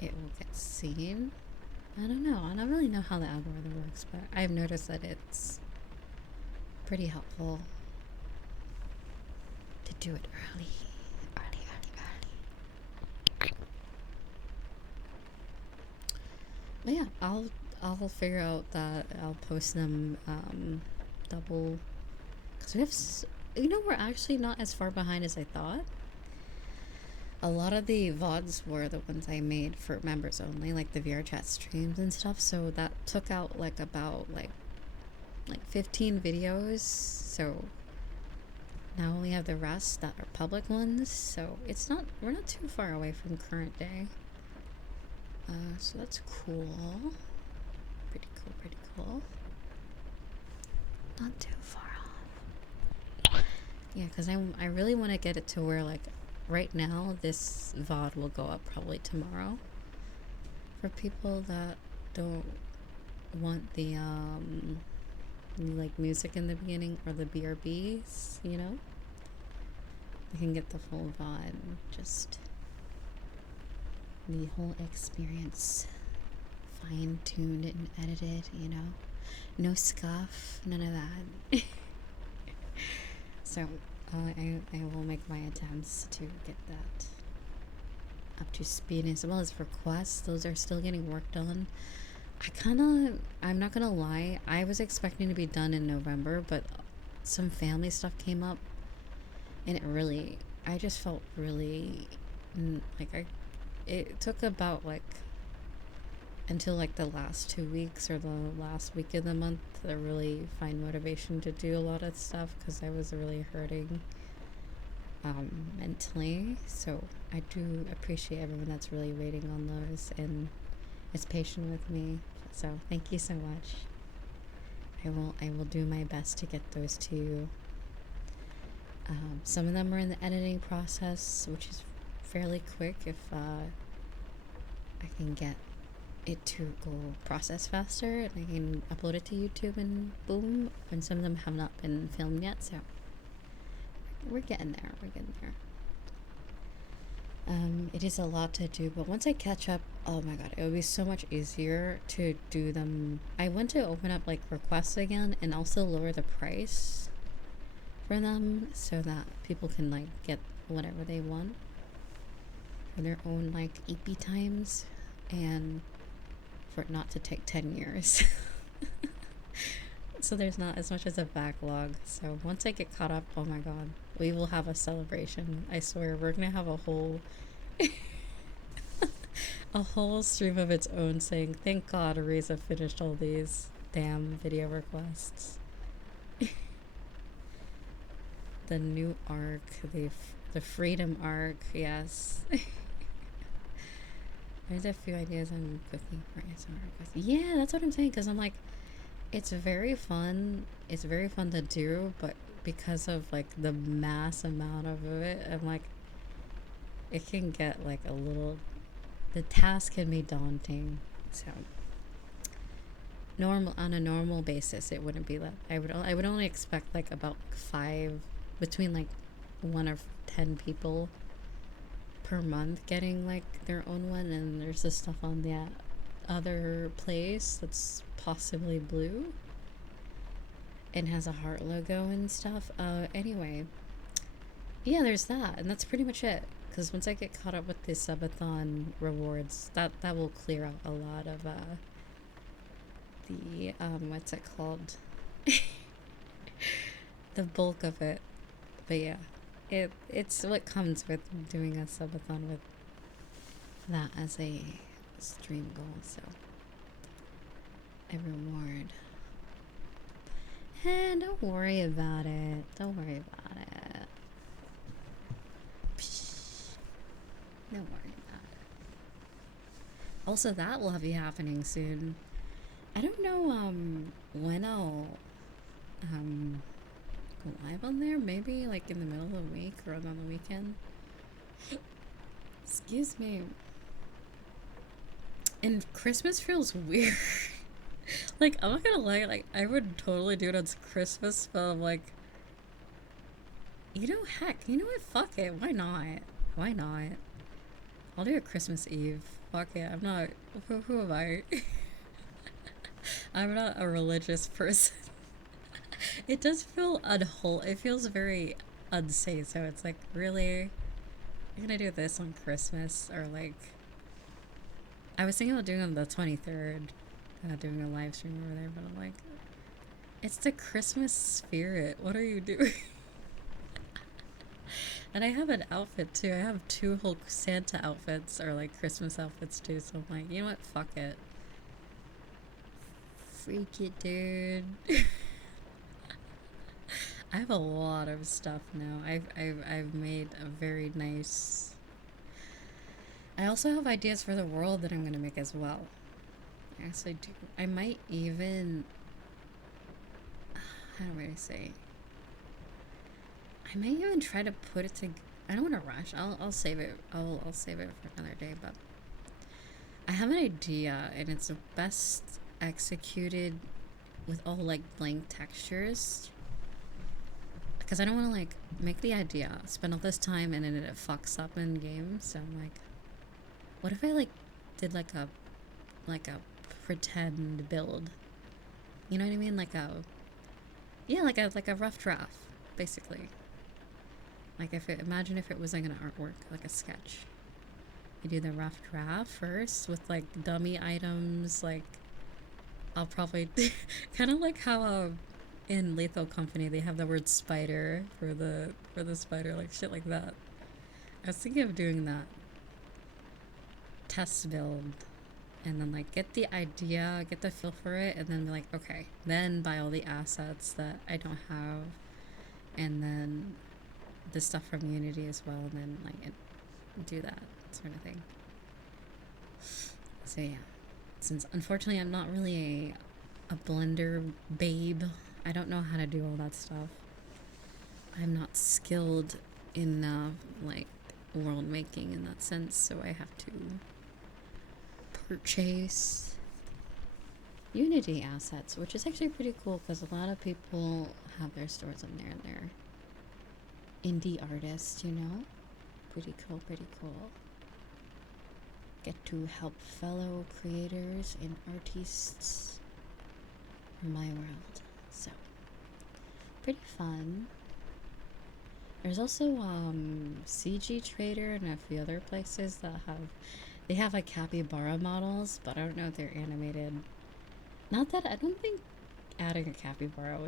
it will get seen. I don't know. I don't really know how the algorithm works, but I've noticed that it's pretty helpful to do it early. But yeah, I'll figure out that I'll post them double, because we have we're actually not as far behind as I thought. A lot of the VODs were the ones I made for members only, like the VR chat streams and stuff, so that took out like about like 15 videos, so now we have the rest that are public ones, so we're not too far away from current day. So that's cool. Pretty cool. Not too far off. Yeah, because I really want to get it to where, like, right now this VOD will go up probably tomorrow for people that don't want the like music in the beginning or the BRBs, you know, you can get the full vibe, just the whole experience fine-tuned and edited, you know, no scuff, none of that. So I will make my attempts to get that up to speed, as well as requests. Those are still getting worked on. I'm not gonna lie, I was expecting to be done in November, but some family stuff came up, and I just felt really, it took about like until like the last 2 weeks or the last week of the month to really find motivation to do a lot of stuff, because I was really hurting mentally. So I do appreciate everyone that's really waiting on those and is patient with me. So thank you so much. I will do my best to get those to you. Some of them are in the editing process, which is fairly quick if I can get it to go process faster, and I can upload it to YouTube and boom. And some of them have not been filmed yet, so we're getting there. It is a lot to do, but once I catch up, oh my god, it will be so much easier to do them. I want to open up like requests again and also lower the price for them so that people can like get whatever they want for their own like EP times, and for it not to take 10 years. So there's not as much as a backlog. So once I get caught up, oh my god, we will have a celebration. I swear, we're gonna have a whole a whole stream of its own saying, thank god Reza finished all these damn video requests. The new arc, the freedom arc, yes. There's a few ideas I'm cooking for SR3D. Yeah, that's what I'm saying, because I'm like, it's very fun to do, but because of like the mass amount of it, I'm like, it can get like a little, the task can be daunting. So on a normal basis it wouldn't be that. I would only expect like about 5, between like 1 or 10 people per month getting like their own one, and there's this stuff on the other place that's possibly blue and has a heart logo and stuff. Anyway, yeah, there's that, and that's pretty much it, because once I get caught up with the subathon rewards, that will clear out a lot of the what's it called, the bulk of it. But yeah, it's what comes with doing a subathon with that as a stream goal, so a reward. And don't worry about it. Don't worry about it. Psh, don't worry about it. Also, that will be happening soon. I don't know when I'll go live on there. Maybe like in the middle of the week or on the weekend. Excuse me. And Christmas feels weird. Like, I'm not gonna lie, like, I would totally do it on Christmas, but I'm like, you know, heck, you know what, fuck it, why not? Why not? I'll do it Christmas Eve. Fuck it, I'm not, who am I? I'm not a religious person. It does feel it feels very unsafe, so it's like, really? You're gonna do this on Christmas? Or like, I was thinking about doing it on the 23rd, doing a live stream over there, but I'm like, it's the Christmas spirit. What are you doing? And I have an outfit too. I have 2 whole Santa outfits, or like Christmas outfits too. So I'm like, you know what? Fuck it. Freak it, dude. I have a lot of stuff now. I've made a very nice. I also have ideas for the world that I'm gonna make as well. Yes, I do. I might even. How do I say? I might even try to put it to. I don't want to rush. I'll save it. I'll save it for another day. But I have an idea, and it's the best executed with all like blank textures, because I don't want to like make the idea, spend all this time, and then it fucks up in game. So I'm like, what if I like did like a pretend build? You know what I mean? Like a rough draft, basically. Like imagine if it was like an artwork, like a sketch. You do the rough draft first with like dummy items, like I'll probably kind of like how in Lethal Company they have the word spider for the spider, like shit like that. I was thinking of doing that test build, and then like get the idea, get the feel for it, and then be like, okay, then buy all the assets that I don't have, and then the stuff from Unity as well, and then like do that sort of thing. So yeah, since unfortunately I'm not really a Blender babe, I don't know how to do all that stuff. I'm not skilled in like world making in that sense, so I have to purchase Unity assets, which is actually pretty cool because a lot of people have their stores on there and they're indie artists, you know? Pretty cool, pretty cool. Get to help fellow creators and artists in my world. So, pretty fun. There's also CG Trader and a few other places that have like capybara models, but I don't know if they're animated. Not that I don't think adding a capybara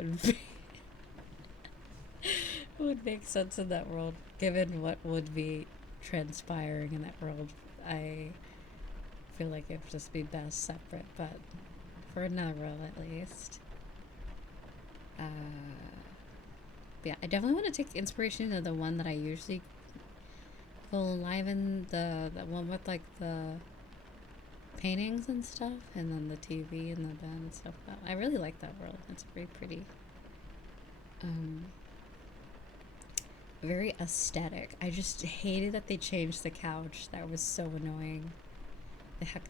would make sense in that world, given what would be transpiring in that world. I feel like it would just be best separate, but for another world at least. Yeah, I definitely want to take inspiration to the one that I usually go live in, the one with like the paintings and stuff, and then the TV and the bed and stuff. I really like that world. It's very pretty. Very aesthetic. I just hated that they changed the couch. That was so annoying.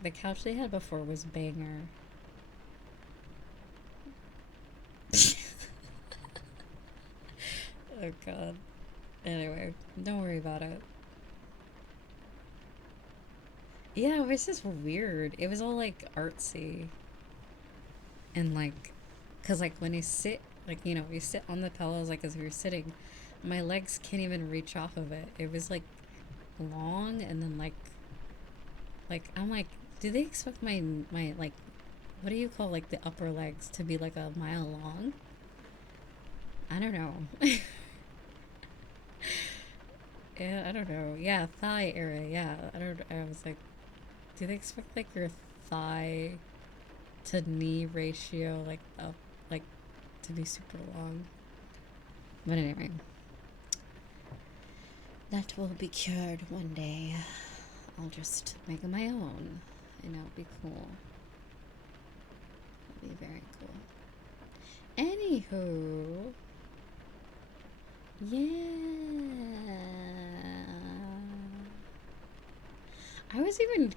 The couch they had before was banger. Oh god. Anyway, don't worry about it. Yeah, it was just weird. It was all like artsy. And like, cause like when you sit, like, you know, you sit on the pillows, like as we were sitting, my legs can't even reach off of it. It was like long, and then like I'm like, do they expect my like, what do you call like the upper legs to be like a mile long? I don't know. Yeah, I don't know. Yeah, thigh area. Yeah, I was like, do they expect like your thigh to knee ratio like up, like to be super long? But anyway, that will be cured one day. I'll just make it my own, and it'll be cool. It'll be very cool. Anywho, yeah. I was even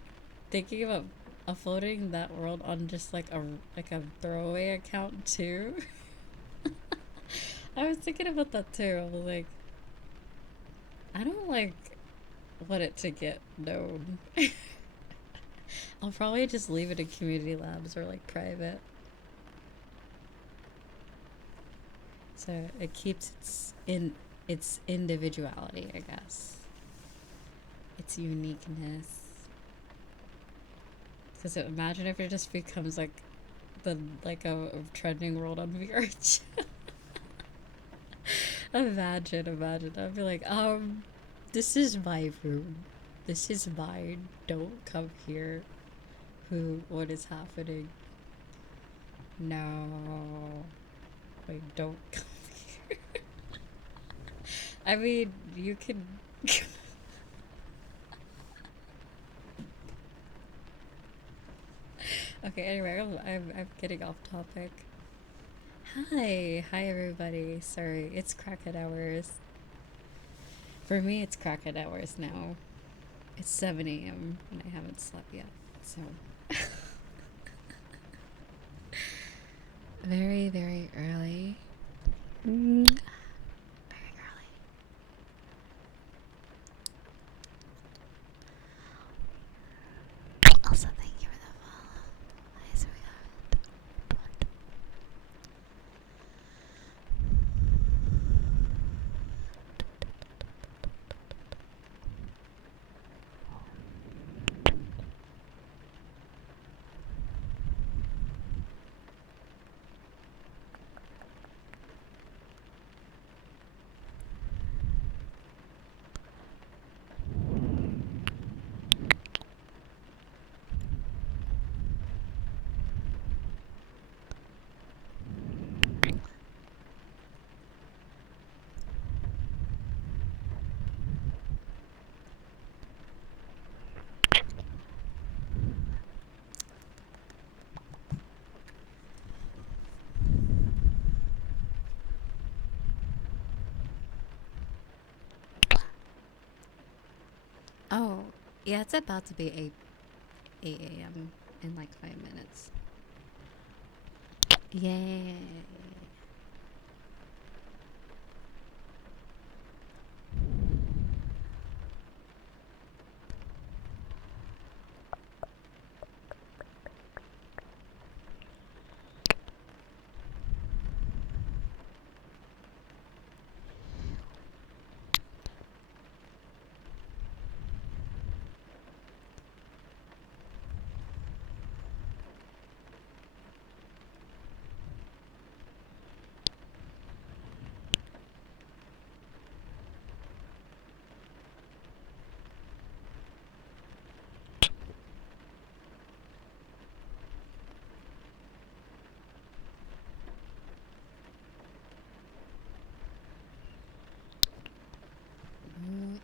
thinking about uploading that world on just like a throwaway account too. I was thinking about that too. I was like, I don't like want it to get known. I'll probably just leave it in community labs or like private. So it keeps its individuality, I guess. Its uniqueness. Because imagine if it just becomes like a trending world on VRChat. Imagine. I'd be like, this is my room. This is mine. Don't come here. What is happening? No. Wait, don't come here. I mean, you can. Okay, anyway, I'm getting off topic. Hi everybody. Sorry, it's crackhead hours. For me, it's crackhead hours now. It's 7 a.m. and I haven't slept yet, so. Very, very early. Very early. Also, thank you for the follow. Hi, sweetheart. Oh, yeah, it's about to be 8 a.m. in like 5 minutes. Yay.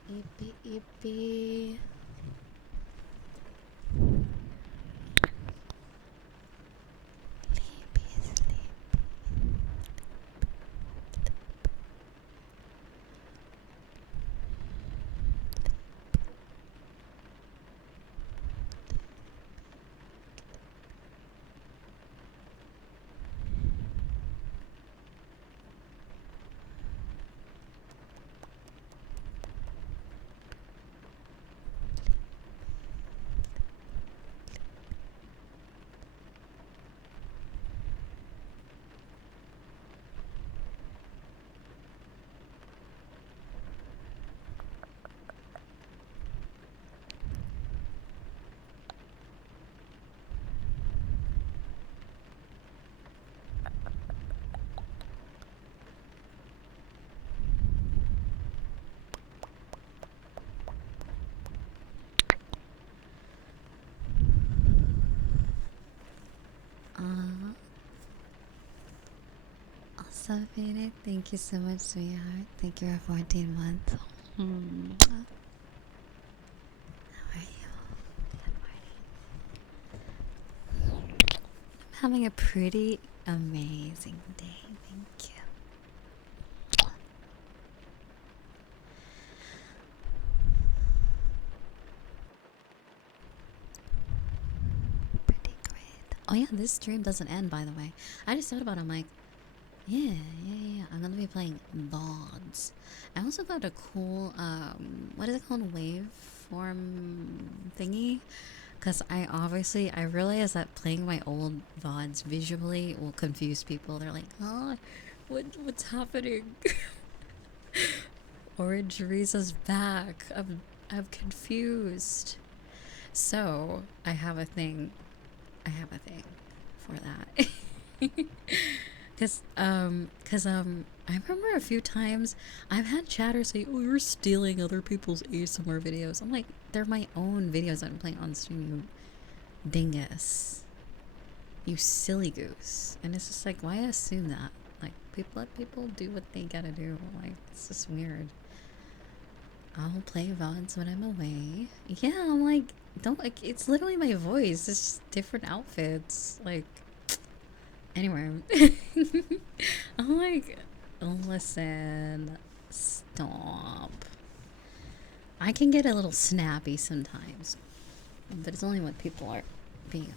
Ippy, ippy. Sleepy, sleepy. Also, Phoenix, thank you so much, sweetheart. Thank you for 14 months. How are you? I'm having a pretty amazing day. Thank you. Pretty great. Oh yeah, this stream doesn't end, by the way. I just thought about it. I'm like, yeah. I'm gonna be playing VODs. I also got a cool, what is it called? Waveform thingy? Because I realize that playing my old VODs visually will confuse people. They're like, oh, what's happening? Orange Risa's back. I'm confused. So I have a thing. For that. I remember a few times I've had chatters say, "Oh, you're stealing other people's ASMR videos." I'm like, they're my own videos that I'm playing on stream, you dingus, you silly goose. And it's just like, why assume that? Like, let people do what they gotta do. Like, it's just weird. I'll play VODs when I'm away. Yeah, I'm like, don't like. It's literally my voice. It's just different outfits. Like, anyway, I'm like, listen, stop. I can get a little snappy sometimes, but it's only when people are being.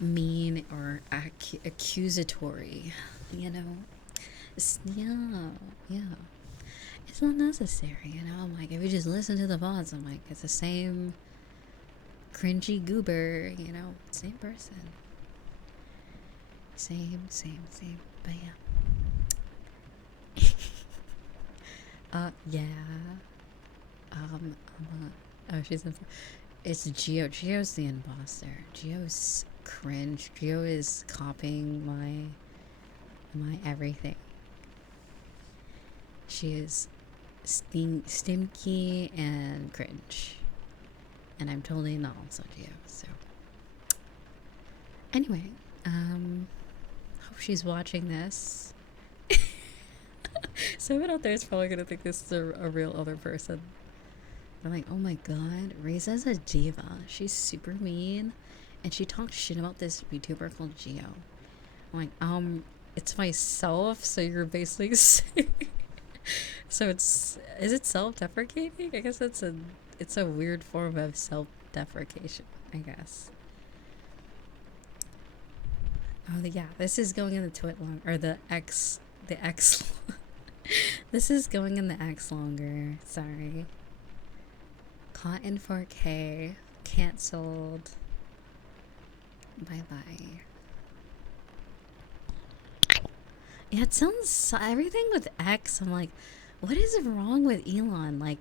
mean or accusatory, you know. Yeah, yeah. It's not necessary, you know. I'm like, if you just listen to the vods, I'm like, it's the same cringy goober, you know, same person. Same. But yeah. Yeah. Um, oh, she's in. It's Geo. Geo's the imposter. Geo's cringe. Geo is copying my everything. She is stinky and cringe. And I'm totally not also Geo, so. Anyway, hope she's watching this. Someone out there is probably gonna think this is a real other person. They're like, oh my god, Riza's a diva. She's super mean. And she talks shit about this YouTuber called Geo. I'm like, it's myself, so you're basically saying. So is it self-deprecating? I guess it's a weird form of self-deprecation, I guess. Oh, yeah, this is going in the twit long, or the X. This is going in the X longer. Sorry. Caught in 4K. Cancelled. Bye. Yeah, it sounds everything with X. I'm like, what is wrong with Elon? Like,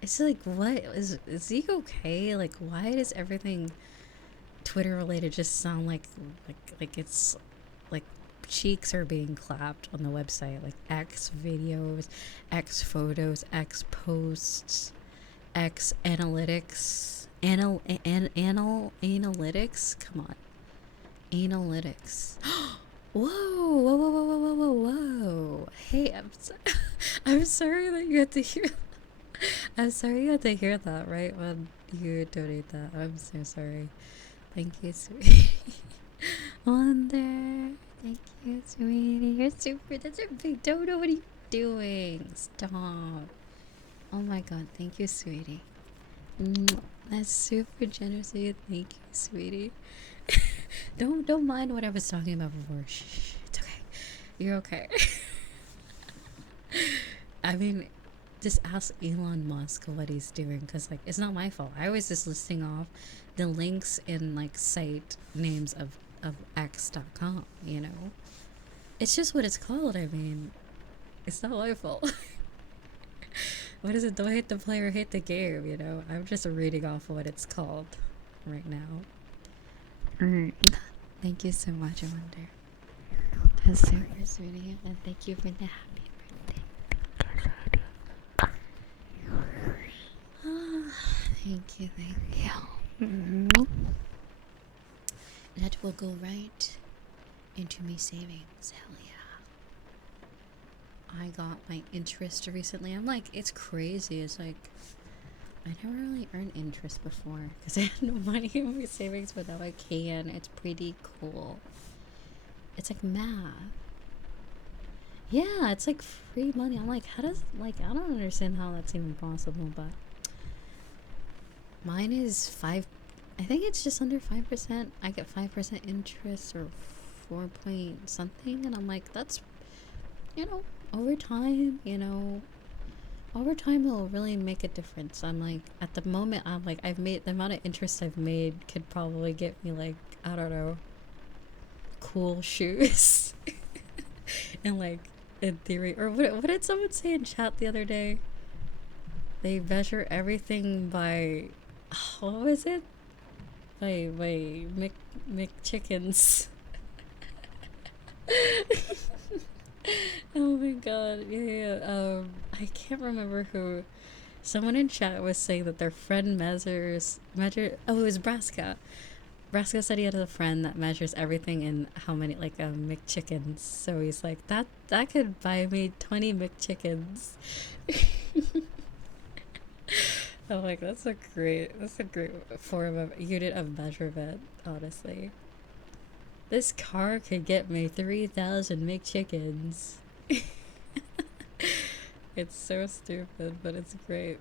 it's like, what is he okay? Like, why does everything Twitter related just sound like it's like cheeks are being clapped on the website? Like X videos, X photos, X posts, X analytics, analytics. Come on, analytics. Whoa. Hey, I'm sorry that you had to hear. I'm sorry you had to hear that right when you donate that. I'm so sorry. Thank you, sweetie. Wonder. Thank you, sweetie. You're super. That's a big dodo. What are you doing? Stop. Oh my god. Thank you, sweetie. That's super generous of you. Thank you, sweetie. Don't mind what I was talking about before. Shh. It's okay. You're okay. I mean, just ask Elon Musk what he's doing, because like it's not my fault. I was just listing off the links in like site names of x.com, you know. It's just what it's called. I mean, it's not my fault. What is it? Don't hate the player, hate the game, you know. I'm just reading off what it's called right now. Thank you so much, I wonder. That's super sweetie, and thank you for the happy birthday. Thank you. That will go right into me savings. Hell yeah. I got my interest recently. I'm like, it's crazy. It's like, I never really earned interest before because I had no money in my savings, but now I can. It's pretty cool. It's like math. Yeah, it's like free money. I'm like, how does, like, I don't understand how that's even possible, but mine is I think it's just under 5%. I get 5% interest or 4 point something, and I'm like, that's, you know, over time, it'll really make a difference. I'm like, at the moment, I'm like, I've made, the amount of interest I've made could probably get me, like, I don't know, cool shoes. And like, in theory, or what did someone say in chat the other day? They measure everything by, what was it? By McChickens. Oh my god, yeah. I can't remember who. Someone in chat was saying that their friend measures. Oh, it was Braska. Braska said he had a friend that measures everything in how many, like, McChickens. So he's like, that could buy me 20 McChickens. I'm like, that's a great form of unit of measurement, honestly. This car could get me 3,000 McChickens. It's so stupid, but it's great.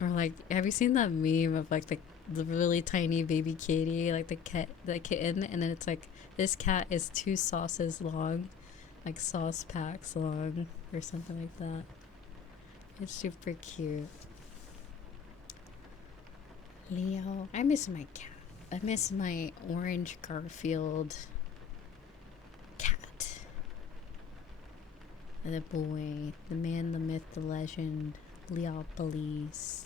Or like, have you seen that meme of like the really tiny baby kitty, like the kitten, and then it's like this cat is 2 sauces long, like sauce packs long, or something like that. It's super cute. Leo, I miss my cat. I miss my orange Garfield cat. The boy, the man, the myth, the legend, Leopolis.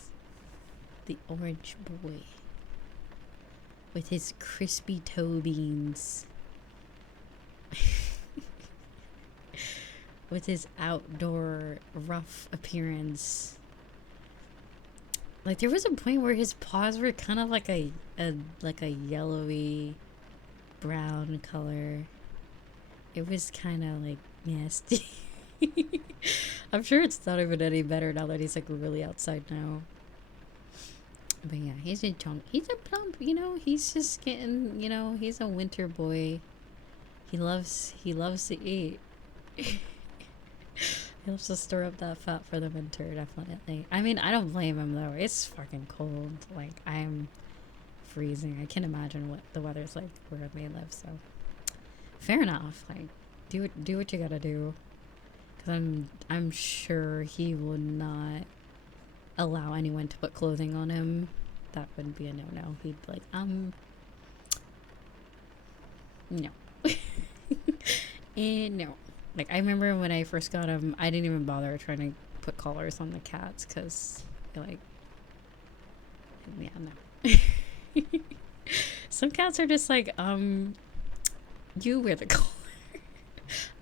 The orange boy. With his crispy toe beans. With his outdoor rough appearance. Like there was a point where his paws were kind of like a yellowy brown color. It was kind of like nasty. I'm sure it's not even any better now that he's like really outside now. But yeah, he's a chunk. He's a plump, you know. He's just getting, you know. He's a winter boy. He loves to eat. He loves to store up that fat for the winter, definitely. I mean, I don't blame him though. It's fucking cold. Like I'm freezing. I can't imagine what the weather's like where they live. So fair enough. Like do what you gotta do. Cause I'm sure he would not allow anyone to put clothing on him. That wouldn't be a no-no. He'd be like, no. And no. Like, I remember when I first got him, I didn't even bother trying to put collars on the cats, because, like, yeah, no. Some cats are just like, you wear the collar.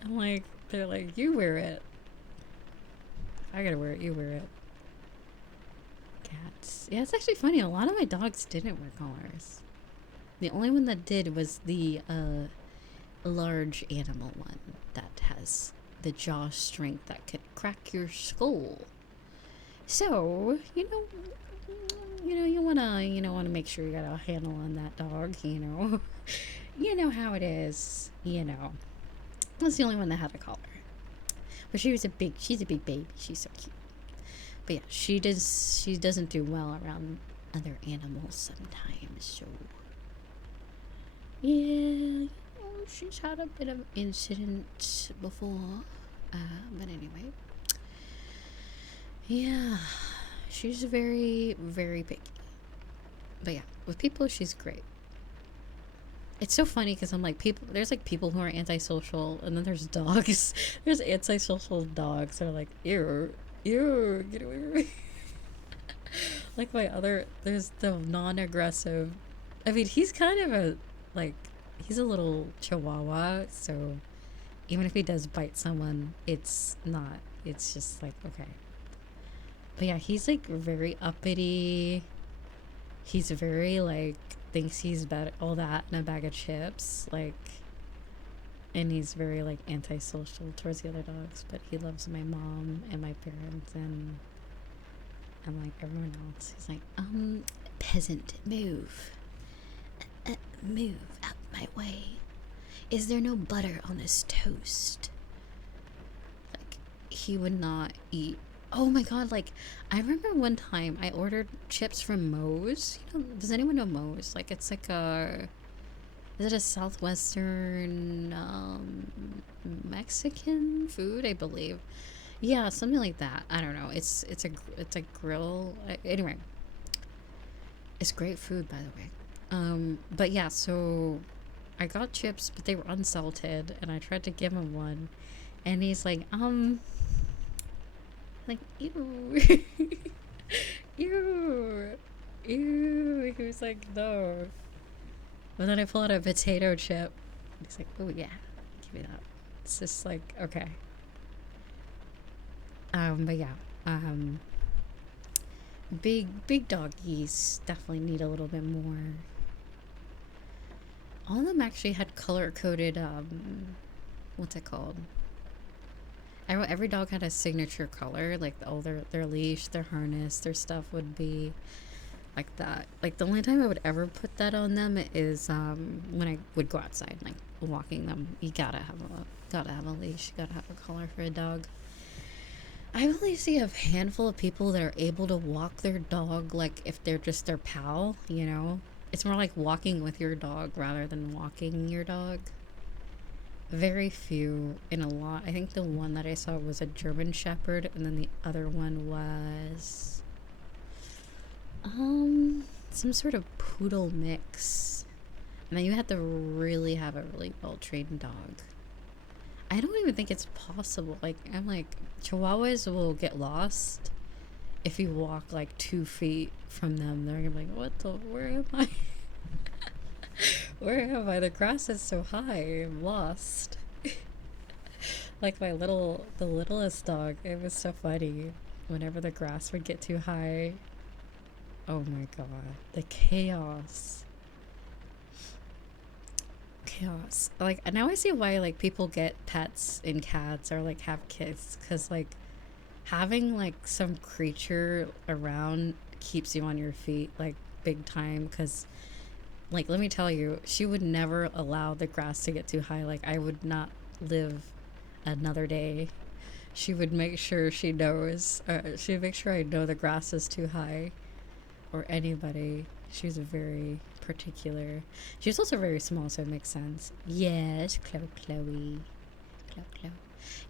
I'm like, they're like, you wear it. I gotta wear it, you wear it. Cats. Yeah, it's actually funny. A lot of my dogs didn't wear collars. The only one that did was the large animal one that has the jaw strength that could crack your skull. So, you wanna make sure you got a handle on that dog, you know. You know how it is, you know. That's the only one that had a collar. But she's a big baby. She's so cute. But yeah, she doesn't do well around other animals sometimes, so yeah, she's had a bit of incident before. But anyway. Yeah. She's very, very picky. But yeah, with people she's great. It's so funny because I'm like, there's like people who are antisocial, and then there's dogs. There's antisocial dogs that are like, ew, get away from me. Like there's the non-aggressive. I mean, he's kind of he's a little chihuahua, so even if he does bite someone, it's just like, okay. But yeah, he's like very uppity. He's very like, thinks he's better, all that in a bag of chips, like, and he's very like antisocial towards the other dogs, but he loves my mom and my parents and like everyone else. He's like, peasant, move out my way. Is there no butter on this toast? Like, he would not eat. Oh my god, like, I remember one time I ordered chips from Moe's. You know, does anyone know Moe's? Like, it's like is it a southwestern Mexican food, I believe? Yeah, something like that. I don't know. It's a grill. Anyway, it's great food, by the way. But yeah, so I got chips, but they were unsalted, and I tried to give him one, and he's like, like, ew. Ew. He was like, no. But then I pull out a potato chip. He's like, oh yeah, give me that. It's just like, okay. But yeah. Big doggies definitely need a little bit more. All of them actually had color-coded, what's it called? Every dog had a signature color, like all their leash, their harness, their stuff would be like that. Like the only time I would ever put that on them is when I would go outside, like walking them. You gotta have a leash, you gotta have a collar for a dog. I only see a handful of people that are able to walk their dog like if they're just their pal, you know? It's more like walking with your dog rather than walking your dog. Very few in a lot. I think the one that I saw was a German Shepherd, and then the other one was some sort of poodle mix. And then you had to really have a really well trained dog. I don't even think it's possible. Like, I'm like, Chihuahuas will get lost if you walk like 2 feet from them. They're gonna be like, what the, where am I? Where am I? The grass is so high. I'm lost. Like the littlest dog, it was so funny. Whenever the grass would get too high, oh my god, the chaos. Chaos. Like, now I see why, like, people get pets and cats or, like, have kids. Because, like, having, like, some creature around keeps you on your feet, like, big time. Because, like, let me tell you, she would never allow the grass to get too high. Like, I would not live another day. She would make sure she knows. She'd make sure I know the grass is too high. Or anybody. She's very particular. She's also very small, so it makes sense. Yes, Chloe. Chloe.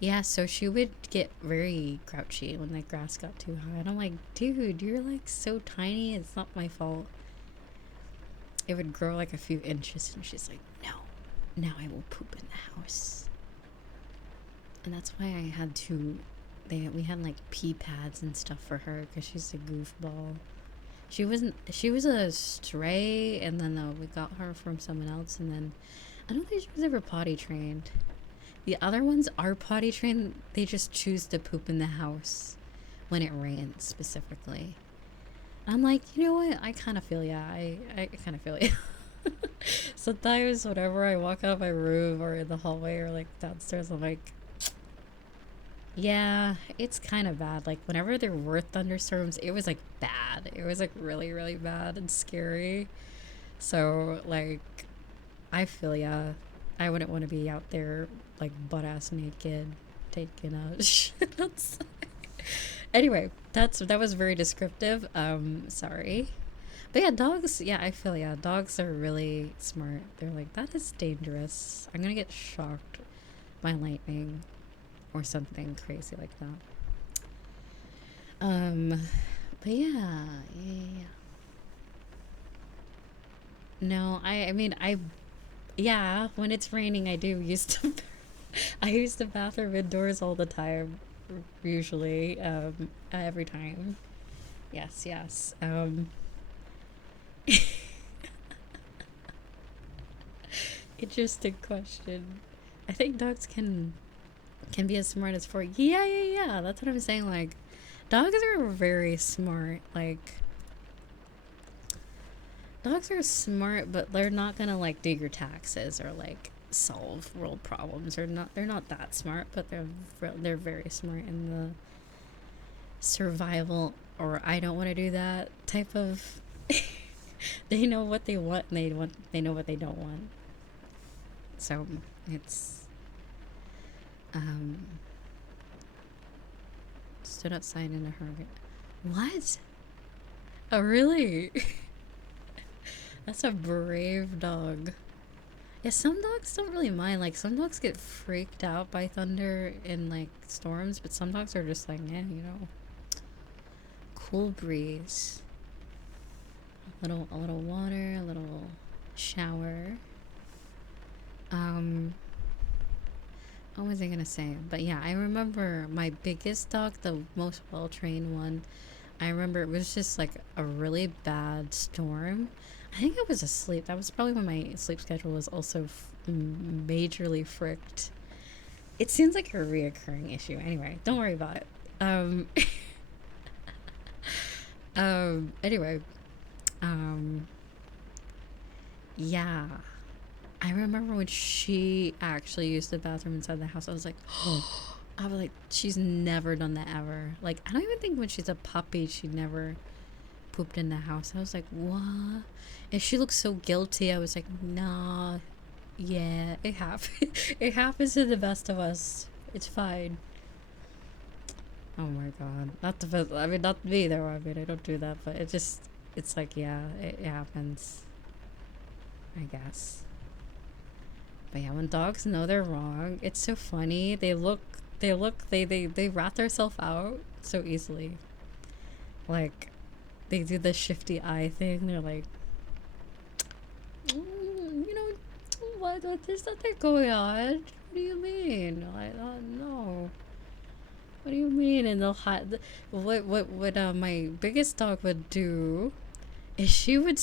Yeah, so she would get very grouchy when the grass got too high. And I'm like, dude, you're like so tiny. It's not my fault. It would grow like a few inches, and she's like, no, now I will poop in the house. And that's why I had to. We had like pee pads and stuff for her because she's a goofball. She was a stray, and then we got her from someone else, and then I don't think she was ever potty trained. The other ones are potty trained. They just choose to poop in the house when it rains specifically. I'm like, you know what? I kind of feel ya. I kind of feel ya. Sometimes whenever I walk out of my room or in the hallway or like downstairs, I'm like, yeah, it's kind of bad. Like, whenever there were thunderstorms, it was like bad. It was like really, really bad and scary. So, like, I feel ya. I wouldn't want to be out there, like, butt ass naked, taking a shit outside. Anyway, that was very descriptive. Sorry. But yeah, dogs, yeah, I feel ya. Dogs are really smart. They're like, that is dangerous. I'm gonna get shocked by lightning. Or something crazy like that. But yeah. No, yeah, when it's raining, I do use to, I use the bathroom indoors all the time, usually, every time. Yes. Interesting question. I think dogs can be as smart as 4. Yeah, that's what I'm saying. Like, dogs are very smart. Like, dogs are smart, but they're not gonna like do your taxes or like solve world problems. They're not that smart, but they're very smart in the survival or I don't want to do that type of they know what they want and they know what they don't want. So it's stood outside in a hurry. What? Oh, really? That's a brave dog. Yeah, some dogs don't really mind. Like, some dogs get freaked out by thunder in, like, storms, but some dogs are just like, yeah, you know, cool breeze. A little water, a little shower. What was I gonna say? But yeah, I remember my biggest dog, the most well-trained one. I remember it was just like a really bad storm. I think I was asleep. That was probably when my sleep schedule was also majorly fricked. It seems like a reoccurring issue. Anyway, don't worry about it. Anyway, yeah. I remember when she actually used the bathroom inside the house, I was like, oh, I was like, she's never done that ever. Like, I don't even think when she's a puppy, she never pooped in the house. I was like, what? And she looked so guilty. I was like, nah, yeah, it happens. It happens to the best of us. It's fine. Oh my god. Not the, I mean, not me though. I mean, I don't do that, but it just, it's like, yeah, it happens. I guess. But yeah, when dogs know they're wrong, it's so funny. They rat themselves out so easily. Like, they do the shifty eye thing. They're like, you know, what, there's nothing going on. What do you mean? I don't know. What do you mean? And they'll hide. What my biggest dog would do is she would,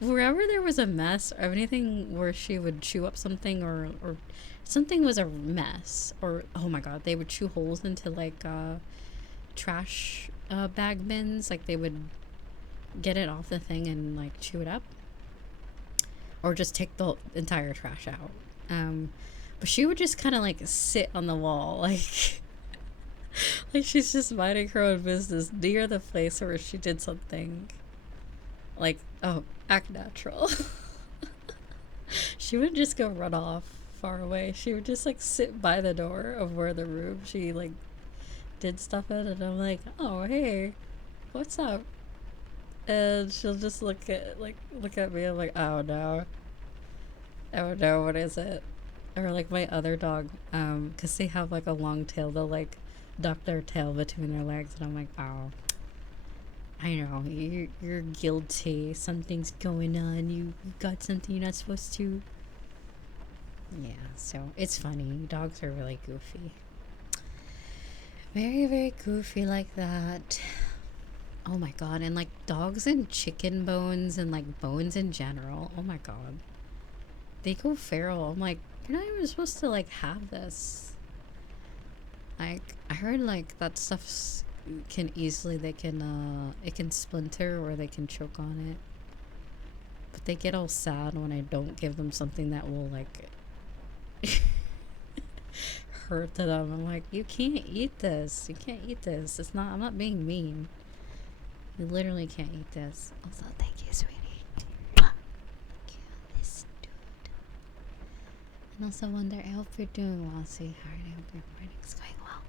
wherever there was a mess or anything where she would chew up something or something was a mess, or oh my god, they would chew holes into like trash bag bins. Like they would get it off the thing and like chew it up, or just take the entire trash out. But she would just kind of like sit on the wall, like like she's just minding her own business near the place where she did something. Like, oh, act natural. She wouldn't just go run off far away. She would just like sit by the door of where the room she like did stuff in, and I'm like, oh hey, what's up? And she'll just look at me. I'm like, oh no, what is it? Or like my other dog, because they have like a long tail, they'll like duck their tail between their legs, and I'm like, oh, I know, you're guilty. Something's going on. You got something you're not supposed to. Yeah, so it's funny. Dogs are really goofy. Very, very goofy like that. Oh my god, and like dogs and chicken bones and like bones in general. Oh my god. They go feral. I'm like, you're not even supposed to like have this. Like, I heard like that stuff's can easily, it can splinter or they can choke on it. But they get all sad when I don't give them something that will like hurt to them. I'm like, you can't eat this. You can't eat this. It's not, I'm not being mean. You literally can't eat this. Also, thank you, sweetie. Thank you, this dude. And also wonder, I hope you're doing well, sweetheart. I hope your morning's going well.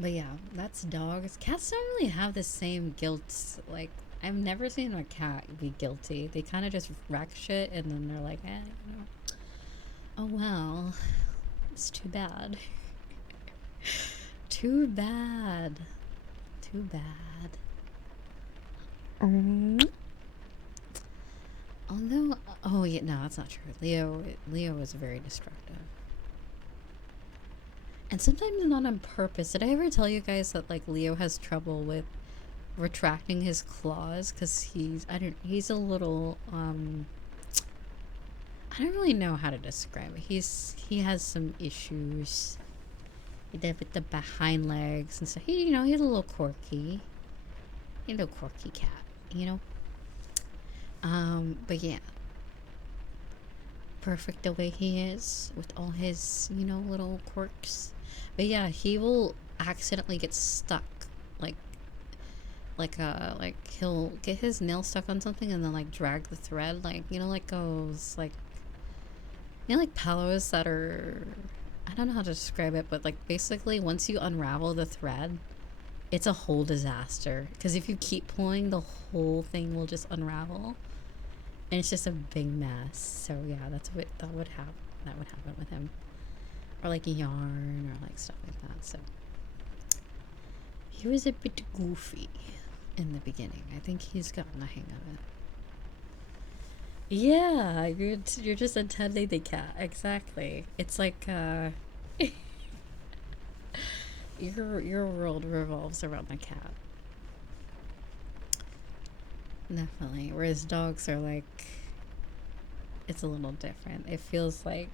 But yeah, that's dogs. Cats don't really have the same guilt. Like, I've never seen a cat be guilty. They kind of just wreck shit and then they're like, you know, oh well, it's too bad. Too bad. Too bad. Although, oh yeah, no, that's not true. Leo is very destructive. And sometimes not on purpose. Did I ever tell you guys that like Leo has trouble with retracting his claws because he's a little I don't really know how to describe it. He has some issues with the behind legs and stuff. He's a little quirky. He's a little quirky cat, you know. But yeah, perfect the way he is with all his little quirks. But yeah, he will accidentally get stuck, like he'll get his nail stuck on something and then like drag the thread, like like those like like pillows that are, I don't know how to describe it, but like basically once you unravel the thread, it's a whole disaster because if you keep pulling, the whole thing will just unravel and it's just a big mess. So yeah, that would happen with him, or like yarn or like stuff like that. So he was a bit goofy in the beginning. I think he's gotten the hang of it. Yeah, you're just attending the cat. Exactly. It's like your world revolves around the cat. Definitely. Whereas dogs are like, it's a little different. It feels like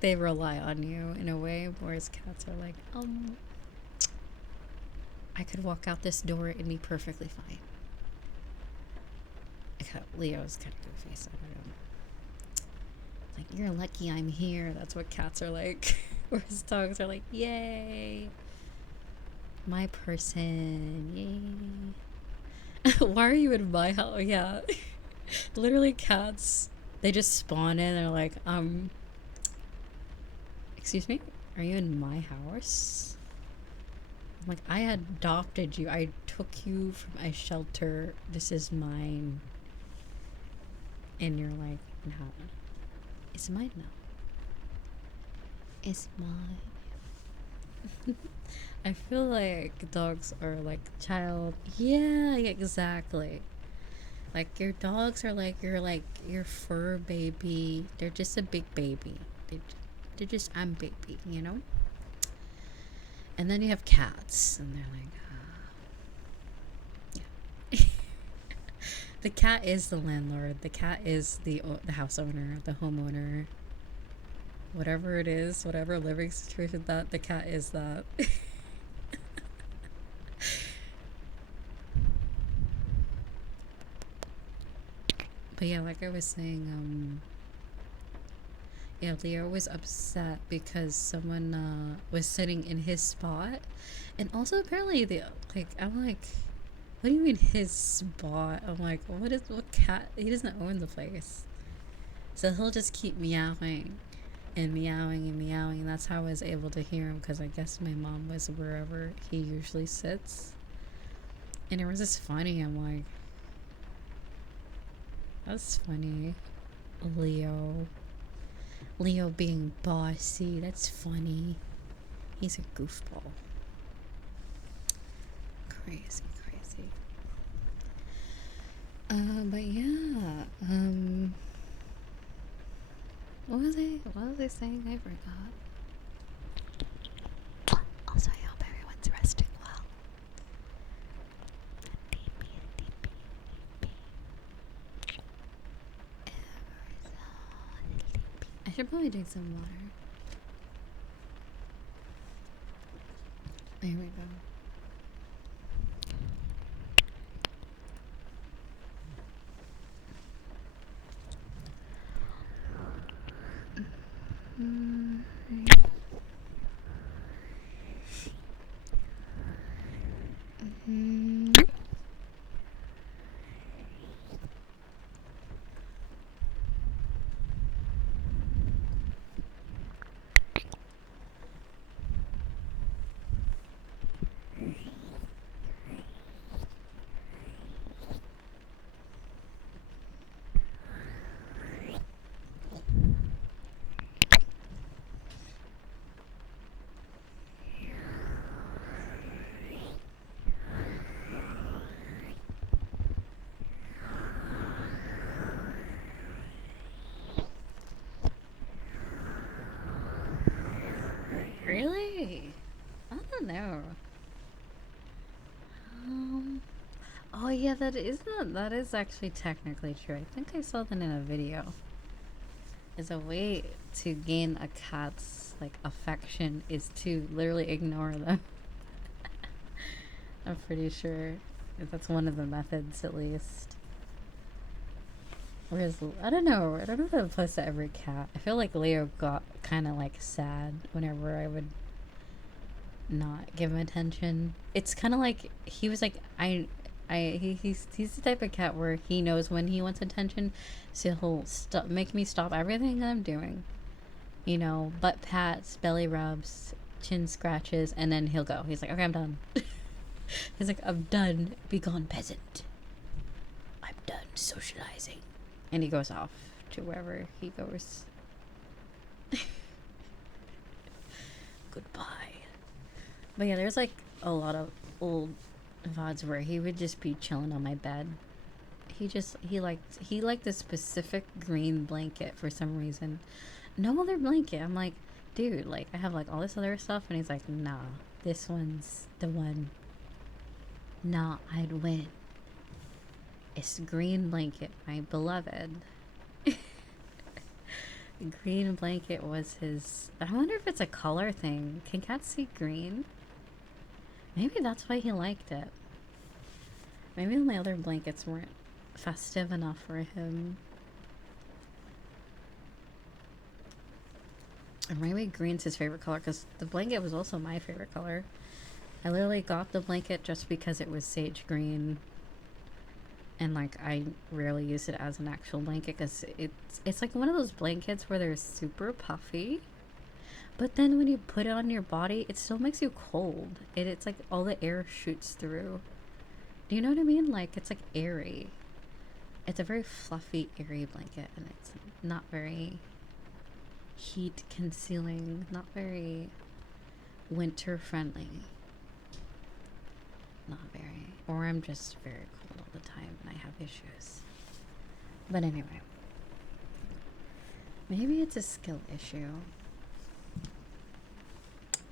they rely on you in a way, whereas cats are like, I could walk out this door and be perfectly fine. Leo's kind of goofy, so I don't know. Like, you're lucky I'm here. That's what cats are like. Whereas dogs are like, yay, my person, yay. Why are you in my house? Yeah. Literally cats, they just spawn in and they're like, Excuse me? Are you in my house? I'm like, I adopted you. I took you from a shelter. This is mine. And you're like, no. It's mine now. It's mine. I feel like dogs are like child. Yeah, exactly. Like your dogs are like your fur baby. They're just a big baby. They're just I'm baby, you know. And then you have cats, and they're like, yeah. The cat is the landlord. The cat is the house owner, the homeowner. Whatever it is, whatever living situation that the cat is that. But yeah, like I was saying, yeah, Leo was upset because someone was sitting in his spot, and also apparently I'm like, what do you mean his spot? I'm like, what cat? He doesn't own the place, so he'll just keep meowing and meowing and meowing. And that's how I was able to hear him, because I guess my mom was wherever he usually sits, and it was just funny. I'm like, that's funny, Leo. Leo being bossy, that's funny. He's a goofball. Crazy. But yeah, what was I saying? I forgot. Also, I hope everyone's resting well. I should probably drink some water. There we go. Really? I don't know. Oh yeah, that is actually technically true. I think I saw that in a video. Is a way to gain a cat's like affection is to literally ignore them. I'm pretty sure that's one of the methods, at least. Whereas I don't know if it applies to every cat. I feel like Leo got kind of like sad whenever I would not give him attention. It's kind of like he was like he's the type of cat where he knows when he wants attention, so he'll make me stop everything that I'm doing. You know, butt pats, belly rubs, chin scratches, and then he'll go. He's like, okay, I'm done. He's like, I'm done. Be gone, peasant. I'm done socializing. And he goes off to wherever he goes. Goodbye. But yeah, there's like a lot of old VODs where he would just be chilling on my bed. He liked this specific green blanket for some reason. No other blanket. I'm like, dude, like I have like all this other stuff, and he's like, nah, this one's the one. Nah, I'd win. It's green blanket, my beloved. Green blanket was his. I wonder if it's a color thing. Can cats see green? Maybe that's why he liked it. Maybe my other blankets weren't festive enough for him. Or maybe green's his favorite color, because the blanket was also my favorite color. I literally got the blanket just because it was sage green. And like I rarely use it as an actual blanket because it's like one of those blankets where they're super puffy, But then when you put it on your body, it still makes you cold. It's like all the air shoots through. Do you know what I mean? Like, it's like airy. It's a very fluffy, airy blanket, and it's not very heat concealing, not very winter friendly. Not very. Or I'm just very cold all the time and I have issues. But anyway. Maybe it's a skill issue.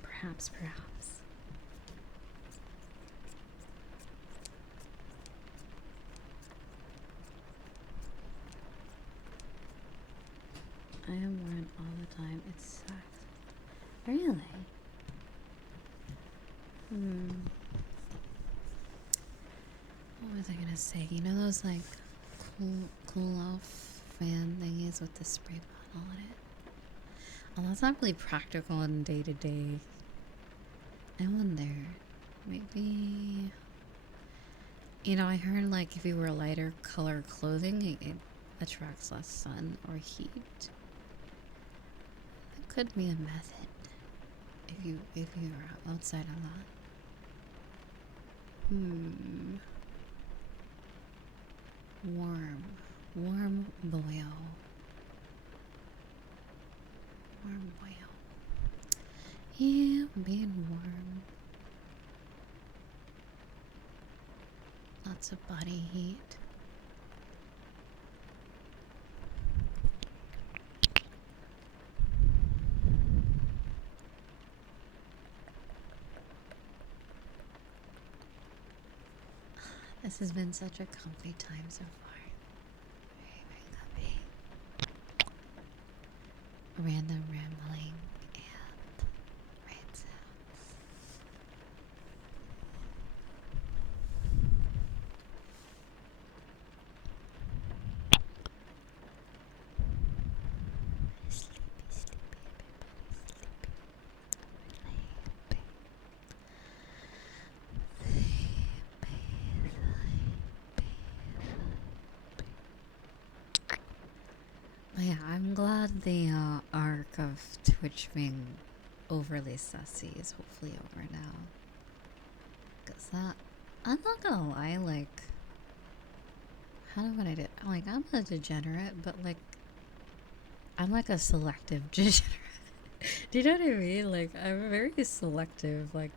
Perhaps. I am worn all the time. It sucks. Really? What was I gonna say? You know those like cool off fan thingies with the spray bottle on it? Oh, that's not really practical in day to day. I wonder. Maybe. You know, I heard like if you wear lighter color clothing, it attracts less sun or heat. That could be a method. If you're outside a lot. Warm boil. Warm boil. Yeah, being warm. Lots of body heat. This has been such a comfy time so far. Very, very comfy. Random rambling and rain sounds. Sleepy, yeah, I'm glad the arc of Twitch being overly sussy is hopefully over now. Cause I'm not gonna lie, like, how do I do? Like, I'm a degenerate, but like, I'm like a selective degenerate. Do you know what I mean? Like, I'm very selective. Like,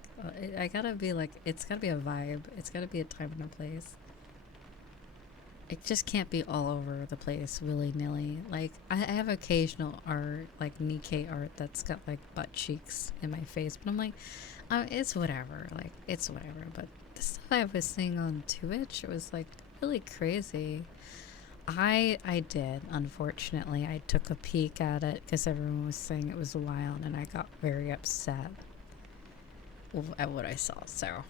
I gotta be like, it's gotta be a vibe. It's gotta be a time and a place. It just can't be all over the place willy-nilly. Like, I have occasional art, like Nikkei art that's got like butt cheeks in my face, but I'm like, it's whatever. Like, it's whatever. But the stuff I was seeing on Twitch, it was like really crazy. I did, unfortunately. I took a peek at it because everyone was saying it was wild, and I got very upset at what I saw. So,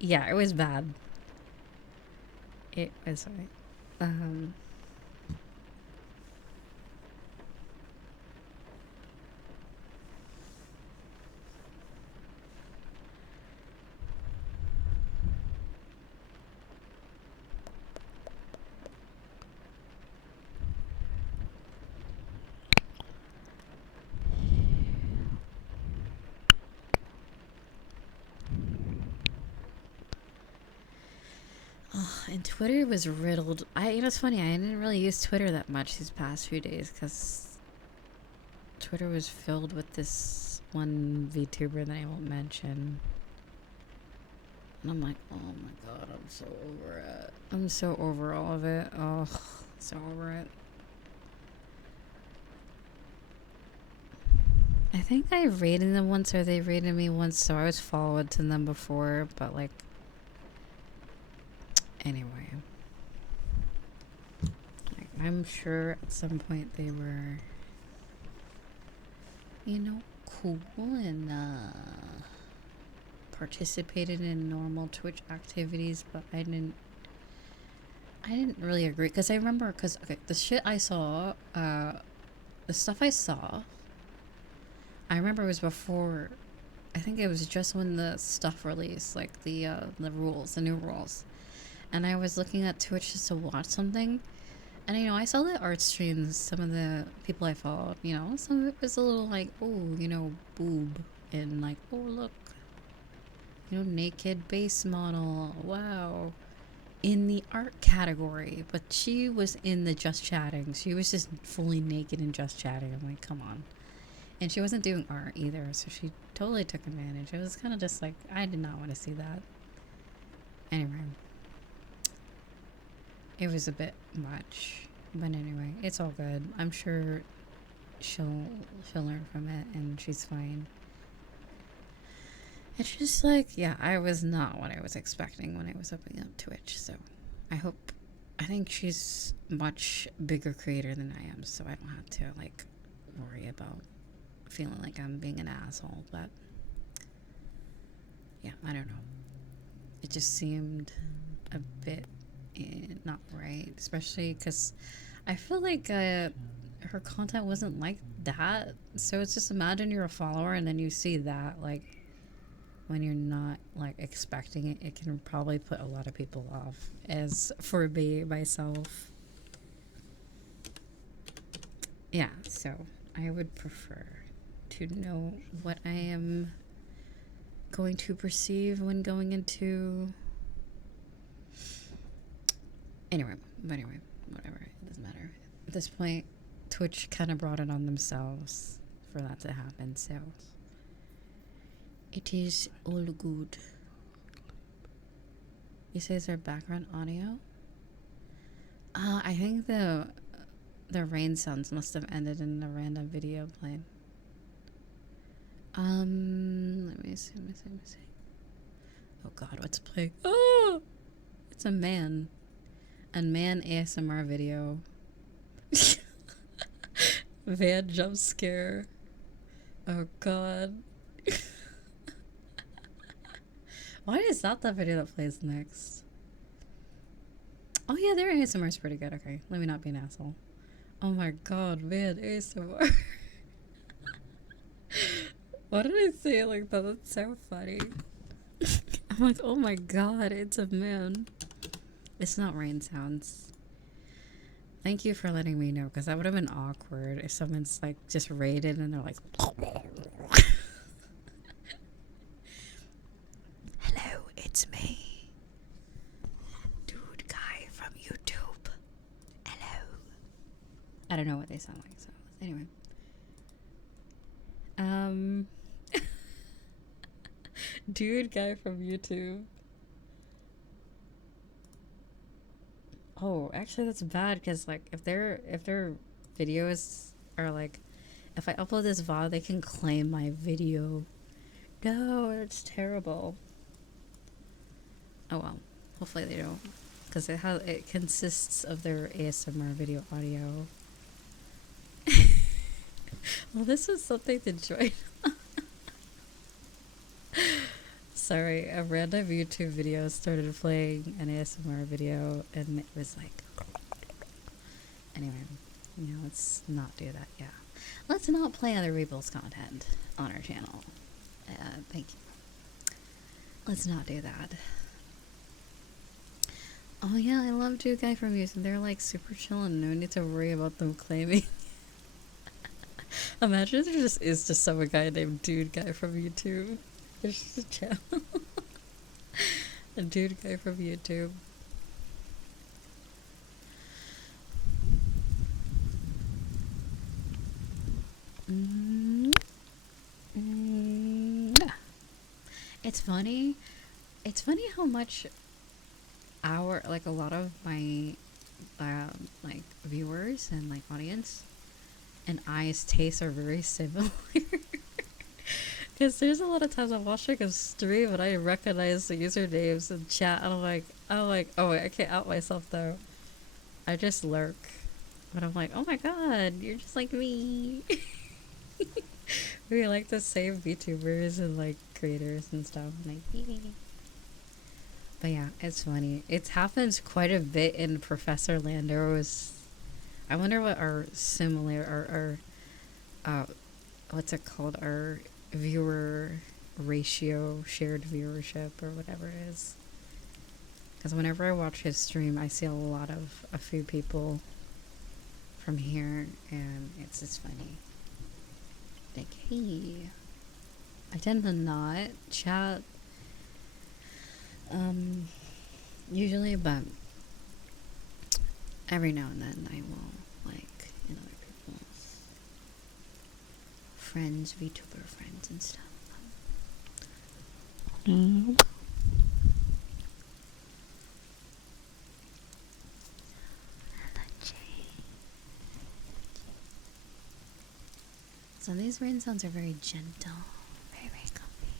yeah, it was bad. It was, and Twitter was riddled. It's funny. I didn't really use Twitter that much these past few days because Twitter was filled with this one VTuber that I won't mention. And I'm like, oh my god, I'm so over it. I'm so over all of it. Oh, so over it. I think I rated them once, or they rated me once, so I was followed to them before, but like, anyway. Like, I'm sure at some point they were, cool and participated in normal Twitch activities, but I didn't really agree, because I remember, the shit I saw, the stuff I saw, I remember it was before, I think it was just when the stuff released, like the new rules, and I was looking at Twitch just to watch something, And I saw the art streams, some of the people I followed, some of it was a little like, oh, boob. And like, oh, look, naked base model. Wow. In the art category. But she was in the just chatting. She was just fully naked and just chatting. I'm like, come on. And she wasn't doing art either. So she totally took advantage. It was kind of just like, I did not want to see that. Anyway. It was a bit much. But anyway, it's all good. I'm sure she'll learn from it and she's fine. It's just like, yeah, I was not what I was expecting when I was opening up Twitch. So I think she's much bigger creator than I am. So I don't have to like worry about feeling like I'm being an asshole. But yeah, I don't know. It just seemed a bit not right, especially because I feel like her content wasn't like that. So it's just, imagine you're a follower and then you see that, like, when you're not like expecting it, it can probably put a lot of people off. As for me, myself, yeah, so I would prefer to know what I am going to perceive when going into anyway, whatever, it doesn't matter at this point. Twitch kind of brought it on themselves for that to happen, so it is all good. You say is there background audio? I think the rain sounds must have ended in a random video playing. Let me see. Oh God, what's playing? Oh, it's a man. And man ASMR video. Van jump scare. Oh God. Why is that the video that plays next? Oh yeah, their ASMR is pretty good. Okay, let me not be an asshole. Oh my God, man ASMR. Why did I say it like that? That's so funny. I'm like, oh my God, it's a man. It's not rain sounds. Thank you for letting me know, because that would have been awkward if someone's like just raided and they're like, hello, it's me, dude guy from YouTube. Hello. I don't know what they sound like, so anyway. Dude guy from YouTube. Oh, actually that's bad, because like if their videos are like, if I upload this VOD, they can claim my video. No, it's terrible. Oh well, hopefully they don't, because it consists of their ASMR video audio. Well, this was something to join. Sorry, a random YouTube video started playing an ASMR video, and it was like, anyway, let's not do that. Yeah, let's not play other people's content on our channel. Thank you. Let's not do that. Oh yeah, I love Dude Guy from YouTube. They're like super chill and no need to worry about them claiming. Imagine if there just is just some guy named Dude Guy from YouTube. There's just a channel. A Dude Guy from YouTube. It's funny. It's funny how much a lot of my like viewers and like audience and I's tastes are very similar. Because there's a lot of times I'm watching a stream and I recognize the usernames in chat, and I'm like, oh wait, I can't out myself though. I just lurk. But I'm like, oh my God, you're just like me. We like the same VTubers and like creators and stuff. Like, but yeah, it's funny. It happens quite a bit in Professor Lando's. I wonder what our similar, our what's it called? Our viewer ratio, shared viewership, or whatever it is. Because whenever I watch his stream, I see a few people from here, and it's just funny. Like, hey, I tend to not chat, usually, but every now and then I will, like, in other people's friends, VTuber friends and stuff. So these rain sounds are very gentle, very, very comfy.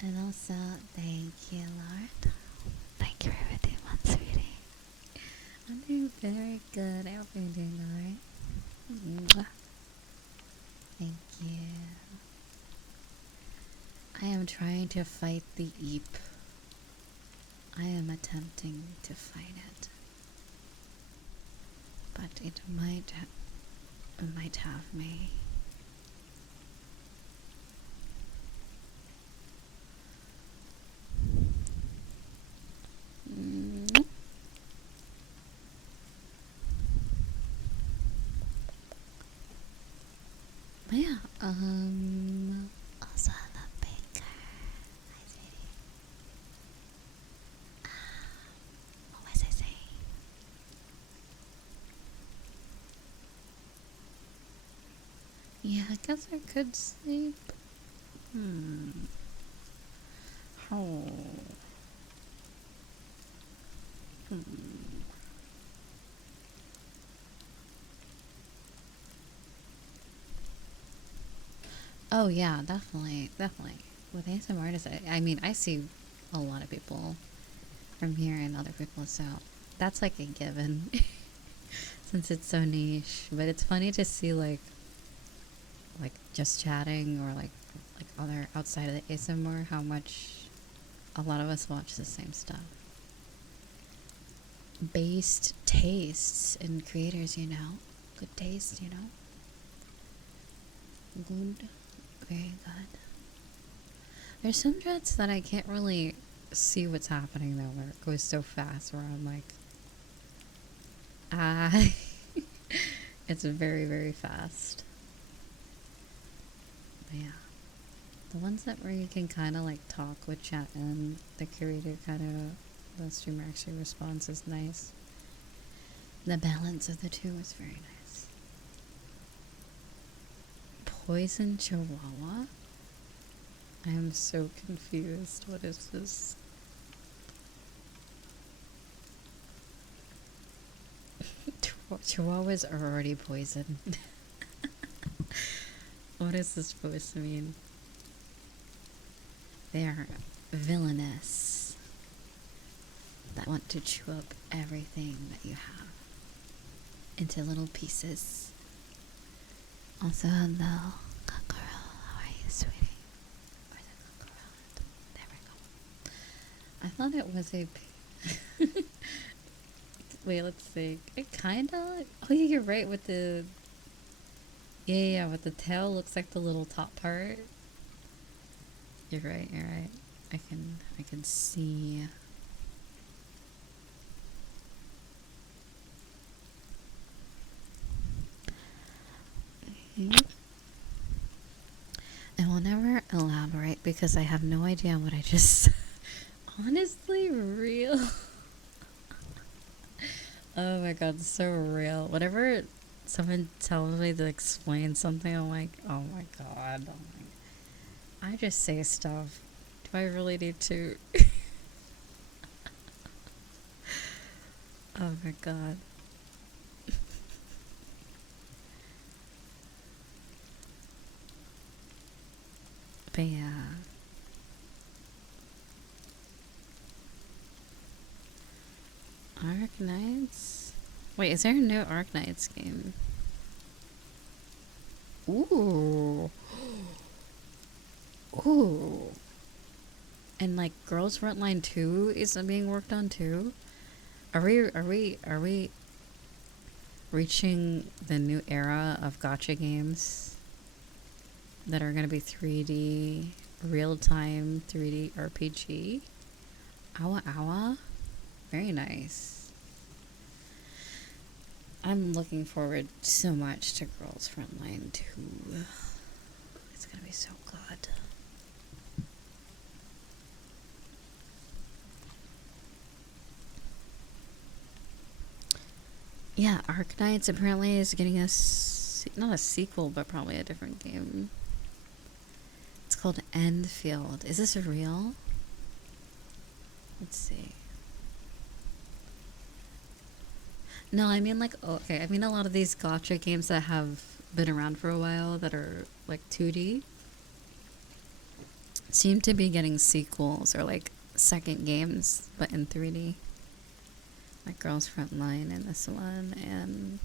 And also, thank you, Lord. Thank you for everything, my sweetie. I'm doing very good. I hope you're doing alright. Thank you. I am trying to fight the eep. I am attempting to fight it. But it might have me. But yeah, also I love Baker. Hi, sweetie. What was I saying? Yeah, I guess I could sleep. Oh. Oh yeah, definitely. With ASMR artists, I mean, I see a lot of people from here and other people, so that's like a given. Since it's so niche. But it's funny to see like just chatting or like other outside of the ASMR, how much a lot of us watch the same stuff. Based tastes in creators, you know. Good taste, you know. Good. Very good. There's some chats that I can't really see what's happening though, where it goes so fast where I'm like, it's very, very fast. But yeah. The ones that where you can kind of like talk with chat and the curator kind of, the streamer actually responds is nice. The balance of the two is very nice. Poison Chihuahua? I am so confused. What is this? Chihuahuas are already poisoned. What is this supposed to mean? They are villainous that want to chew up everything that you have into little pieces. Also, hello, Kokoro. How are you, sweetie? Where's the Kokoro? There we go. I thought it was a... Wait, let's see. It kinda... Oh, yeah, you're right with the... Yeah, with the tail looks like the little top part. You're right. I can see. I will never elaborate because I have no idea what I just said. Honestly, real. Oh my god, so real. Whenever someone tells me to explain something, I'm like, oh my god. I just say stuff. Do I really need to? Oh my god. But yeah. Arc Knights? Wait, is there a new Arc Knights game? Ooh. Ooh. And like Girls Frontline 2 is being worked on too? Are we reaching the new era of gacha games that are gonna be 3D, real-time 3D RPG? Awa Awa? Very nice. I'm looking forward so much to Girls Frontline 2. It's gonna be so good. Yeah, Arknights apparently is getting not a sequel, but probably a different game. It's called Endfield. Is this real? Let's see. No, I mean like, okay, I mean a lot of these gacha games that have been around for a while that are like 2D seem to be getting sequels or like second games, but in 3D. Like Girls Frontline and this one, and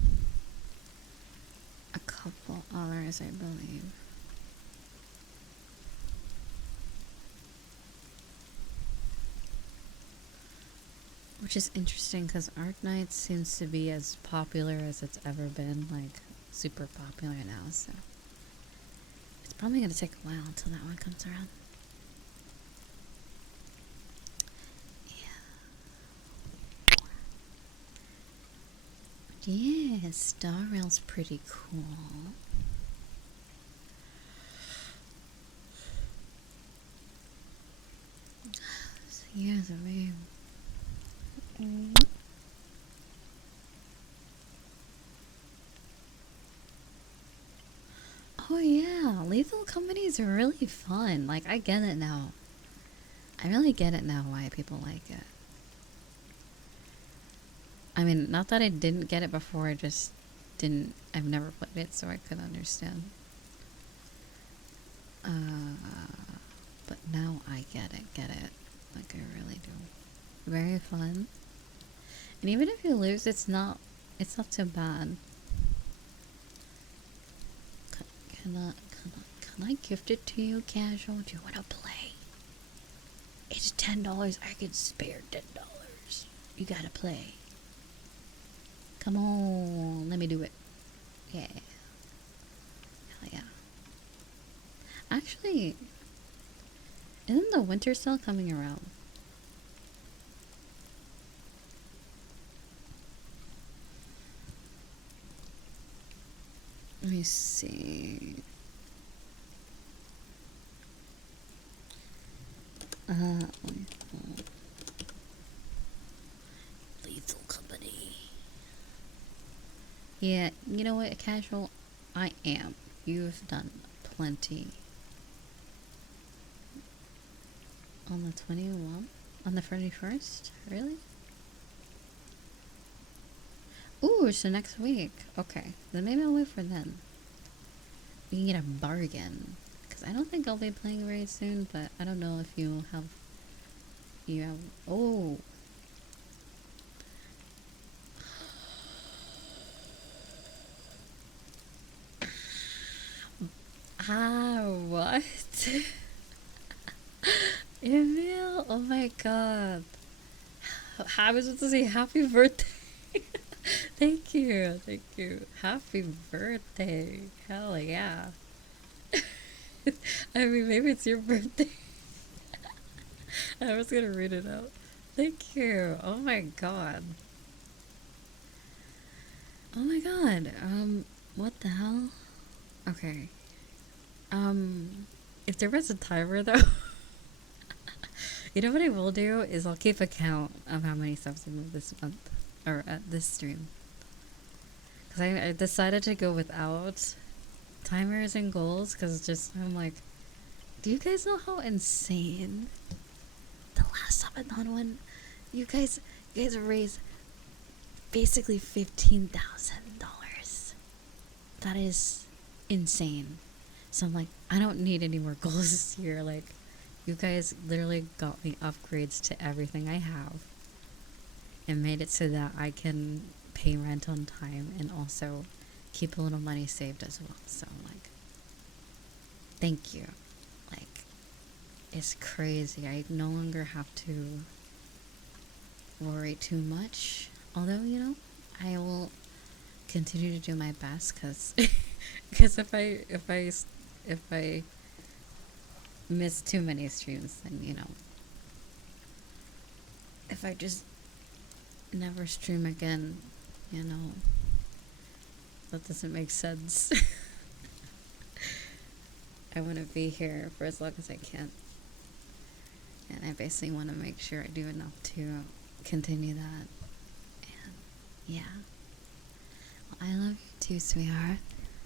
a couple others, I believe. Which is interesting because Arknights seems to be as popular as it's ever been, like super popular now, so it's probably going to take a while until that one comes around. Yeah, Star Rail's pretty cool. Years away. Oh yeah, Lethal Company's really fun. Like, I get it now. I really get it now why people like it. I mean, not that I didn't get it before, I just didn't. I've never played it, so I couldn't understand. But now I get it. Like, I really do. Very fun. And even if you lose, it's not too bad. Can I gift it to you, Casual? Do you want to play? It's $10. I can spare $10. You gotta play. Come on, let me do it. Yeah. Hell yeah. Actually, isn't the winter sale coming around? Let me see. Lethal Company. Yeah, you know what, Casual? I am. You've done plenty. On the 21st? On the 31st? Really? Ooh, so next week. Okay, then maybe I'll wait for then. We can get a bargain. Because I don't think I'll be playing very soon, but I don't know if you have... Oh! What? Emil? Oh my god. I was just to say happy birthday. Thank you. Happy birthday. Hell yeah. I mean, maybe it's your birthday. I was gonna read it out. Thank you. Oh my god. Oh my god. What the hell? Okay. If there was a timer though, you know what I will do is I'll keep a count of how many subs I moved this month, or at this stream. Because I decided to go without timers and goals, because just, I'm like, do you guys know how insane the last subathon one? You guys raised basically $15,000. That is insane. So I'm like, I don't need any more goals this year. Like, you guys literally got me upgrades to everything I have and made it so that I can pay rent on time and also keep a little money saved as well. So I'm like, thank you. Like, it's crazy. I no longer have to worry too much. Although, you know, I will continue to do my best, because if I miss too many streams, then, you know, if I just never stream again, you know, That doesn't make sense. I want to be here for as long as I can. And I basically want to make sure I do enough to continue that. And yeah. Well, I love you too, sweetheart.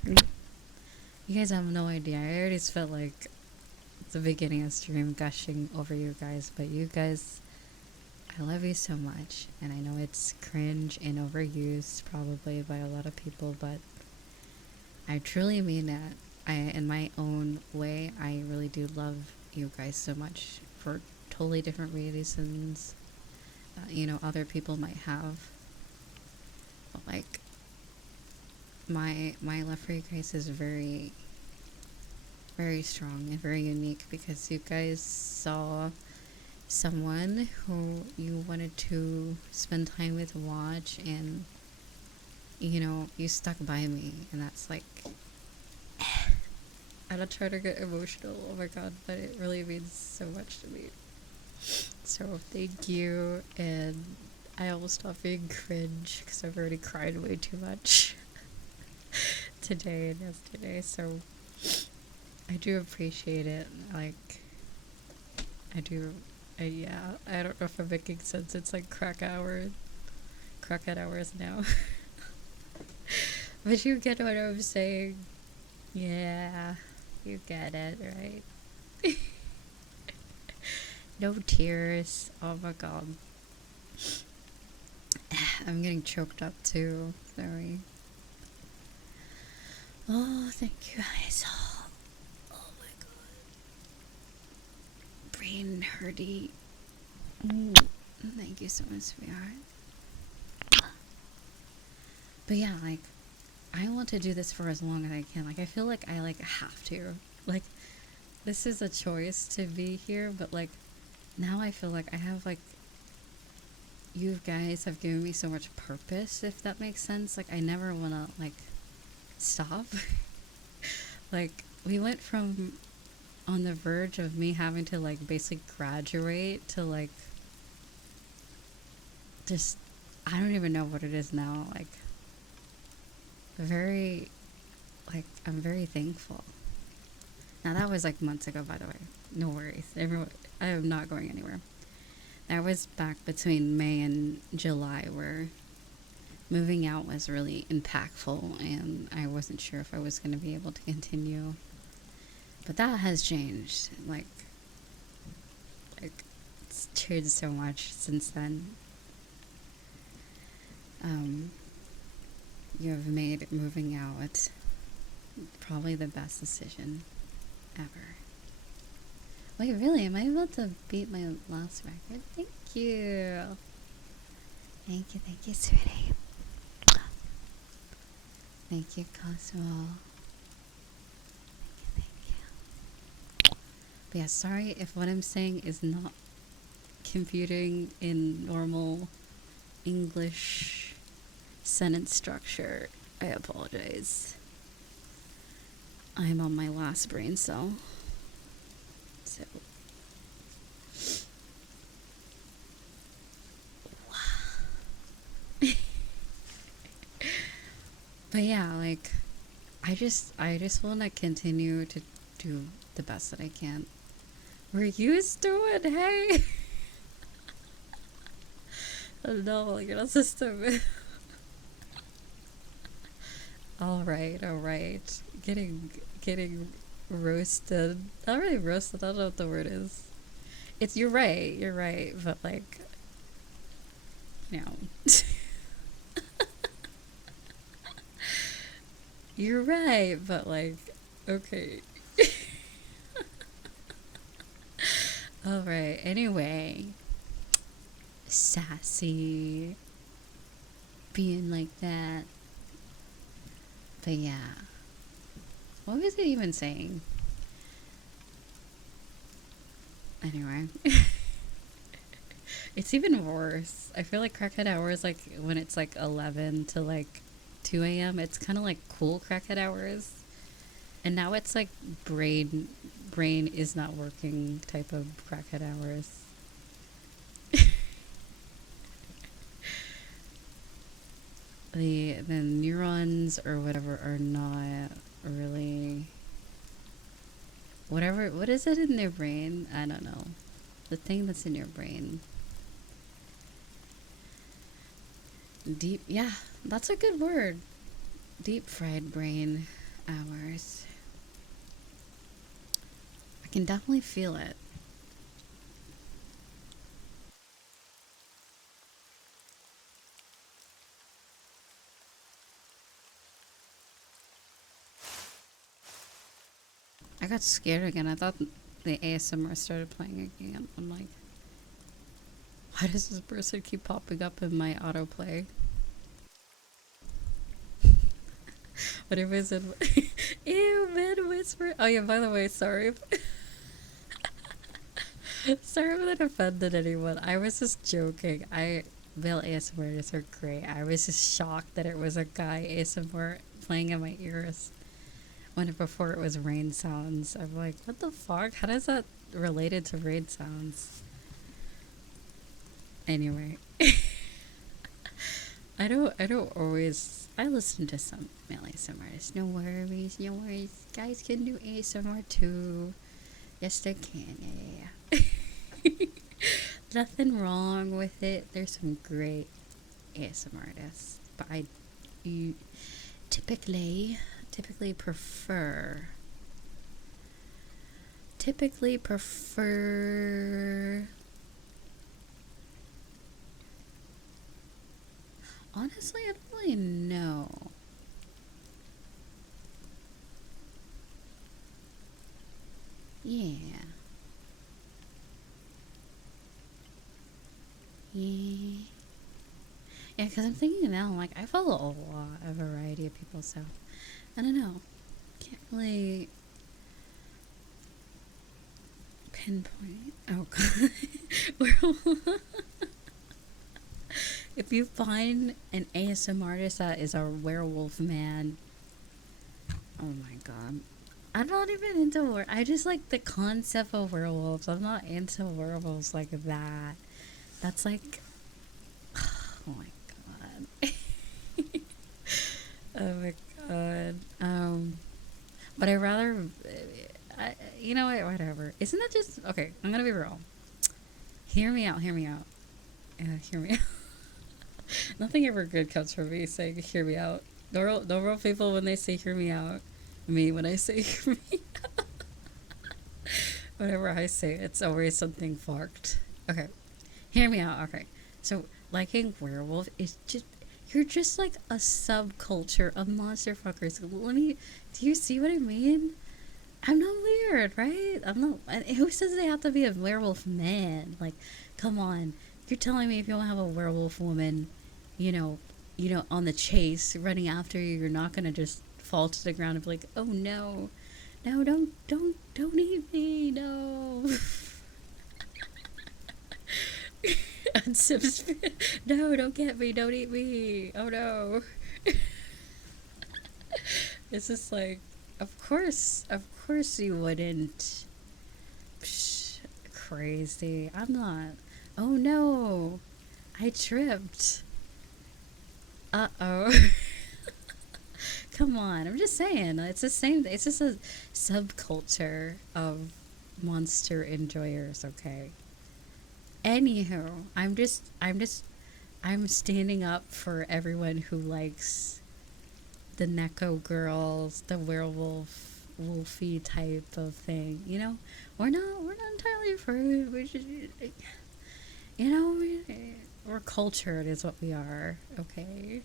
You guys have no idea. I already felt like the beginning of stream gushing over you guys, but you guys, I love you so much. And I know it's cringe and overused probably by a lot of people, but I truly mean that. In my own way, I really do love you guys so much for totally different reasons, other people might have. But like, my love for you guys is very, very strong and very unique because you guys saw someone who you wanted to spend time with, watch, and you stuck by me, and that's like, I don't try to get emotional, oh my god, but it really means so much to me. So thank you, and I almost stopped being cringe because I've already cried way too much today and yesterday, so I do appreciate it. Like, I do, yeah, I don't know if I'm making sense. It's like crackhead hours now. But you get what I'm saying. Yeah, you get it, right? No tears. Oh my god. I'm getting choked up too. Sorry. Oh, thank you guys. Oh my god. Brain hurty. Thank you so much, sweetheart. But yeah, like, I want to do this for as long as I can. Like, I feel like I, like, have to. Like, this is a choice to be here, but, like, now I feel like I have, like, you guys have given me so much purpose, if that makes sense. Like, I never want to, like, stop. Like, we went from on the verge of me having to, like, basically graduate to, like, just, I don't even know what it is now. Like, I'm very thankful. Now, that was, like, months ago, by the way. No worries. I am not going anywhere. That was back between May and July, where moving out was really impactful, and I wasn't sure if I was going to be able to continue. But that has changed. Like, it's changed so much since then. You have made moving out probably the best decision ever. Wait, really? Am I about to beat my last record? Thank you. Thank you, sweetie. Thank you, Cosmo. Thank you. But yeah, sorry if what I'm saying is not computing in normal English sentence structure. I apologize. I'm on my last brain cell. So. But yeah, like, I just want to continue to do the best that I can. We're used to it, hey? Oh no, like, your system. Alright. Getting roasted. Not really roasted, I don't know what the word is. You're right, but like, you're right, but like, okay. Alright, anyway. Sassy. Being like that. But yeah. What was it even saying? Anyway. It's even worse. I feel like crackhead hours, like, when it's like 11 to like 2 a.m., it's kind of like cool crackhead hours. And now it's like brain is not working type of crackhead hours. the neurons or whatever are not really whatever. What is it in their brain? I don't know. The thing that's in your brain. Deep, yeah, that's a good word. Deep fried brain hours. I can definitely feel it. I got scared again. I thought the ASMR started playing again. I'm like, why does this person keep popping up in my autoplay? But if it's in, ew, man, whisper. Oh yeah, by the way, sorry. Sorry if that offended anyone. I was just joking. Male ASMRs are great. I was just shocked that it was a guy ASMR playing in my ears when before it was rain sounds. I'm like, what the fuck? How does that related to rain sounds? Anyway, I don't always. I listen to some male ASMRs. No worries, no worries. Guys can do ASMR too. Yes, they can. Yeah, yeah, yeah. Nothing wrong with it. There's some great ASMR artists, but you typically prefer. Honestly, I don't really know. Yeah. Yeah. Yeah, because I'm thinking now, like, I follow a lot of variety of people, so I don't know. Can't really pinpoint. Oh, God. If you find an ASM artist that is a werewolf man, oh my God. I'm not even into I just like the concept of werewolves. I'm not into werewolves like that. That's like, oh my God. Oh my God. But I rather, you know what? Whatever. Isn't that just okay? I'm gonna be real. Hear me out. Hear me out. Hear me out. Nothing ever good comes from me saying "hear me out." Normal people when they say "hear me out," me when I say "hear me out," whenever I say it, it's always something fucked. Okay, hear me out. Okay, so liking werewolf is just you're just like a subculture of monster fuckers. Let me. Do you see what I mean? I'm not weird, right? I'm not. And who says they have to be a werewolf man? Like, come on. You're telling me if you don't have a werewolf woman, you know, on the chase, running after you, you're not gonna just fall to the ground and be like, oh no, no, don't eat me, no. No, don't get me, don't eat me, oh no. It's just like, of course you wouldn't. Psh, crazy. I'm not. Oh no, I tripped. Uh oh. Come on, I'm just saying. It's the same. It's just a subculture of monster enjoyers. Okay. Anywho, I'm standing up for everyone who likes the Neko girls, the werewolf, wolfy type of thing. You know, we're not entirely for it. We just, you know, we're cultured, is what we are. Okay.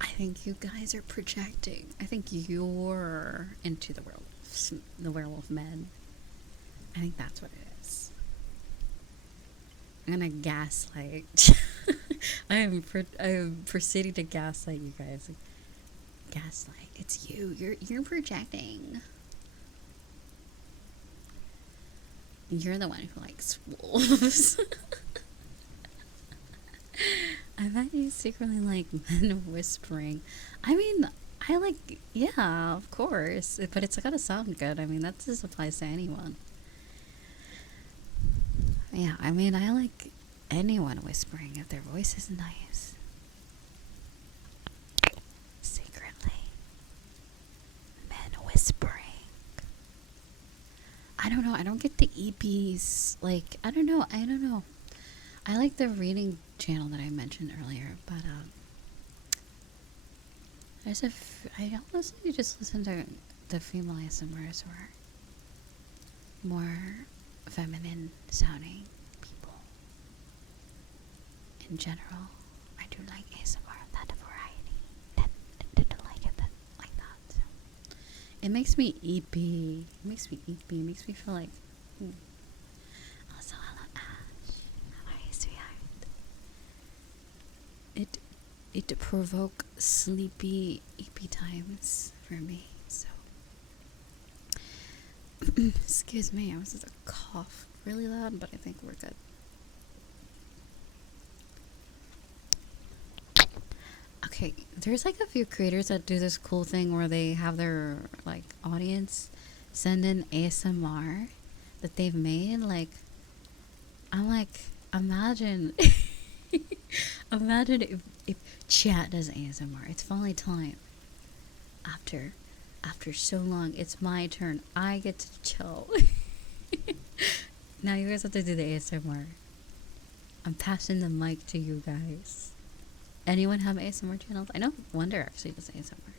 I think you guys are projecting. I think you're into the werewolf men. I think that's what it is. I'm gonna gaslight. I am proceeding to gaslight you guys. Gaslight. It's you. You're projecting. You're the one who likes wolves. I bet you secretly like men whispering. I mean, I like, yeah, of course, but it's gotta sound good. I mean, that just applies to anyone. Yeah, I mean, I like anyone whispering if their voice is nice. Secretly. Men whispering. I don't know. I don't get the EPs. Like, I don't know. I like the reading channel that I mentioned earlier, but I honestly just listen to the female ASMRs or more feminine sounding people. In general, I do like ASMR of that variety. Didn't like it like that. So. It makes me EP. It makes me feel like. Also, hello Ash. How are you, sweetheart? It provoke sleepy EP times for me. So, excuse me. I was just a cough really loud, but I think we're good. Okay, there's like a few creators that do this cool thing where they have their like audience send in ASMR that they've made. Like, I'm like, imagine, imagine if chat does ASMR. It's finally time. After so long, it's my turn. I get to chill. Now you guys have to do the ASMR. I'm passing the mic to you guys. Anyone have ASMR channels? I know Wonder actually does ASMR.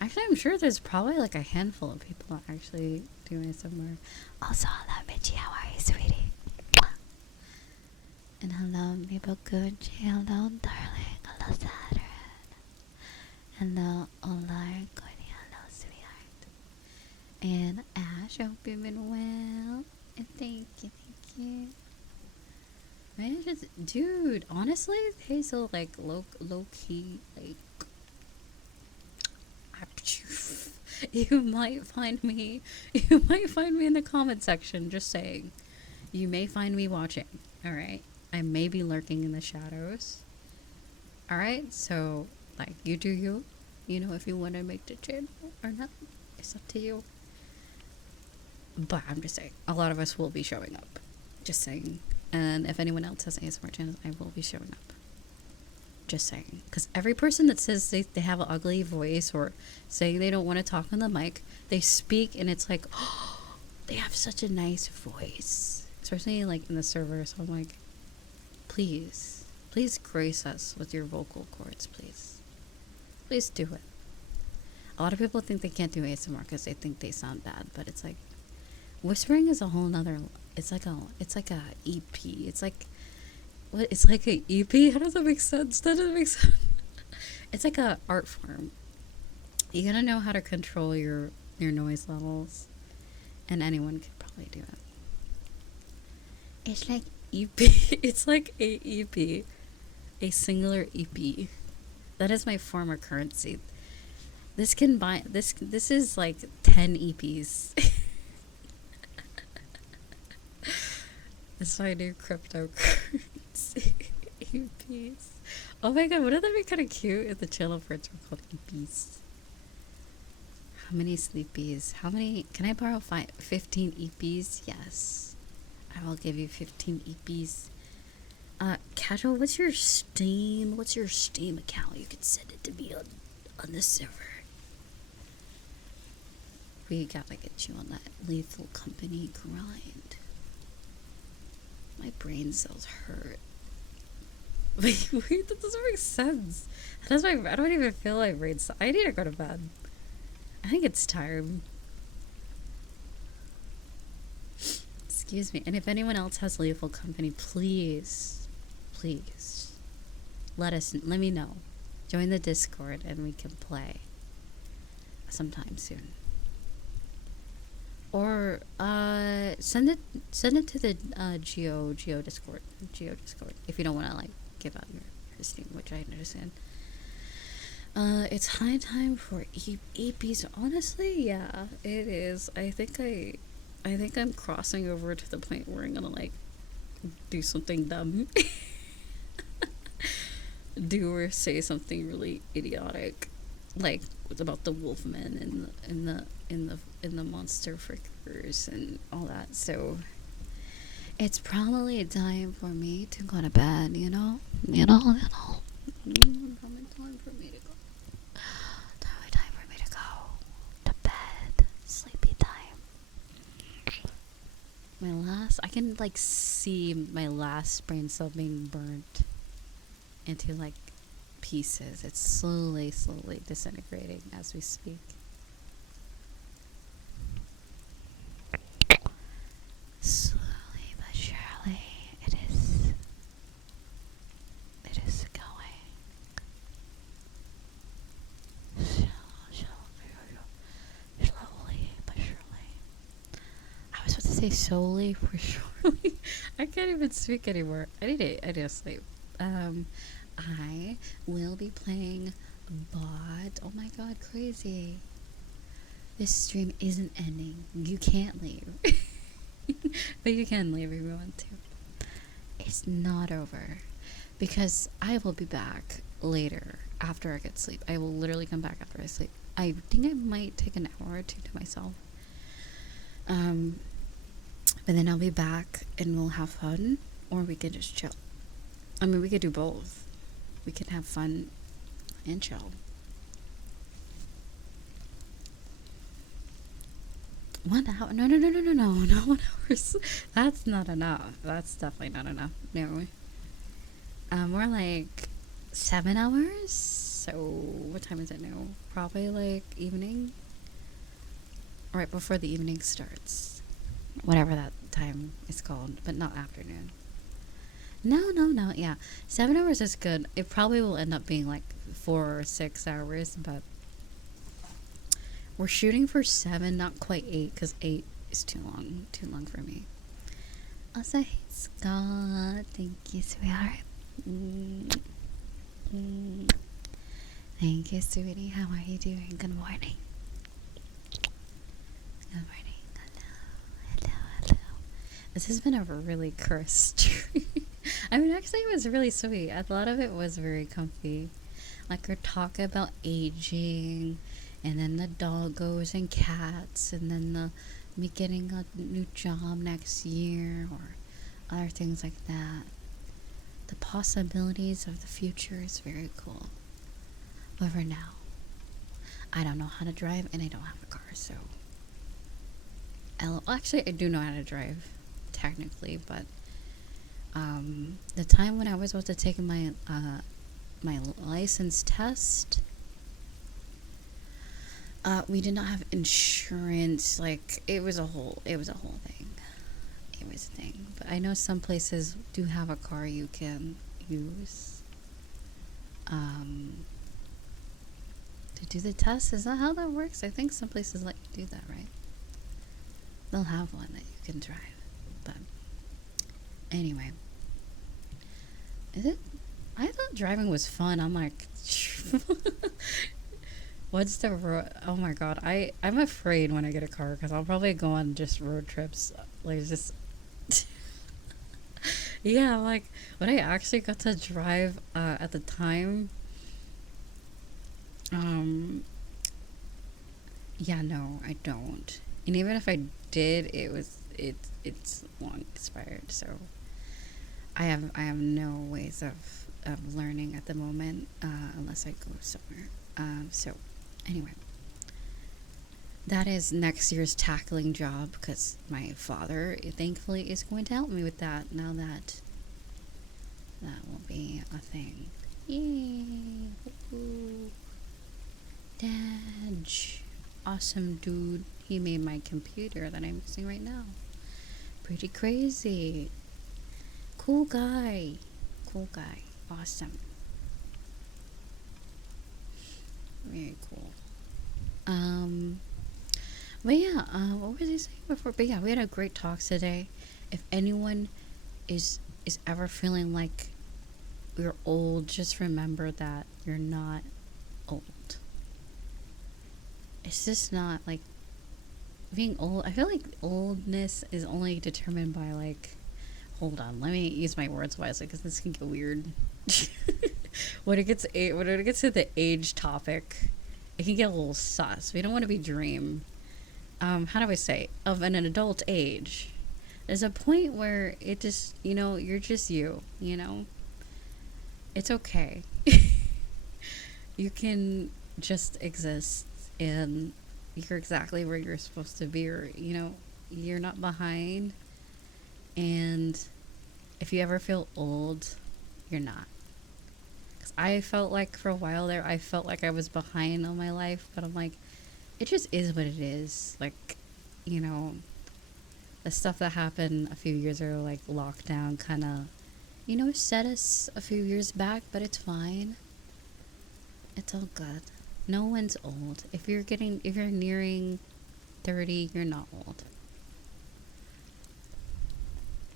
Actually, I'm sure there's probably like a handful of people that actually do ASMR. Also, hello, Mitchie. How are you, sweetie? And hello, Maple Good. Hello, darling. Hello, Saturn. Hello, Olar. Good. Hello, sweetheart. And Ash, I hope you've been well. And thank you. Man, just, dude, honestly, Hazel, like, low key, like, you might find me in the comment section, just saying. You may find me watching, alright? I may be lurking in the shadows. Alright, so, like, you do you. You know, if you want to make the channel or not, it's up to you. But I'm just saying, a lot of us will be showing up. Just saying. And if anyone else has ASMR channels, I will be showing up. Just saying. Because every person that says they have an ugly voice or saying they don't want to talk on the mic, they speak and it's like, oh, they have such a nice voice. Especially like in the server. So I'm like, please grace us with your vocal cords, please. Please do it. A lot of people think they can't do ASMR because they think they sound bad. But it's like, whispering is a whole nother... It's like a EP. It's like, what? It's like a EP? How does that make sense? That doesn't make sense. It's like a art form. You gotta know how to control your noise levels, and anyone could probably do it. It's like EP. It's like a EP, a singular EP. That is my form of currency. This can buy this. This is like 10 EPs. That's my new cryptocurrency. EPs. Oh my god, wouldn't that be kind of cute if the channel parts were called EPs? How many sleepies? How many? Can I borrow 15 EPs? Yes. I will give you 15 EPs. Casual, what's your Steam? What's your Steam account? You can send it to me on the server. We gotta get you on that Lethal Company grind. My brain cells hurt. Wait, that doesn't make sense. I don't even feel like brain cells. I need to go to bed. I think it's time. Excuse me. And if anyone else has Lethal Company, please, let me know. Join the Discord and we can play sometime soon. Or send it to the Geo Discord if you don't want to like give out your Steam, which I understand. It's high time for EPs. Honestly, yeah, it is. I think I'm crossing over to the point where I'm gonna like do something dumb, do or say something really idiotic, like about the Wolfmen and the monster frickers and all that. So It's probably time for me to go to bed, you know? Probably time for me to go. Time for me to go to bed. Sleepy time. I can like see my last brain cell being burnt into like pieces. It's slowly disintegrating as we speak. Slowly but surely, it is going. Slowly but surely. I was supposed to say solely for surely. I can't even speak anymore. I need to sleep. I will be playing bot. Oh my god, crazy. This stream isn't ending. You can't leave. But you can leave if you want to. It's not over. Because I will be back later after I get sleep. I will literally come back after I sleep. I think I might take an hour or two to myself. But then I'll be back and we'll have fun. Or we could just chill. I mean, we could do both. We can have fun and chill. 1 hour? No. 1 hour. That's not enough. That's definitely not enough. No. More like 7 hours. So what time is it now? Probably like evening. Right before the evening starts. Whatever that time is called, but not afternoon. No. Yeah, 7 hours is good. It probably will end up being like 4 or 6 hours, but we're shooting for 7, not quite 8, because 8 is too long for me. Also, hey Scott, thank you, sweetheart. Thank you, sweetie. How are you doing? Good morning. Good morning. Hello. This has been a really cursed stream. I mean, actually, it was really sweet. A lot of it was very comfy. Like, we're talking about aging, and then the doggos and cats, and then me getting a new job next year, or other things like that. The possibilities of the future is very cool. But for now, I don't know how to drive, and I don't have a car, so... Actually, I do know how to drive, technically, but... the time when I was supposed to take my license test, we did not have insurance. Like, it was a whole thing. It was a thing. But I know some places do have a car you can use to do the test. Is that how that works? I think some places let you do that, right? They'll have one that you can drive. But anyway, is it? I thought driving was fun. I'm like, what's the road? Oh my god, I'm afraid when I get a car because I'll probably go on just road trips, like just. Yeah, like when I actually got to drive at the time. Yeah, no, I don't. And even if I did, it's long expired, so I have no ways of learning at the moment unless I go somewhere. So anyway, that is next year's tackling job because my father thankfully is going to help me with that now that will be a thing. Yay! Ooh. Dad, awesome dude. He made my computer that I'm using right now. Pretty crazy. Cool guy. Awesome. Very cool. But yeah, what was I saying before? But yeah, we had a great talk today. If anyone is ever feeling like you're old, just remember that you're not old. It's just not like being old. I feel like oldness is only determined by like, hold on, let me use my words wisely because this can get weird. when it gets to the age topic, it can get a little sus. We don't want to be dream. How do I say, of an adult age? There's a point where it just, you're just you. It's okay. You can just exist and you're exactly where you're supposed to be, or, you're not behind. And if you ever feel old, you're not. Because I felt like for a while there, I felt like I was behind on my life, but I'm like, it just is what it is. Like, you know, the stuff that happened a few years ago, like lockdown, kind of, set us a few years back, but it's fine. It's all good. No one's old. If you're nearing 30, you're not old.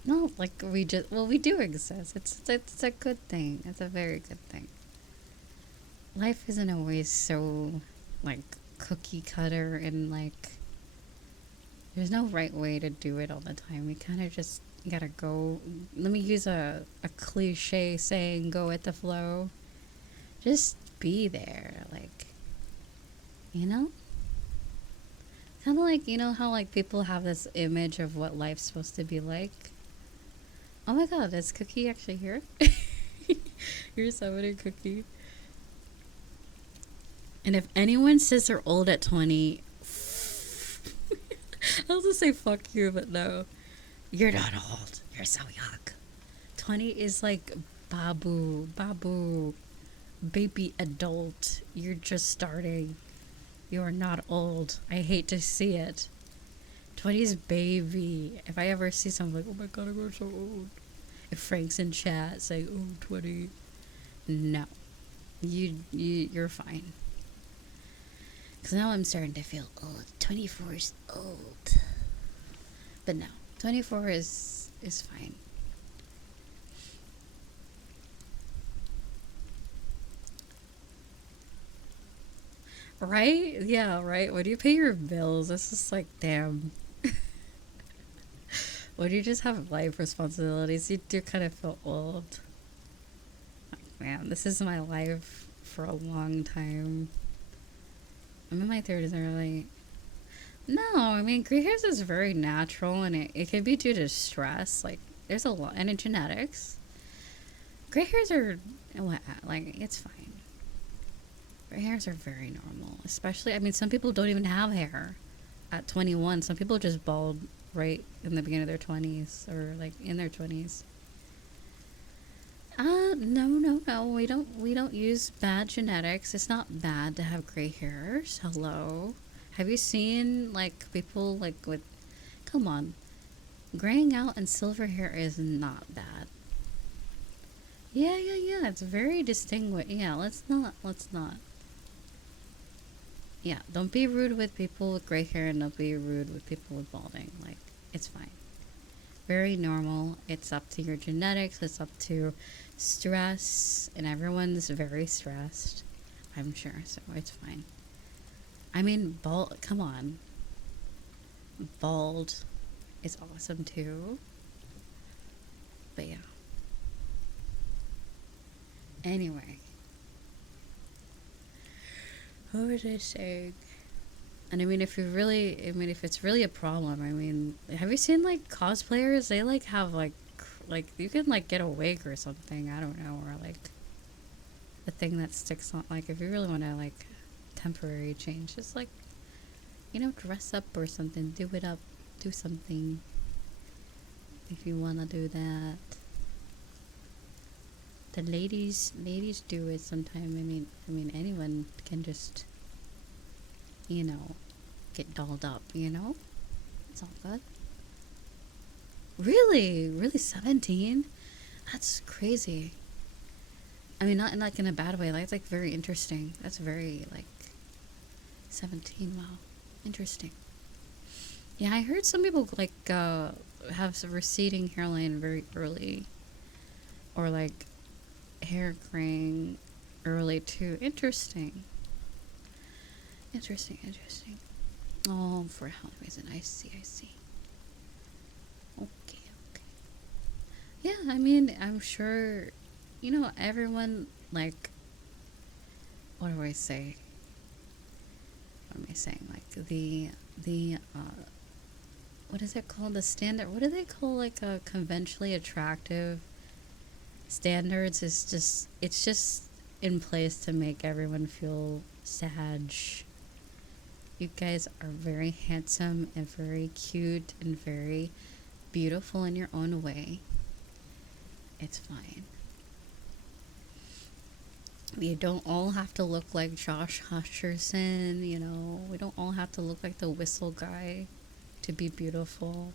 No, like we do exist. It's a good thing. It's a very good thing. Life isn't always so, like, cookie cutter and, like, there's no right way to do it all the time. We kind of just gotta go. Let me use a cliche saying, go with the flow. Just be there. Like, you know? Kind of like, how, like, people have this image of what life's supposed to be like. Oh my god, is Cookie actually here? Here's somebody, Cookie. And if anyone says they're old at 20, I was gonna say fuck you, but no. You're not old. You're so young. 20 is like babu, baby adult. You're just starting. You are not old. I hate to see it. 20 is baby. If I ever see someone like, oh my god, I'm so old. If Frank's in chat saying, oh, 20. No. You're fine. Because now I'm starting to feel old. 24 is old. But no. 24 is fine. Right? Yeah, right. When you pay your bills, it's just like, damn. When you just have life responsibilities, you do kind of feel old. Like, man, this is my life for a long time. I'm in my 30s early. No, I mean, gray hairs is very natural, and it could be due to stress. Like, there's a lot, and in genetics. Gray hairs are, like, it's fine. Gray hairs are very normal. Especially, I mean, some people don't even have hair at 21. Some people just bald right in the beginning of their 20s, or, like, in their 20s. No. We don't use bad genetics. It's not bad to have gray hairs. Hello. Have you seen, like, people, like, with... Come on. Graying out and silver hair is not bad. Yeah. It's very distinguished. Yeah, let's not. Yeah, don't be rude with people with gray hair, and don't be rude with people with balding. Like, it's fine. Very normal. It's up to your genetics. It's up to stress, and everyone's very stressed, I'm sure, so it's fine. I mean, bald, come on. Bald is awesome too. But yeah. Anyway. What was I saying? And I mean, if it's really a problem, I mean, have you seen, like, cosplayers? They, like, have, like, you can, like, get a wig or something, I don't know, or, like, the thing that sticks on, like, if you really want to, like, temporary change, just, like, dress up or something, do it up, do something, if you want to do that. The ladies do it sometimes. I mean, anyone can just, get dolled up, It's all good. Really 17? That's crazy. I mean, not in, like, in a bad way. Like, it's, like, very interesting. That's very, like, 17. Wow, interesting. Yeah, I heard some people, like, have some receding hairline very early, or, like, hair graying early too. Interesting. Oh, for health reason. I see. Okay. Yeah, I mean, I'm sure, everyone, like, what do I say? What am I saying? Like, the what is it called? The standard. What do they call like a conventionally attractive standards? Is just it's just in place to make everyone feel sad. You guys are very handsome and very cute and very beautiful in your own way. It's fine. You don't all have to look like Josh Hutcherson, you know. We don't all have to look like the whistle guy to be beautiful.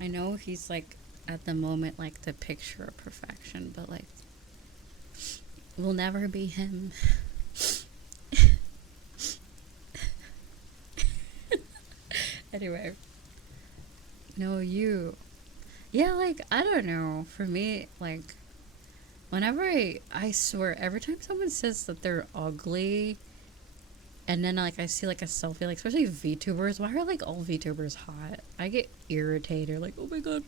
I know he's like at the moment like the picture of perfection, but like we'll never be him. Anyway. No, you. Yeah, like I don't know. For me, like whenever I swear every time someone says that they're ugly and then like I see like a selfie, like especially VTubers, why are like all VTubers hot? I get irritated, like, oh my god,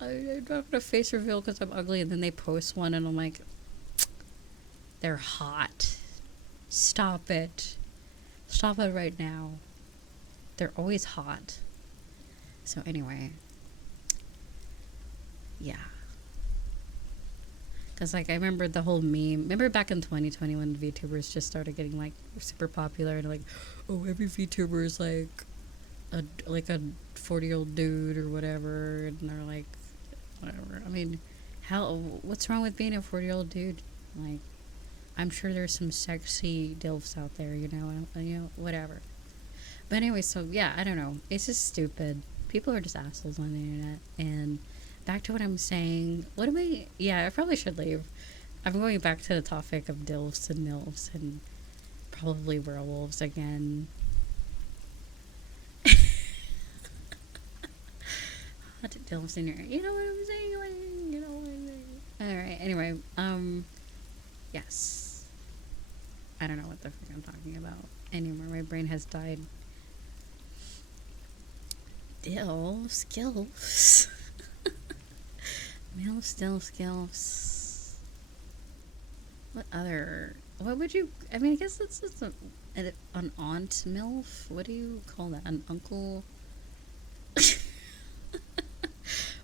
I don't have a face reveal because I'm ugly, and then they post one and I'm like, they're hot. Stop it. Stop it right now. They're always hot. So anyway, yeah. Because, like, I remember the whole meme. Remember back in 2020 when VTubers just started getting, like, super popular and, like, oh, every VTuber is, like a 40-year-old dude or whatever. And they're, like, whatever. I mean, what's wrong with being a 40-year-old dude? Like, I'm sure there's some sexy DILFs out there, you know, whatever. But anyway, so, yeah, I don't know. It's just stupid. People are just assholes on the internet. And back to what I'm saying. Yeah, I probably should leave. I'm going back to the topic of DILFs and MILFs and probably werewolves again. Hot DILFs in here. You know what I'm saying? You know what I'm saying? Alright, anyway, yes. I don't know what the fuck I'm talking about anymore. My brain has died. DILFs, GILFs. Male still skills. What would you, I mean, I guess that's just an aunt MILF. What do you call that? An uncle?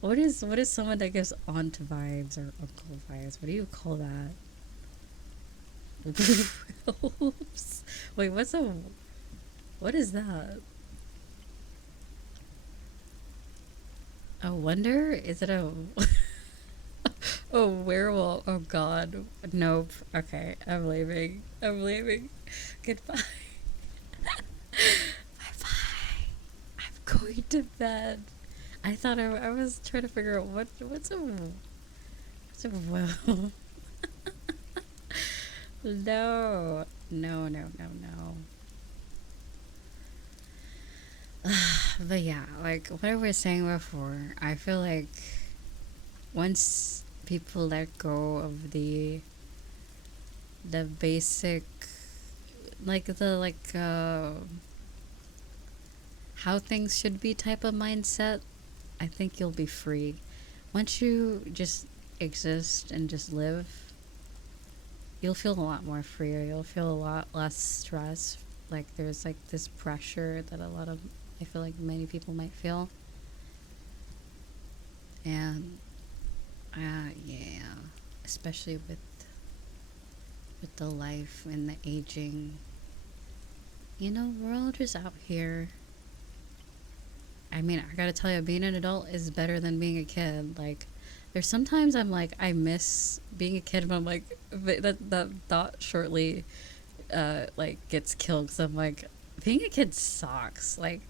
What is someone that gives aunt vibes or uncle vibes? What do you call that? Wait, what is that? A wonder? Is it a oh, werewolf? Oh god. Nope. Okay, I'm leaving. Goodbye. Bye-bye. I'm going to bed. I thought I was trying to figure out what's a werewolf. No. But yeah, like what I was saying before, I feel like once people let go of the basic, how things should be type of mindset, I think you'll be free. Once you just exist and just live, you'll feel a lot more freer. You'll feel a lot less stress. Like there's like this pressure that I feel like many people might feel. And yeah, especially with the life and the aging. You know, we're all just out here. I mean, I gotta tell you, being an adult is better than being a kid. Like, there's sometimes I'm like, I miss being a kid, but I'm like, that thought shortly, like, gets killed. Because I'm like, being a kid sucks. Like,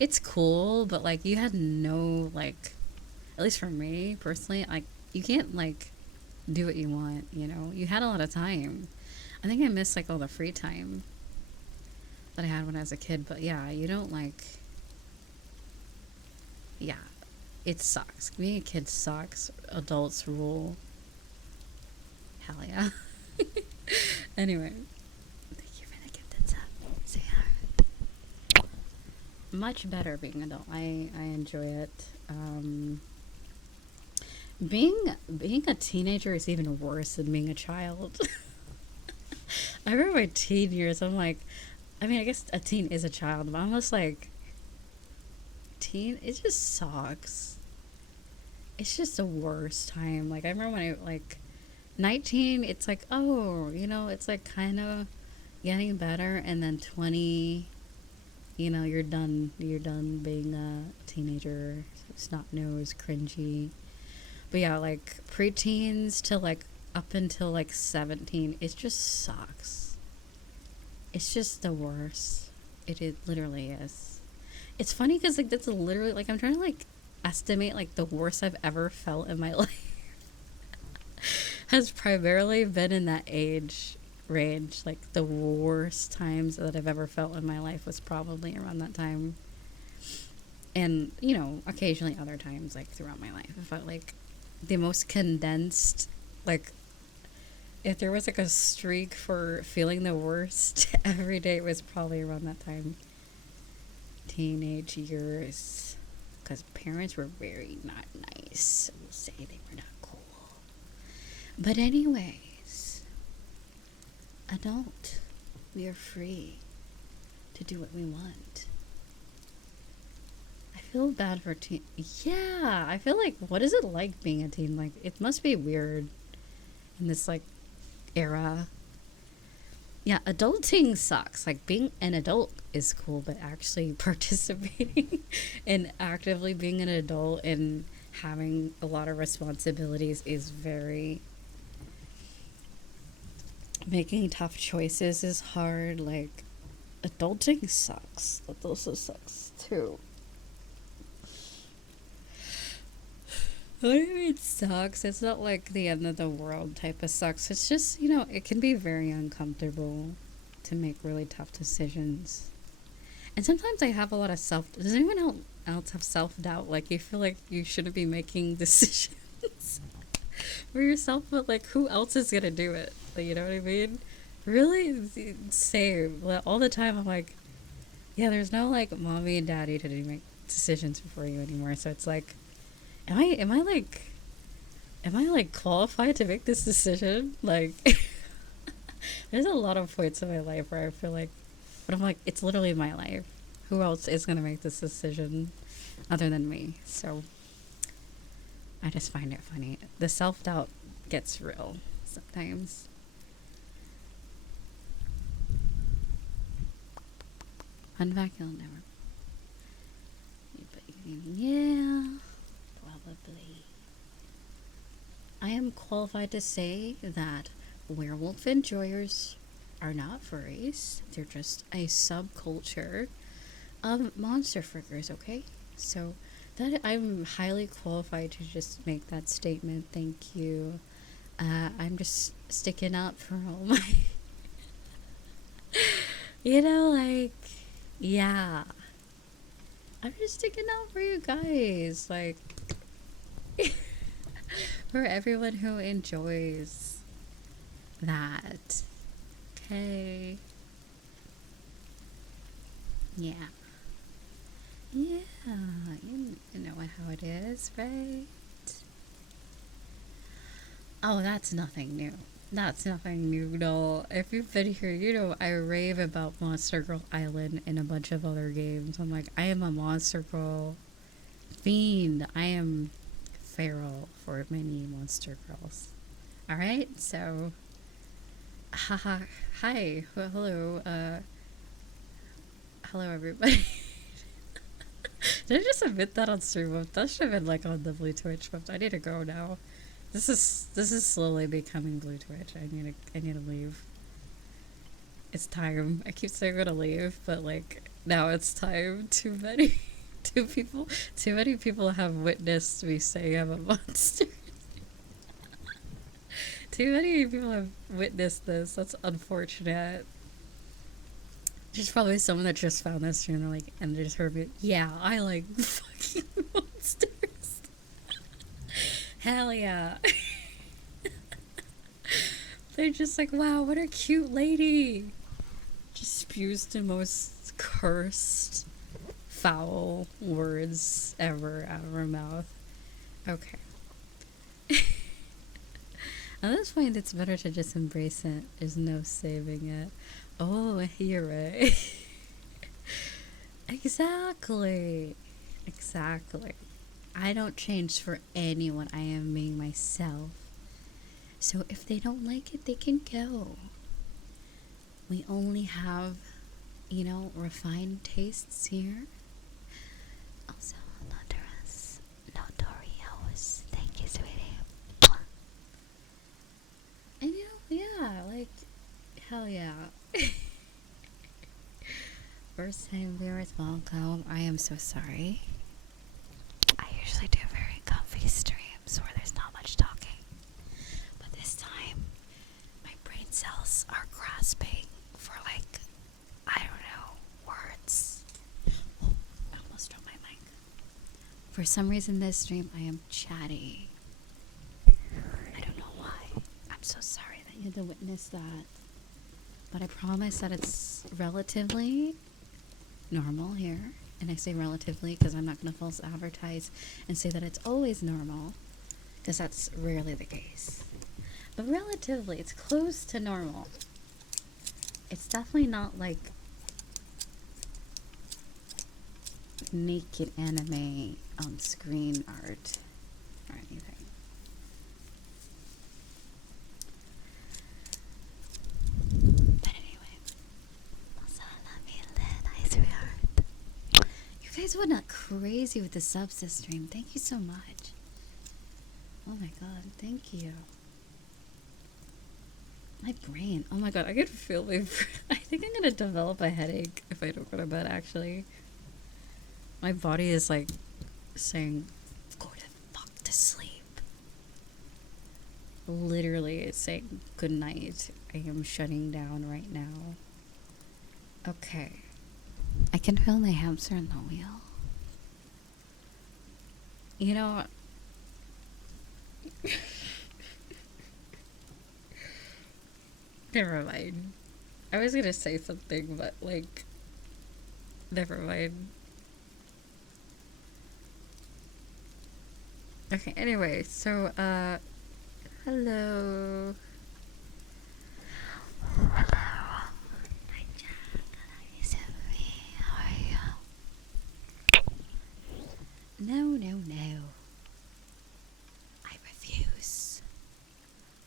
it's cool, but, like, you had no, like, at least for me, personally, like, you can't, like, do what you want, you know? You had a lot of time. I think I miss, like, all the free time that I had when I was a kid. But, yeah, you don't, like... Yeah, it sucks. Being a kid sucks. Adults rule. Hell yeah. Anyway. Thank you for the gifted sub. Say hi. Much better being an adult. I enjoy it. Being a teenager is even worse than being a child. I remember my teen years, I'm like, I mean, I guess a teen is a child, but I'm almost like... 18, it just sucks. It's just the worst time. Like, I remember when I, like, 19, it's like, oh, you know, it's like kind of getting better. And then 20, you know, you're done. You're done being a teenager. Snot nose, cringy. But yeah, like, preteens to, like, up until, like, 17, it just sucks. It's just the worst. It literally is. It's funny because, like, that's literally, like, I'm trying to, like, estimate, like, the worst I've ever felt in my life has primarily been in that age range. Like, the worst times that I've ever felt in my life was probably around that time. And, you know, occasionally other times, like, throughout my life. But, like, the most condensed, like, if there was, like, a streak for feeling the worst every day, it was probably around that time. Teenage years. Because parents were very not nice. We'll say they were not cool. But anyways, adult. We are free to do what we want. I feel bad for teen. Yeah, I feel like, what is it like being a teen? Like, it must be weird in this, like, era. Yeah, adulting sucks. Like, being an adult is cool, but actually participating and actively being an adult and having a lot of responsibilities is very... Making tough choices is hard. Like, adulting sucks. That also sucks, too. What do you mean sucks? It's not like the end of the world type of sucks. It's just, you know, it can be very uncomfortable to make really tough decisions. And sometimes I have a lot of does anyone else have self-doubt? Like, you feel like you shouldn't be making decisions for yourself, but, like, who else is gonna do it? Like, you know what I mean? Really? Same. All the time I'm like, yeah, there's no, like, mommy and daddy to make decisions for you anymore. So it's like, Am I like qualified to make this decision? Like, there's a lot of points in my life where I feel like, but I'm like, it's literally my life. Who else is gonna make this decision other than me? So I just find it funny. The self-doubt gets real sometimes. Fun fact, you'll never. Yeah. Probably. I am qualified to say that werewolf enjoyers are not furries. They're just a subculture of monster frickers, okay? So that I'm highly qualified to just make that statement. Thank you. I'm just sticking up for all my... you know, like, yeah. I'm just sticking out for you guys. Like, for everyone who enjoys that. Okay. Yeah. Yeah. You know how it is, right? Oh, that's nothing new. That's nothing new at all. If you've been here, you know I rave about Monster Girl Island and a bunch of other games. I'm like, I am a Monster Girl fiend. I am feral for many monster girls. Alright, so... Haha. Hi. Well, hello. Hello, everybody. Did I just admit that on stream? That should have been, like, on the Blue Twitch, but I need to go now. This is slowly becoming Blue Twitch. I need to leave. It's time. I keep saying I'm gonna leave, but, like, now it's time. Too many people have witnessed me saying I'm a monster. Too many people have witnessed this. That's unfortunate. There's probably someone that just found this stream and they're like, and they just heard me. Yeah, I like fucking monsters. Hell yeah. They're just like, wow, what a cute lady. Just spews the most cursed, foul words ever out of her mouth. Okay. At this point, it's better to just embrace it. There's no saving it. Oh, you're right. Exactly. Exactly. I don't change for anyone. I am being myself. So if they don't like it, they can go. We only have, refined tastes here. Also, Notorious. Thank you, sweetie. And yeah, like, hell yeah. First time viewers, welcome. I am so sorry. I usually do very comfy streams where there's not much talking. But this time, my brain cells are grasping for, like, I don't know, words. Oh, I almost dropped my mic. For some reason this stream, I am chatty. I don't know why. I'm so sorry that you had to witness that. But I promise that it's relatively normal here. And I say relatively because I'm not going to false advertise and say that it's always normal, because that's rarely the case. But relatively, it's close to normal. It's definitely not like naked anime on screen art or anything. But anyway, hi sweetheart. You guys went not crazy with the subs this stream. Thank you so much. Oh my god, thank you. My brain. Oh my god, I can feel my I think I'm gonna develop a headache if I don't go to bed, actually. My body is like saying, go the fuck to sleep. Literally, it's saying good night. I am shutting down right now. Okay. I can feel my hamster in the wheel. You know, never mind. I was gonna say something, but like, never mind. Okay, anyway, so, hello. Hello. Hi, Jack. Hi, Sophie. How are you? No. I refuse.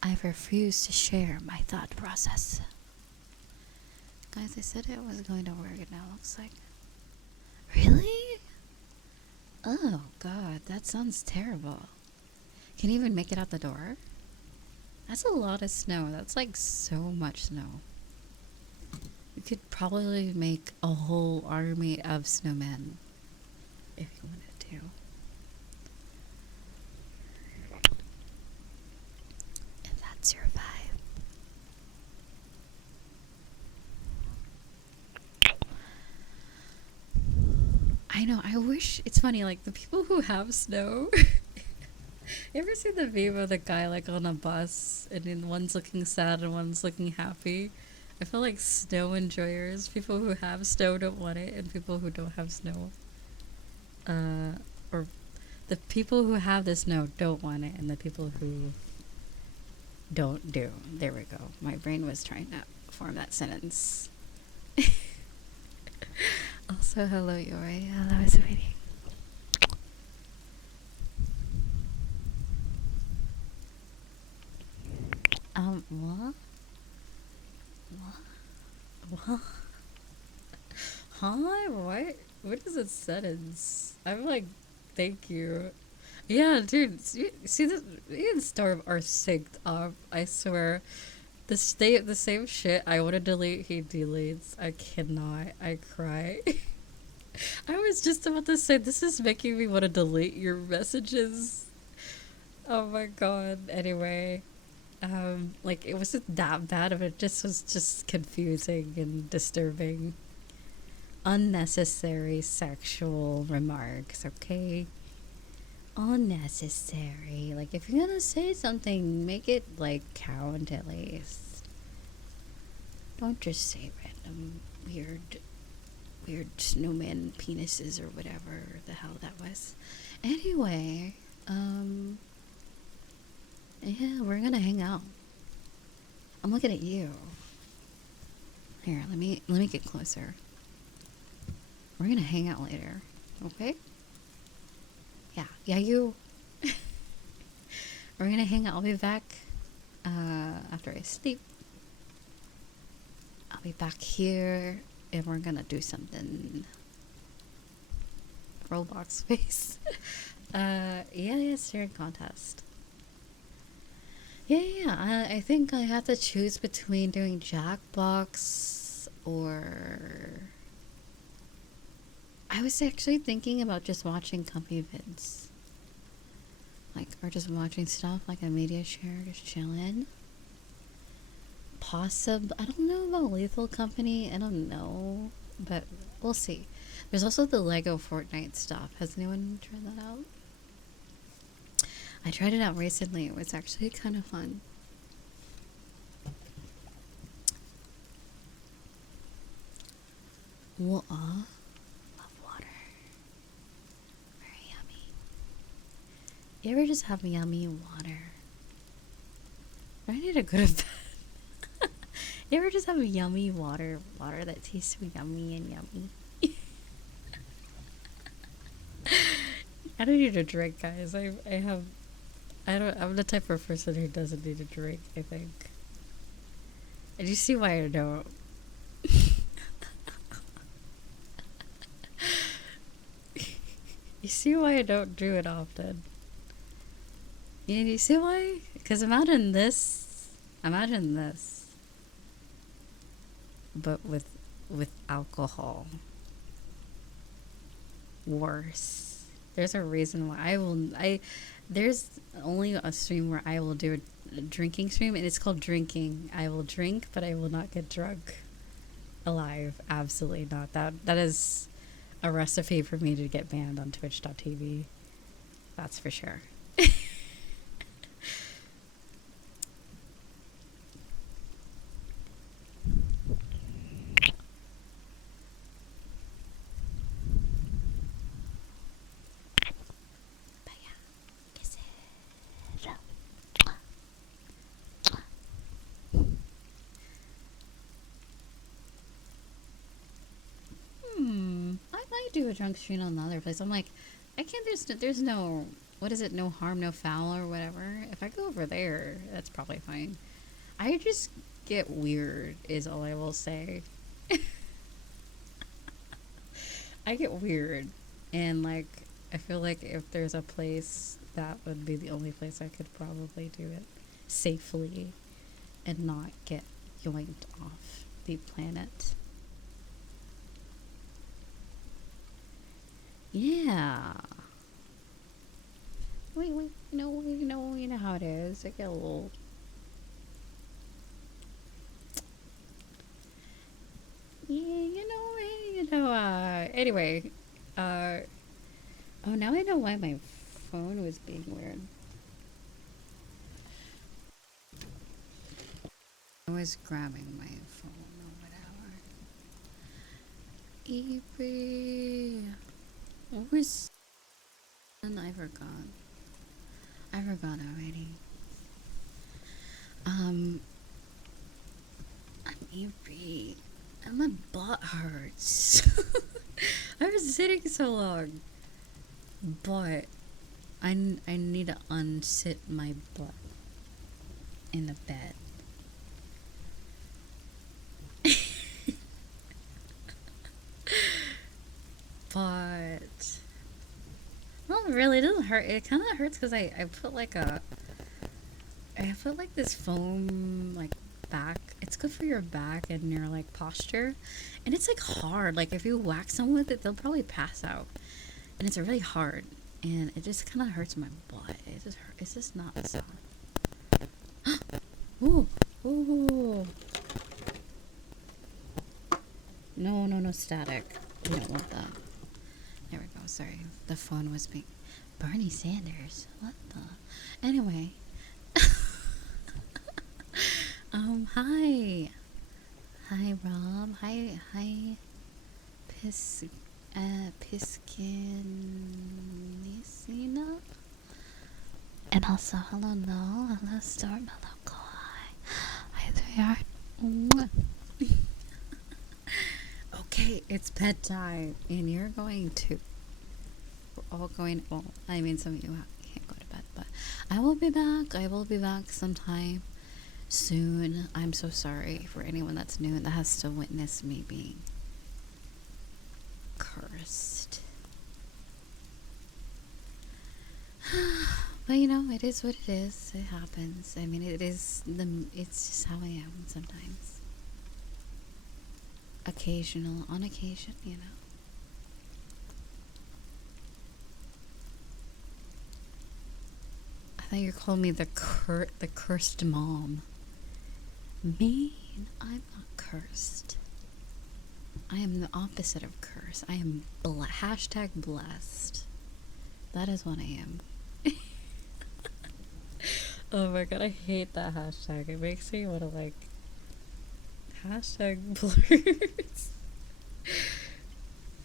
I refuse to share my thought process. Guys, I said it was going to work, and now it looks like... Really? Oh, God, that sounds terrible. Can you even make it out the door? That's a lot of snow. That's like so much snow. You could probably make a whole army of snowmen if you wanted to. If that's your vibe. I know, I wish, it's funny, like, the people who have snow, you ever see the meme of the guy, like, on a bus, and then one's looking sad and one's looking happy? I feel like snow enjoyers, people who have snow don't want it, and people who don't have snow, or the people who have the snow don't want it, and the people who don't do. There we go. My brain was trying to form that sentence. Also, hello, Yuri. Hello, sweetie. What? What? Huh? What is a sentence? I'm like, thank you. Yeah, dude. See, this, me and Storm are synced up. I swear. The same shit I want to delete, he deletes. I cannot. I cry. I was just about to say, this is making me want to delete your messages. Oh my god. Anyway. Like, it wasn't that bad of it. Just was just confusing and disturbing. Unnecessary sexual remarks, okay? Unnecessary. Like, if you're gonna say something, make it, like, count at least. Don't just say random weird snowman penises or whatever the hell that was. Anyway, yeah, we're gonna hang out. I'm looking at you. Here, let me get closer. We're gonna hang out later, okay? Yeah, you. We're gonna hang out. I'll be back after I sleep. I'll be back here and we're gonna do something. Roblox space. Yeah, staring contest. Yeah. I think I have to choose between doing Jackbox or. I was actually thinking about just watching company vids. Like, or just watching stuff like a media share, just chilling. I don't know about Lethal Company. I don't know. But we'll see. There's also the Lego Fortnite stuff. Has anyone tried that out? I tried it out recently. It was actually kind of fun. Love water. Very yummy. You ever just have yummy water? I need to go to bed. You ever just have yummy water that tastes so yummy and yummy? I don't need a drink, guys. I'm the type of person who doesn't need a drink, I think. And you see why I don't. You see why I don't do it often. You see why? Because imagine this, but with alcohol. Worse. There's a reason why there's only a stream where I will do a drinking stream, and it's called drinking. I will drink, but I will not get drunk alive. Absolutely not. That is a recipe for me to get banned on twitch.tv. That's for sure. I might do a drunk stream on another place. I'm like, I can't. There's no. What is it? No harm, no foul, or whatever. If I go over there, that's probably fine. I just get weird, is all I will say. I get weird, and like, I feel like if there's a place, that would be the only place I could probably do it safely and not get yoinked off the planet. Yeah. Wait, you know how it is. I get a little. Anyway, oh, now I know why my phone was being weird. I was grabbing my phone or whatever. EP. What was. I forgot. I forgot already. I'm EP. And my butt hurts. I was sitting so long. But I need to unsit my butt in the bed. But well, really, it doesn't hurt. It kind of hurts because I put like this foam like back. It's good for your back and your like posture, and it's like hard. Like if you whack someone with it, they'll probably pass out, and it's really hard, and it just kind of hurts my butt. It's just not soft. Ooh. No static. We don't want that. There we go. Sorry, the phone was being. Bernie Sanders. What the? Anyway. Hi. Hi, Rob. Hi, Piscanicina. And also, hello, no. Hello, Storm. Hello, Kawhi. Hi, sweetheart. Okay, it's bedtime, and you're going to all going. Well, I mean, some of you can't go to bed, but I will be back. I will be back sometime soon. I'm so sorry for anyone that's new and that has to witness me being cursed. But you know, it is what it is. It happens. I mean, it's just how I am sometimes. On occasion, you know. I thought you called me the cursed mom. Mean, I'm not cursed. I am the opposite of curse. I am hashtag blessed. That is what I am. Oh my god, I hate that hashtag. It makes me want to like hashtag blurs.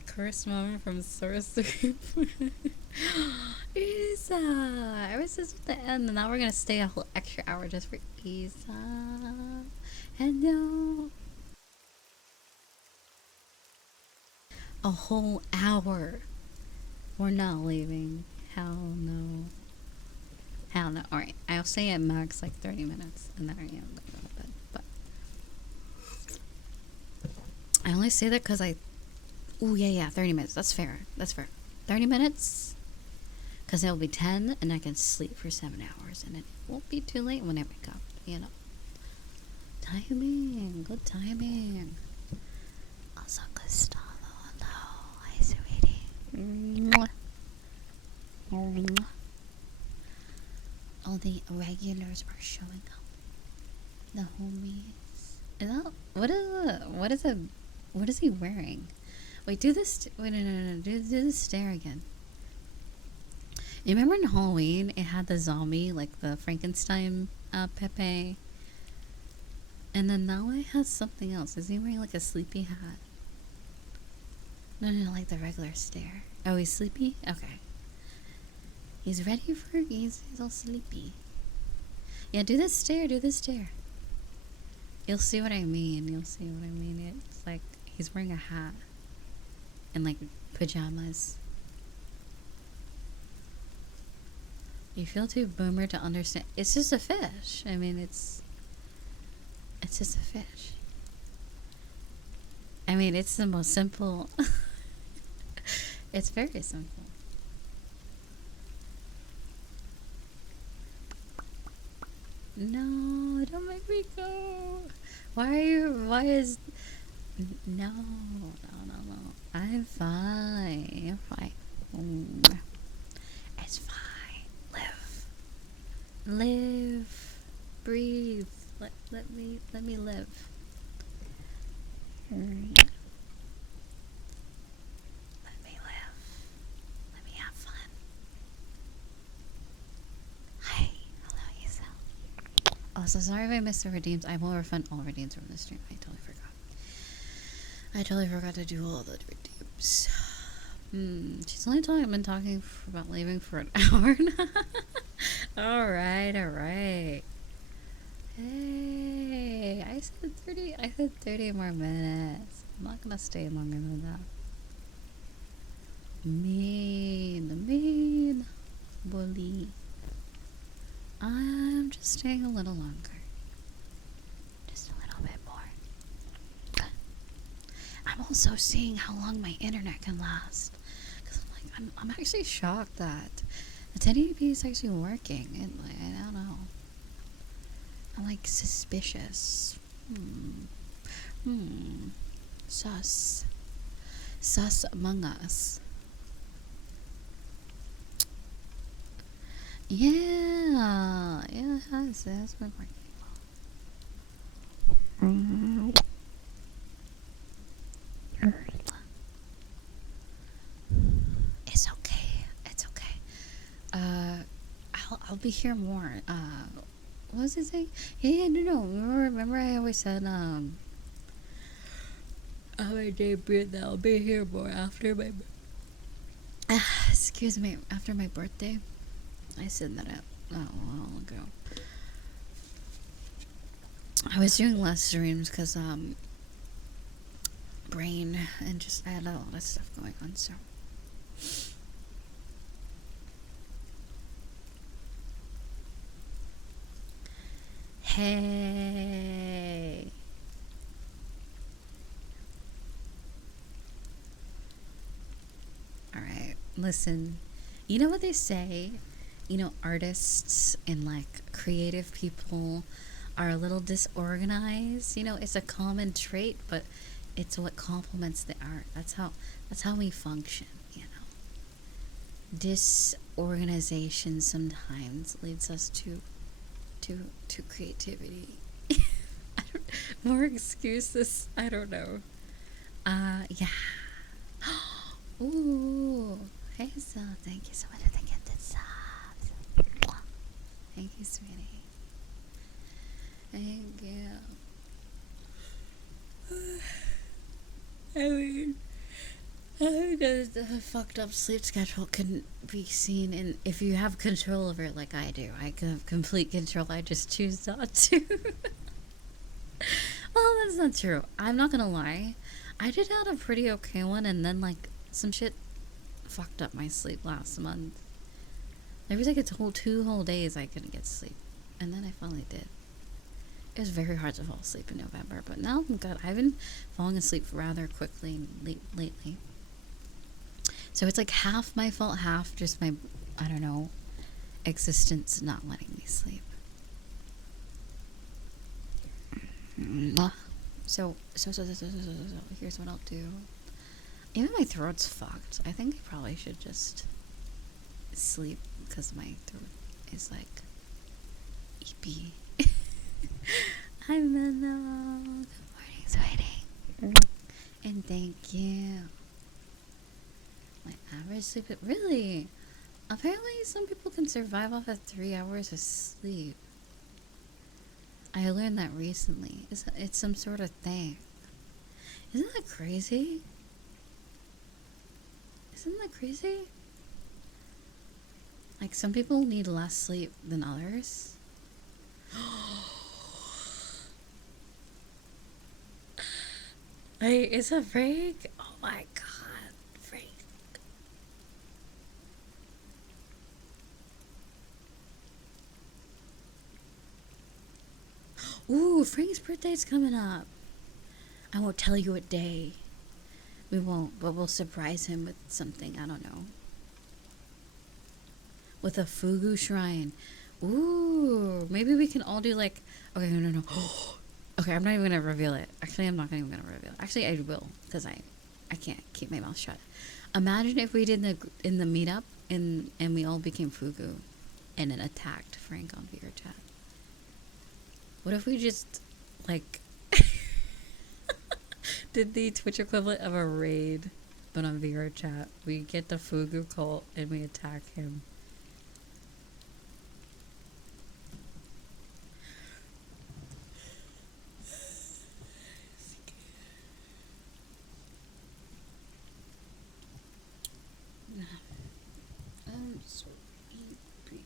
Cursed mom from source. Isa! I was just at the end, and now we're gonna stay a whole extra hour just for Isa. Hello. A whole hour. We're not leaving. Hell no. Hell no. Alright, I'll stay at max like 30 minutes, and then I'm gonna go to bed. But I only say that because oh yeah, 30 minutes. That's fair. 30 minutes. Because it'll be 10, and I can sleep for 7 hours, and it won't be too late when I wake up, you know. Timing. Good timing. Also, Gustavo. Hello. Hi, sweetie. Mwah. Mwah. All the regulars are showing up. The homies. What is he wearing? Wait, do this. Wait, no. Do this stare again. You remember in Halloween, it had the zombie, like the Frankenstein Pepe? And then now it has something else. Is he wearing like a sleepy hat? No, like the regular stare. Oh, he's sleepy? Okay. He's ready for he's all sleepy. Yeah, do this stare. You'll see what I mean. It's like he's wearing a hat and like pajamas. You feel too boomer to understand. It's just a fish. I mean, it's just a fish. I mean, it's the most simple. It's very simple. No, don't make me go. Why is... No. I'm fine. It's fine. Live. Breathe. Let me live. Let me live. Let me have fun. Hi. Hello, Yusel. Oh, so sorry if I missed the redeems. I will refund all redeems from the stream. I totally forgot to do all the redeems. She's only been talking about leaving for an hour now. Alright. Hey, I said 30 more minutes. I'm not gonna stay longer than that. Mean bully. I'm just staying a little longer. Just a little bit more. I'm also seeing how long my internet can last. Because I'm actually shocked that the 1080p is actually working. And like, I don't know. I'm like suspicious. Sus among us. Yeah, it has been working well. It's okay. I'll be here more. What was it saying? Yeah, no. Remember I always said, oh my day, that I'll be here more after my, excuse me, after my birthday. I said that a while ago. I was doing less streams because, brain, and just, I had a lot of stuff going on, so. Hey. All right. Listen. You know what they say? You know, artists and like creative people are a little disorganized. You know, it's a common trait, but it's what complements the art. That's how we function, you know. Disorganization sometimes leads us to creativity. I don't, more excuses. I don't know. Yeah. Ooh, Hazel, thank you so much for the gifted subs. Thank you, sweetie. Thank you. I mean, the fucked up sleep schedule can be seen in if you have control over it like I do. I have complete control. I just choose not to. Well, that's not true. I'm not gonna lie. I did have a pretty okay one, and then like some shit fucked up my sleep last month. There was like a whole 2 whole days I couldn't get sleep, and then I finally did. It was very hard to fall asleep in November, but now I'm good. I've been falling asleep rather quickly lately. So it's like half my fault, half just my, I don't know, existence not letting me sleep. So here's what I'll do. Even my throat's fucked. I think I probably should just sleep because my throat is like eepy. Hi, Mello. Good morning, sweetie. And thank you. My average sleep, really? Apparently, some people can survive off of 3 hours of sleep. I learned that recently. It's some sort of thing. Isn't that crazy? Isn't that crazy? Like, some people need less sleep than others. Wait, is it Frank? Oh my god, Frank. Ooh, Frank's birthday's coming up. I won't tell you what day. We won't, but we'll surprise him with something, I don't know. With a Fugu shrine. Ooh, maybe we can all do like, okay, no. Okay, I'm not even gonna reveal it. Actually, I'm not even gonna reveal it. Actually, I will, because I can't keep my mouth shut. Imagine if we did in the meetup and we all became Fugu and then attacked Frank on VR chat. What if we just like did the Twitch equivalent of a raid but on VR chat? We get the Fugu cult and we attack him. I'm so sleepy.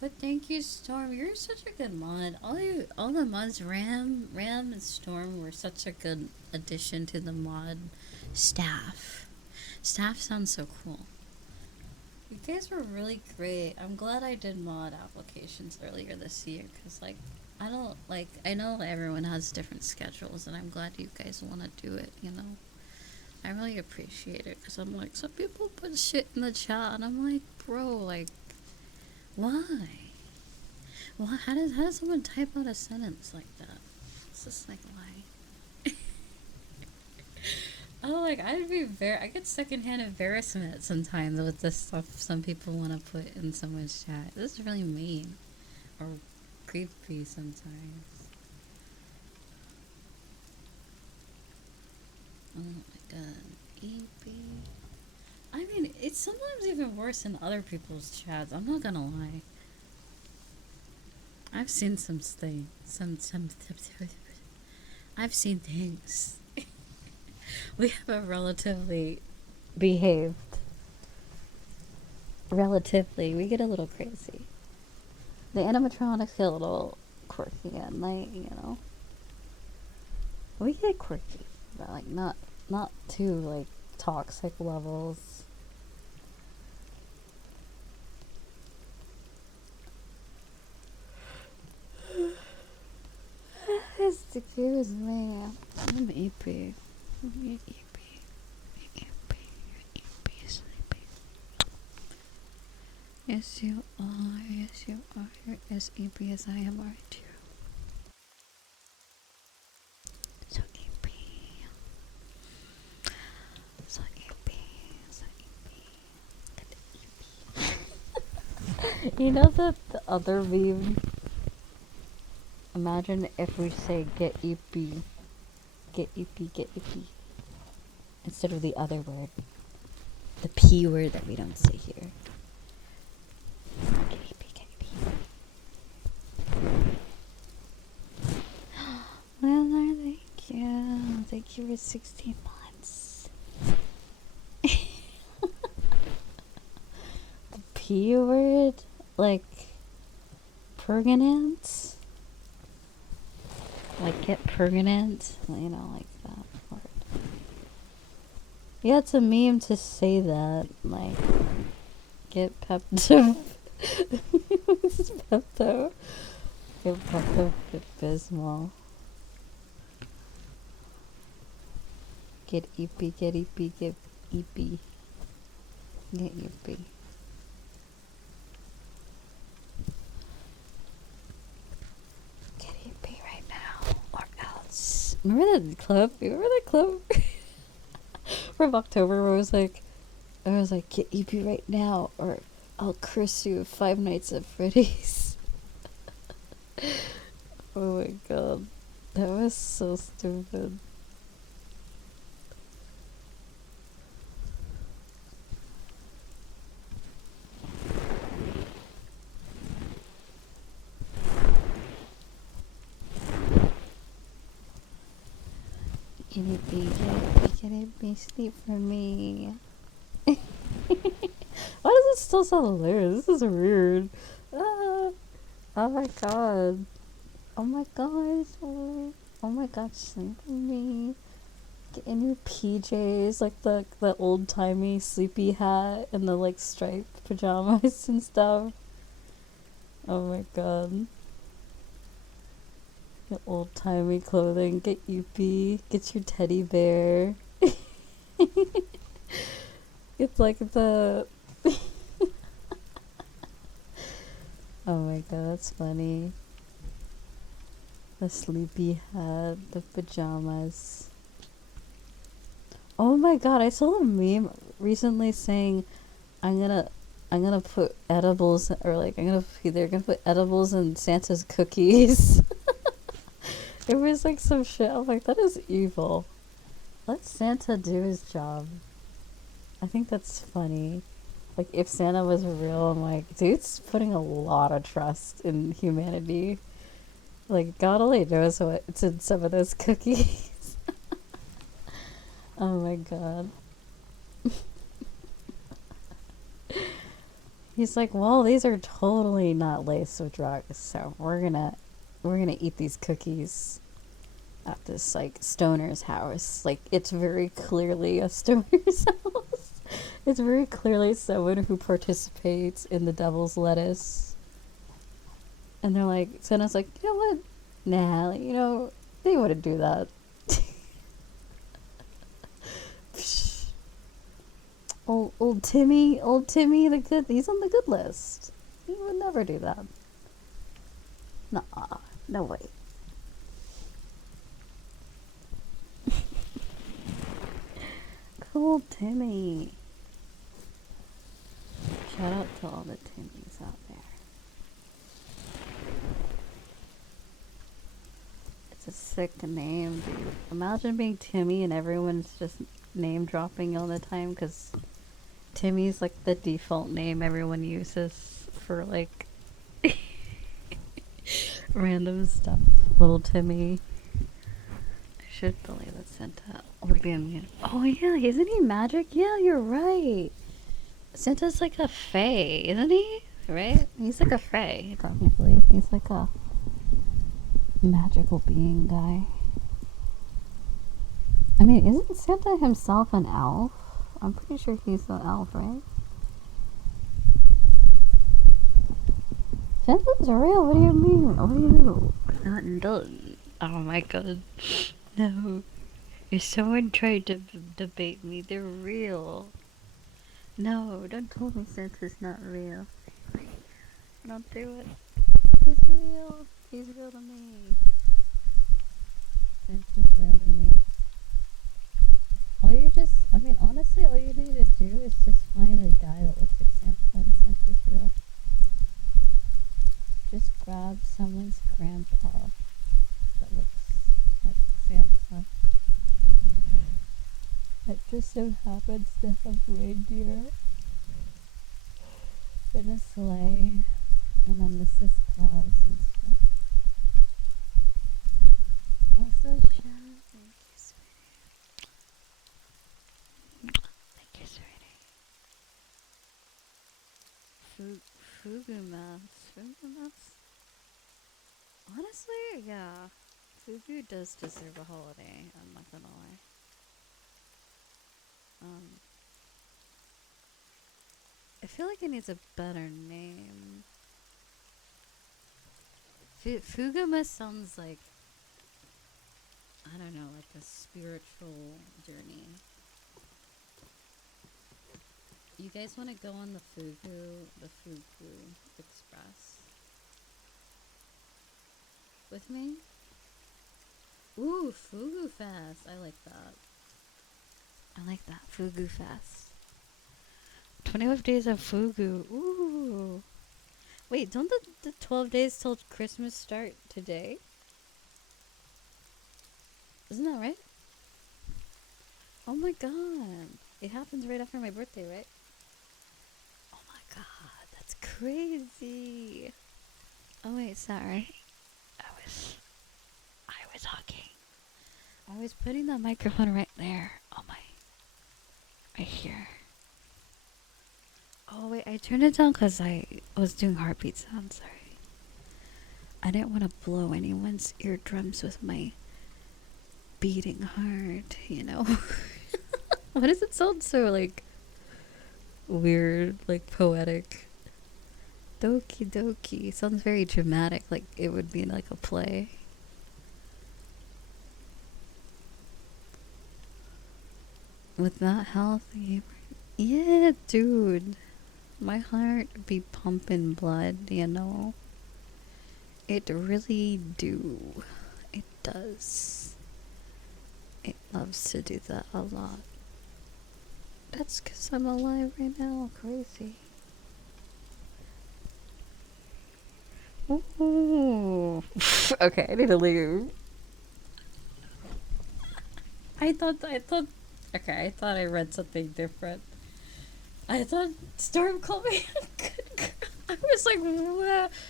But thank you, Storm. You're such a good mod. All the mods, Ram, and Storm were such a good addition to the mod staff. Staff sounds so cool. You guys were really great. I'm glad I did mod applications earlier this year because, like, I know everyone has different schedules, and I'm glad you guys want to do it, you know? I really appreciate it because I'm like, some people put shit in the chat, and I'm like, bro, like, why? Well, how does someone type out a sentence like that? It's just like, why? Oh, like, I get secondhand embarrassment sometimes with the stuff some people want to put in someone's chat. This is really mean. Or creepy sometimes. Oh my god. Eepy. I mean, it's sometimes even worse in other people's chats. I'm not gonna lie. I've seen some things. I've seen things. We have a relatively behaved. Relatively. We get a little crazy. The animatronics get a little quirky at night, you know. We get quirky, but like not to like toxic levels. Excuse me. I'm EP. I'm EP. EP. EP is sleepy. Yes, you are. Yes, you are. You're as EP as I am, aren't you? So EP. So EP. So EP. You know the other meme? Imagine if we say get EP. Get EP, get EP. Instead of the other word. The P word that we don't say here. Get EP, get EP. Well, thank you. Thank you for 16 months. The P word? Like, pregnant? Like, get pregnant? You know, like that word. Yeah, it's a meme to say that. Like, get Pepto. What's Pepto? Get Pepto-Bismol. Get EP, get EP, get EP. Get EP. Get EP right now, or else. Remember that clip? Remember that clip from October where I was like, get EP right now, or I'll curse you 5 Nights at Freddy's. Oh my god. That was so stupid. Can it be sleep for me? Why does it still sound hilarious? This is weird. Ah, oh my god. Oh my god. Oh my god, sleep for me. Get in your PJs, like the old timey sleepy hat and the like striped pajamas and stuff. Oh my god. The old timey clothing. Get Youpie. Get your teddy bear. It's like the oh my god, that's funny. The sleepy hat, the pajamas. Oh my god, I saw a meme recently saying I'm gonna put edibles, or like they're gonna put edibles in Santa's cookies. It was like some shit. I'm like, that is evil. Let Santa do his job. I think that's funny. Like, if Santa was real, I'm like, dude's putting a lot of trust in humanity. Like, God only knows what's in some of those cookies. Oh my god. He's like, well, these are totally not laced with drugs, so we're gonna eat these cookies at this like stoner's house. Like, it's very clearly a stoner's house. It's very clearly someone who participates in the devil's lettuce. And they're like, Santa's like, you know what? Nah, like, you know, they wouldn't do that. Old Timmy, the good, he's on the good list. He would never do that. Nuh-uh, no way. Cool Timmy. Shout out to all the Timmys out there. It's a sick name, dude. Imagine being Timmy and everyone's just name dropping all the time, because Timmy's like the default name everyone uses for like random stuff. Little Timmy. I should believe that Santa would be immune. Oh yeah, isn't he magic? Yeah, you're right. Santa's like a fae, isn't he? Right? He's like a fae, probably. He's like a magical being guy. I mean, isn't Santa himself an elf? I'm pretty sure he's an elf, right? Santa's real? What do you mean? What do you mean? Not done. Oh my god. No. If someone tried to debate me, they're real. No, don't tell me Santa's not real. Don't do it. He's real. He's real to me. Santa's real to me. Honestly, all you need to do is just find a guy that looks like Santa and Santa's real. Just grab someone's grandpa that looks like Santa. That just so happens to have reindeer in a sleigh and a Mrs. Claus and stuff. Also, Shan, thank you, sweetie. Thank you, sweetie. Fugu maths. Fugu maths? Honestly, yeah. Fugu does deserve a holiday, I'm not gonna lie. I feel like it needs a better name. Fugama sounds like, I don't know, like a spiritual journey. You guys want to go on the Fugu Express with me? Ooh, Fugu Fest. I like that. Fugu Fest. 25 days of Fugu. Ooh. Wait, don't the 12 days till Christmas start today? Isn't that right? Oh my god. It happens right after my birthday, right? Oh my god, that's crazy. Oh wait, it's not right. I was talking. I was putting the microphone right there. Oh my. Right here. Oh wait, I turned it down because I was doing heartbeat sounds. Sorry. I didn't want to blow anyone's eardrums with my beating heart, you know? Why does it sound so, like, weird, like, poetic? Doki doki. Sounds very dramatic, like it would be like a play. With that healthy. Yeah, dude. My heart be pumping blood, you know? It really do. It does. It loves to do that a lot. That's because I'm alive right now. Crazy. Ooh. Okay, I need to leave. I thought, okay, I thought I read something different. I thought Storm called me I was like,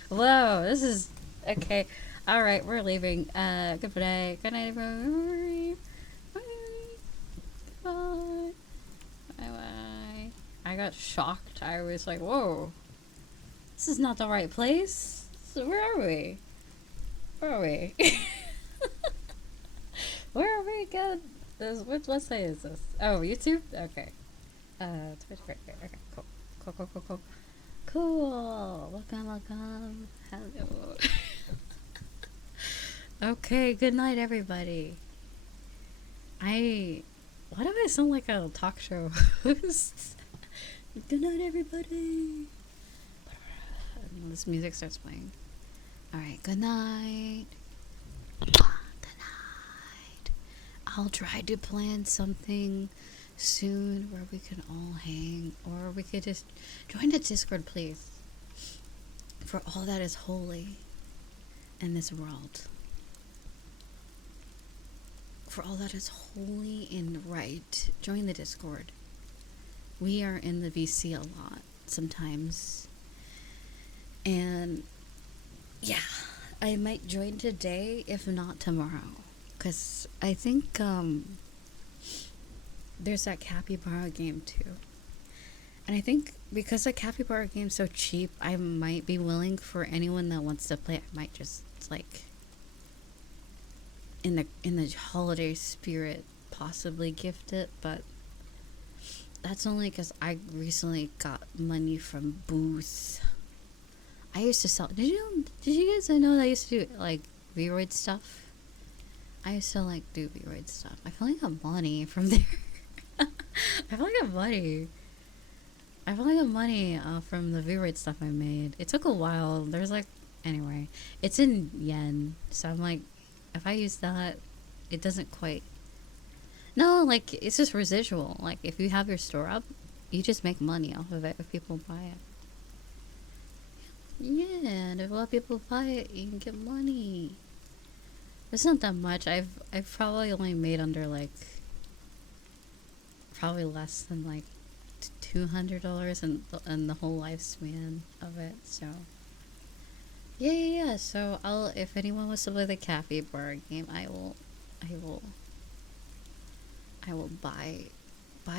whoa, this is, okay. Alright, we're leaving. Good night. Good night, everyone. Bye. Bye. Bye. I got shocked. I was like, whoa. This is not the right place. So where are we? Where are we? Where are we again? Which website is this? Oh, YouTube? Okay. Twitch, right there. Okay, cool. Cool. Welcome. Hello. Okay, good night, everybody. Why do I sound like a talk show host? Good night, everybody. This music starts playing. Alright, good night. Good night. I'll try to plan something soon where we can all hang, or we could just join the Discord, please, for all that is holy in this world, for all that is holy and right. Join the Discord. We are in the VC a lot sometimes, and yeah, I might join today, if not tomorrow, because I think there's that capybara game too. And I think because the capybara game's so cheap, I might be willing for anyone that wants to play. I might just, like, in the holiday spirit, possibly gift it, but that's only because I recently got money from Booth. I used to sell. Did you guys know that I used to do, like, Reroid stuff? I used to like do V-Raid stuff. I feel like I got money from there. I feel like I got money. I feel like I got money from the V-Raid stuff I made. It took a while. There's like, anyway, it's in yen, so I'm like, if I use that, it doesn't quite. No, like it's just residual. Like if you have your store up, you just make money off of it if people buy it. Yeah, and if a lot of people buy it, you can get money. It's not that much. I've probably only made under like probably less than like $200 in the whole lifespan of it. So yeah. So I'll, if anyone wants to play the cafe bar game, I will buy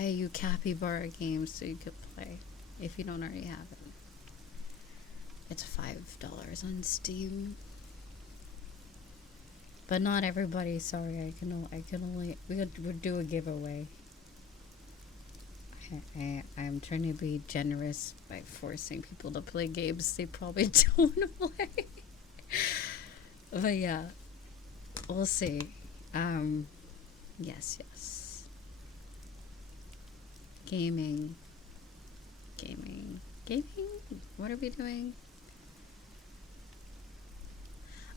you capybara games so you could play if you don't already have it. It's $5 on Steam. But not everybody, sorry, I can only we would do a giveaway. I'm trying to be generous by forcing people to play games they probably don't want to play. But yeah, we'll see. Yes. Gaming. What are we doing?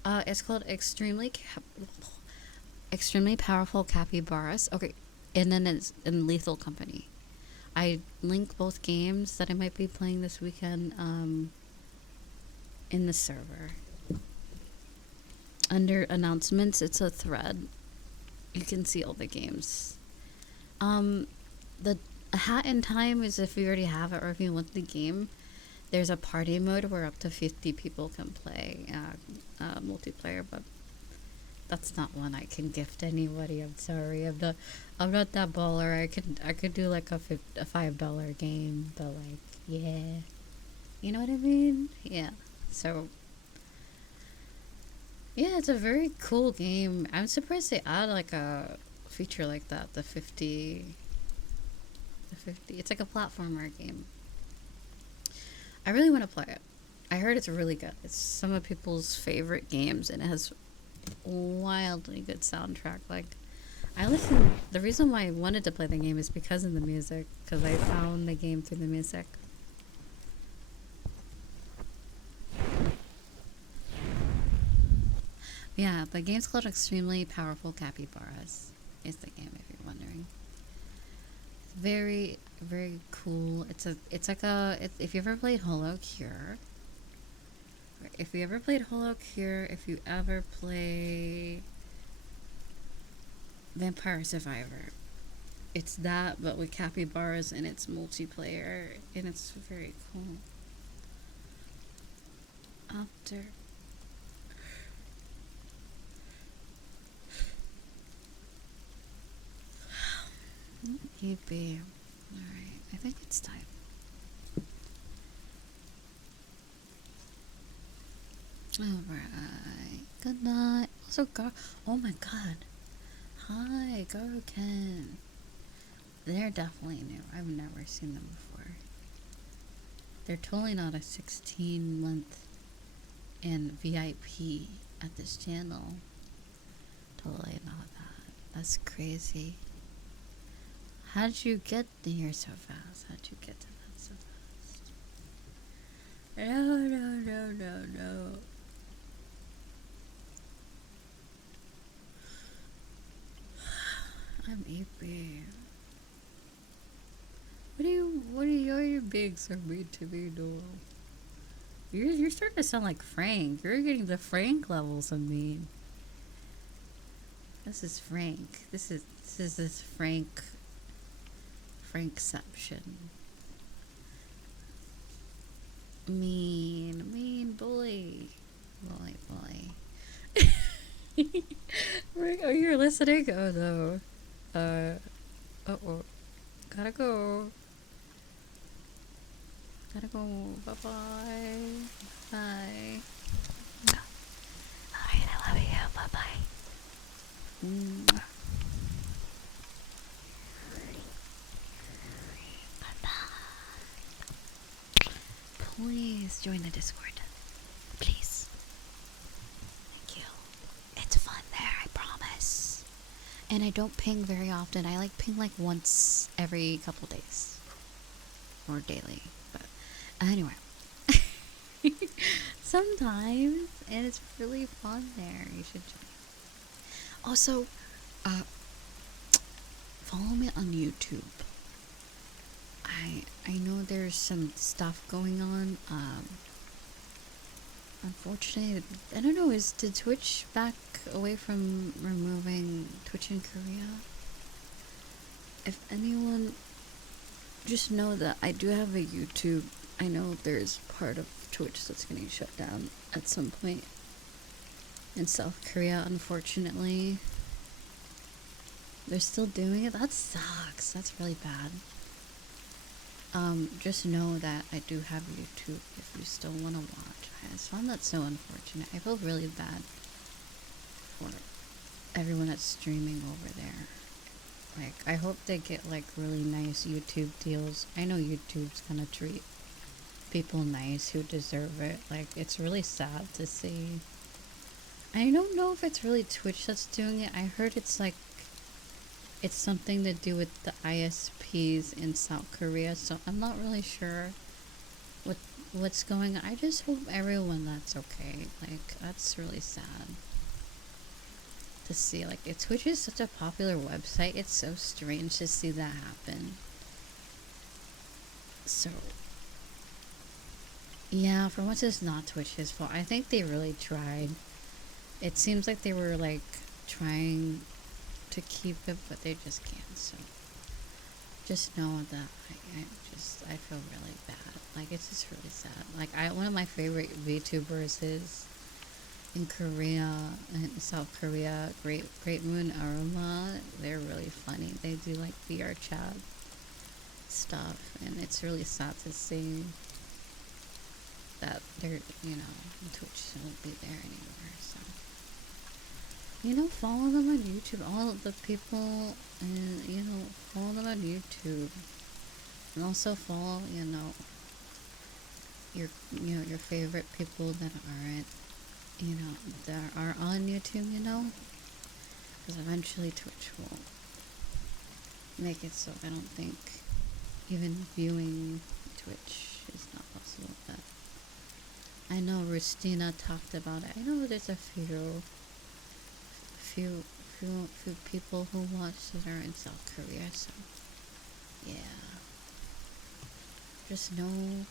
It's called extremely powerful capybaras. Okay, and then it's in Lethal Company. I link both games that I might be playing this weekend in the server. Under announcements, it's a thread. You can see all the games. The Hat in Time is if you already have it or if you want the game. There's a party mode where up to 50 people can play multiplayer, but that's not one I can gift anybody. I'm sorry. I'm not that baller. I could do like a $5 game, but like, yeah, you know what I mean? Yeah. So yeah, it's a very cool game. I'm surprised they add like a feature like that. The 50. It's like a platformer game. I really want to play it. I heard it's really good. It's some of people's favorite games, and it has wildly good soundtrack. Like, the reason why I wanted to play the game is because of the music, because I found the game through the music. Yeah, the game's called Extremely Powerful Capybaras. Is the game, if you're wondering. Very, very cool. It's like if you ever played Hollow Cure, if you ever play Vampire Survivor, it's that, but with capybaras, and it's multiplayer, and it's very cool. After EP. Alright, I think it's time. Alright, good night. Also, oh my god. Hi, Garuken. They're definitely new. I've never seen them before. They're totally not a 16-month and VIP at this channel. Totally not that. That's crazy. How'd you get here so fast? How'd you get to that so fast? No. I'm EP. What are you being so mean to me, Noel? You're starting to sound like Frank. You're getting the Frank levels of mean. This is Frank. This is Frankception. Mean bully. Frank, oh, you're listening? Oh no. Uh-oh. Gotta go. Bye-bye. Bye. Alright, I love you. Bye-bye. Bye-bye. Please join the Discord. Please. Thank you. It's fun there, I promise. And I don't ping very often. I like ping like once every couple days. Or daily. But anyway. Sometimes. And it's really fun there. You should join. Also, follow me on YouTube. I know there's some stuff going on. Unfortunately, I don't know, did Twitch back away from removing Twitch in Korea? If anyone, just know that I do have a YouTube. I know there's part of Twitch that's getting shut down at some point in South Korea, unfortunately. They're still doing it? That sucks. That's really bad. Just know that I do have YouTube if you still want to watch. I just found that so unfortunate. I feel really bad for everyone that's streaming over there. Like, I hope they get, like, really nice YouTube deals. I know YouTube's gonna treat people nice who deserve it. Like, it's really sad to see. I don't know if it's really Twitch that's doing it. I heard it's, like, it's something to do with the ISPs in South Korea, so I'm not really sure what's going on. I just hope everyone that's okay. Like, that's really sad to see. Like, Twitch is such a popular website. It's so strange to see that happen. So, yeah, for once it's not Twitch's fault. I think they really tried. It seems like they were, like, trying to keep it, but they just can't. So just know that I feel really bad. Like, it's just really sad. Like, one of my favorite VTubers is in Korea, in South Korea, Great Moon Aroma. They're really funny. They do like VR chat stuff, and it's really sad to see that they're, Twitch won't be there anymore. So, follow them on YouTube. All of the people, and, follow them on YouTube. And also follow, your favorite people that aren't, that are on YouTube, because eventually Twitch will make it so I don't think even viewing Twitch is not possible. But I know Rustina talked about it. I know there's a few people who watch that are in South Korea, so yeah. Just know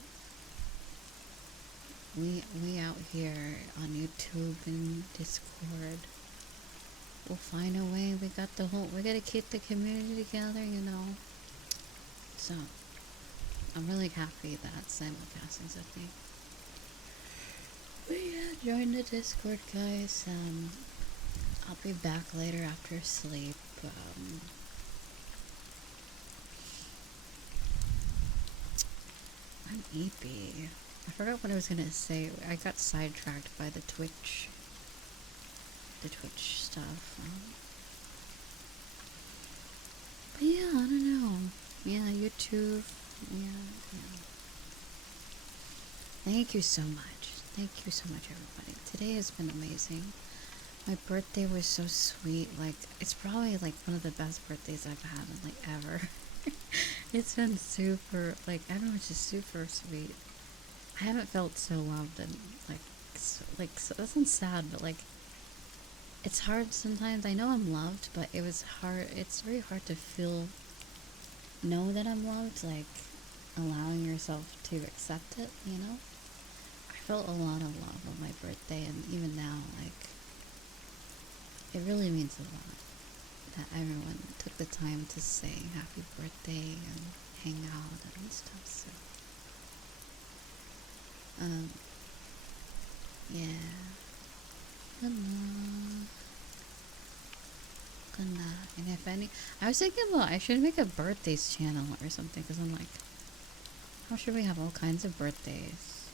we out here on YouTube and Discord. We'll find a way. We gotta keep the community together, So I'm really happy that simulcasting's a thing. But yeah, join the Discord, guys. I'll be back later after sleep. I'm eepy. I forgot what I was gonna say. I got sidetracked by the Twitch stuff. But yeah, I don't know. Yeah, YouTube. Yeah. Thank you so much. Thank you so much, everybody. Today has been amazing. My birthday was so sweet. Like, it's probably like one of the best birthdays I've had in like ever. It's been super, like, everyone's just super sweet. I haven't felt so loved and so that sounds sad, but like, it's hard sometimes. I know I'm loved, but it was hard. It's very hard to know that I'm loved, like allowing yourself to accept it, I felt a lot of love on my birthday, and even now, like, it really means a lot that everyone took the time to say happy birthday and hang out and stuff. So, yeah. Good night. And if I was thinking about, I should make a birthdays channel or something, because I'm like, how should we have all kinds of birthdays?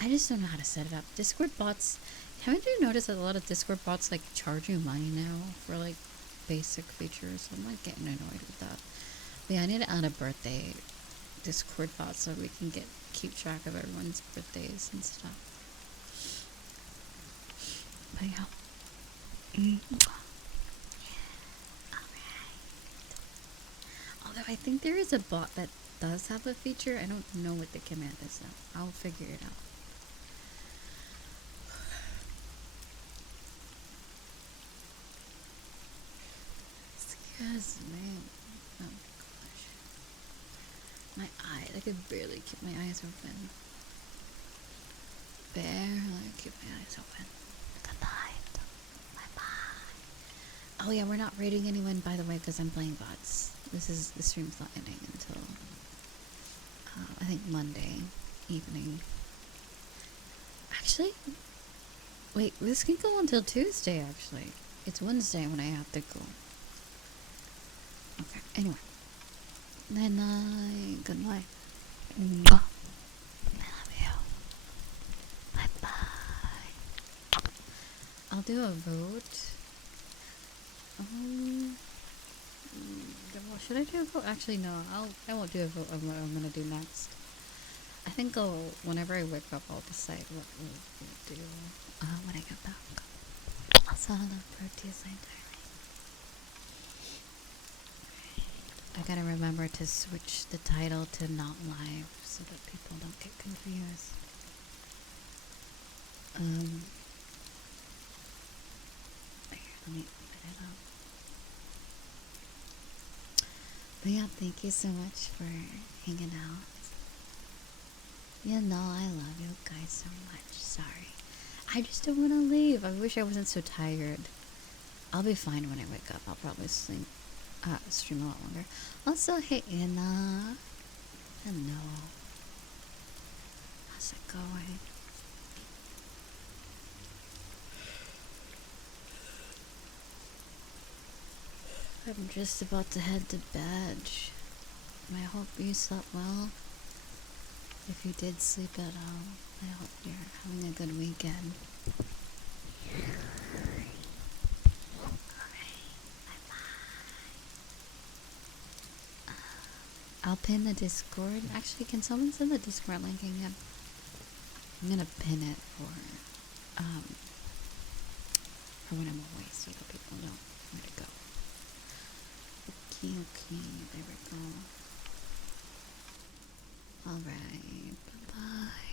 I just don't know how to set it up. Discord bots, haven't you noticed that a lot of Discord bots like charge you money now for like basic features? I'm like getting annoyed with that. But yeah, I need to add a birthday Discord bot so we can keep track of everyone's birthdays and stuff. But yeah. think there is a bot that does have a feature. I don't know what the command is though. I'll figure it out. Excuse me. Oh gosh. My eyes. I could barely keep my eyes open. Barely keep my eyes open. Good night. Bye bye. Oh yeah, we're not raiding anyone by the way because I'm playing bots. The stream's not ending until I think Monday evening. Actually, wait, this can go until Tuesday actually. It's Wednesday when I have to go. Okay, anyway. Night night. Good night. I love you. Bye bye. I'll do a vote. Well, should I do a vote? Actually, no. I won't do a vote on what I'm gonna do next. I think whenever I wake up, I'll decide what we'll do when I get back. Also, I love Proteus entirely. I gotta remember to switch the title to not live so that people don't get confused. Here, let me open it up. But yeah, thank you so much for hanging out. You know I love you guys so much. Sorry. I just don't want to leave. I wish I wasn't so tired. I'll be fine when I wake up. I'll probably stream a lot longer. Also, hey Anna. Hello. How's it going? I'm just about to head to bed. I hope you slept well. If you did sleep at all, I hope you're having a good weekend. I'll pin the Discord. Actually, can someone send the Discord link again? I'm gonna pin it for when I'm away so that people know where to go. Okay, there we go. Alright, bye-bye.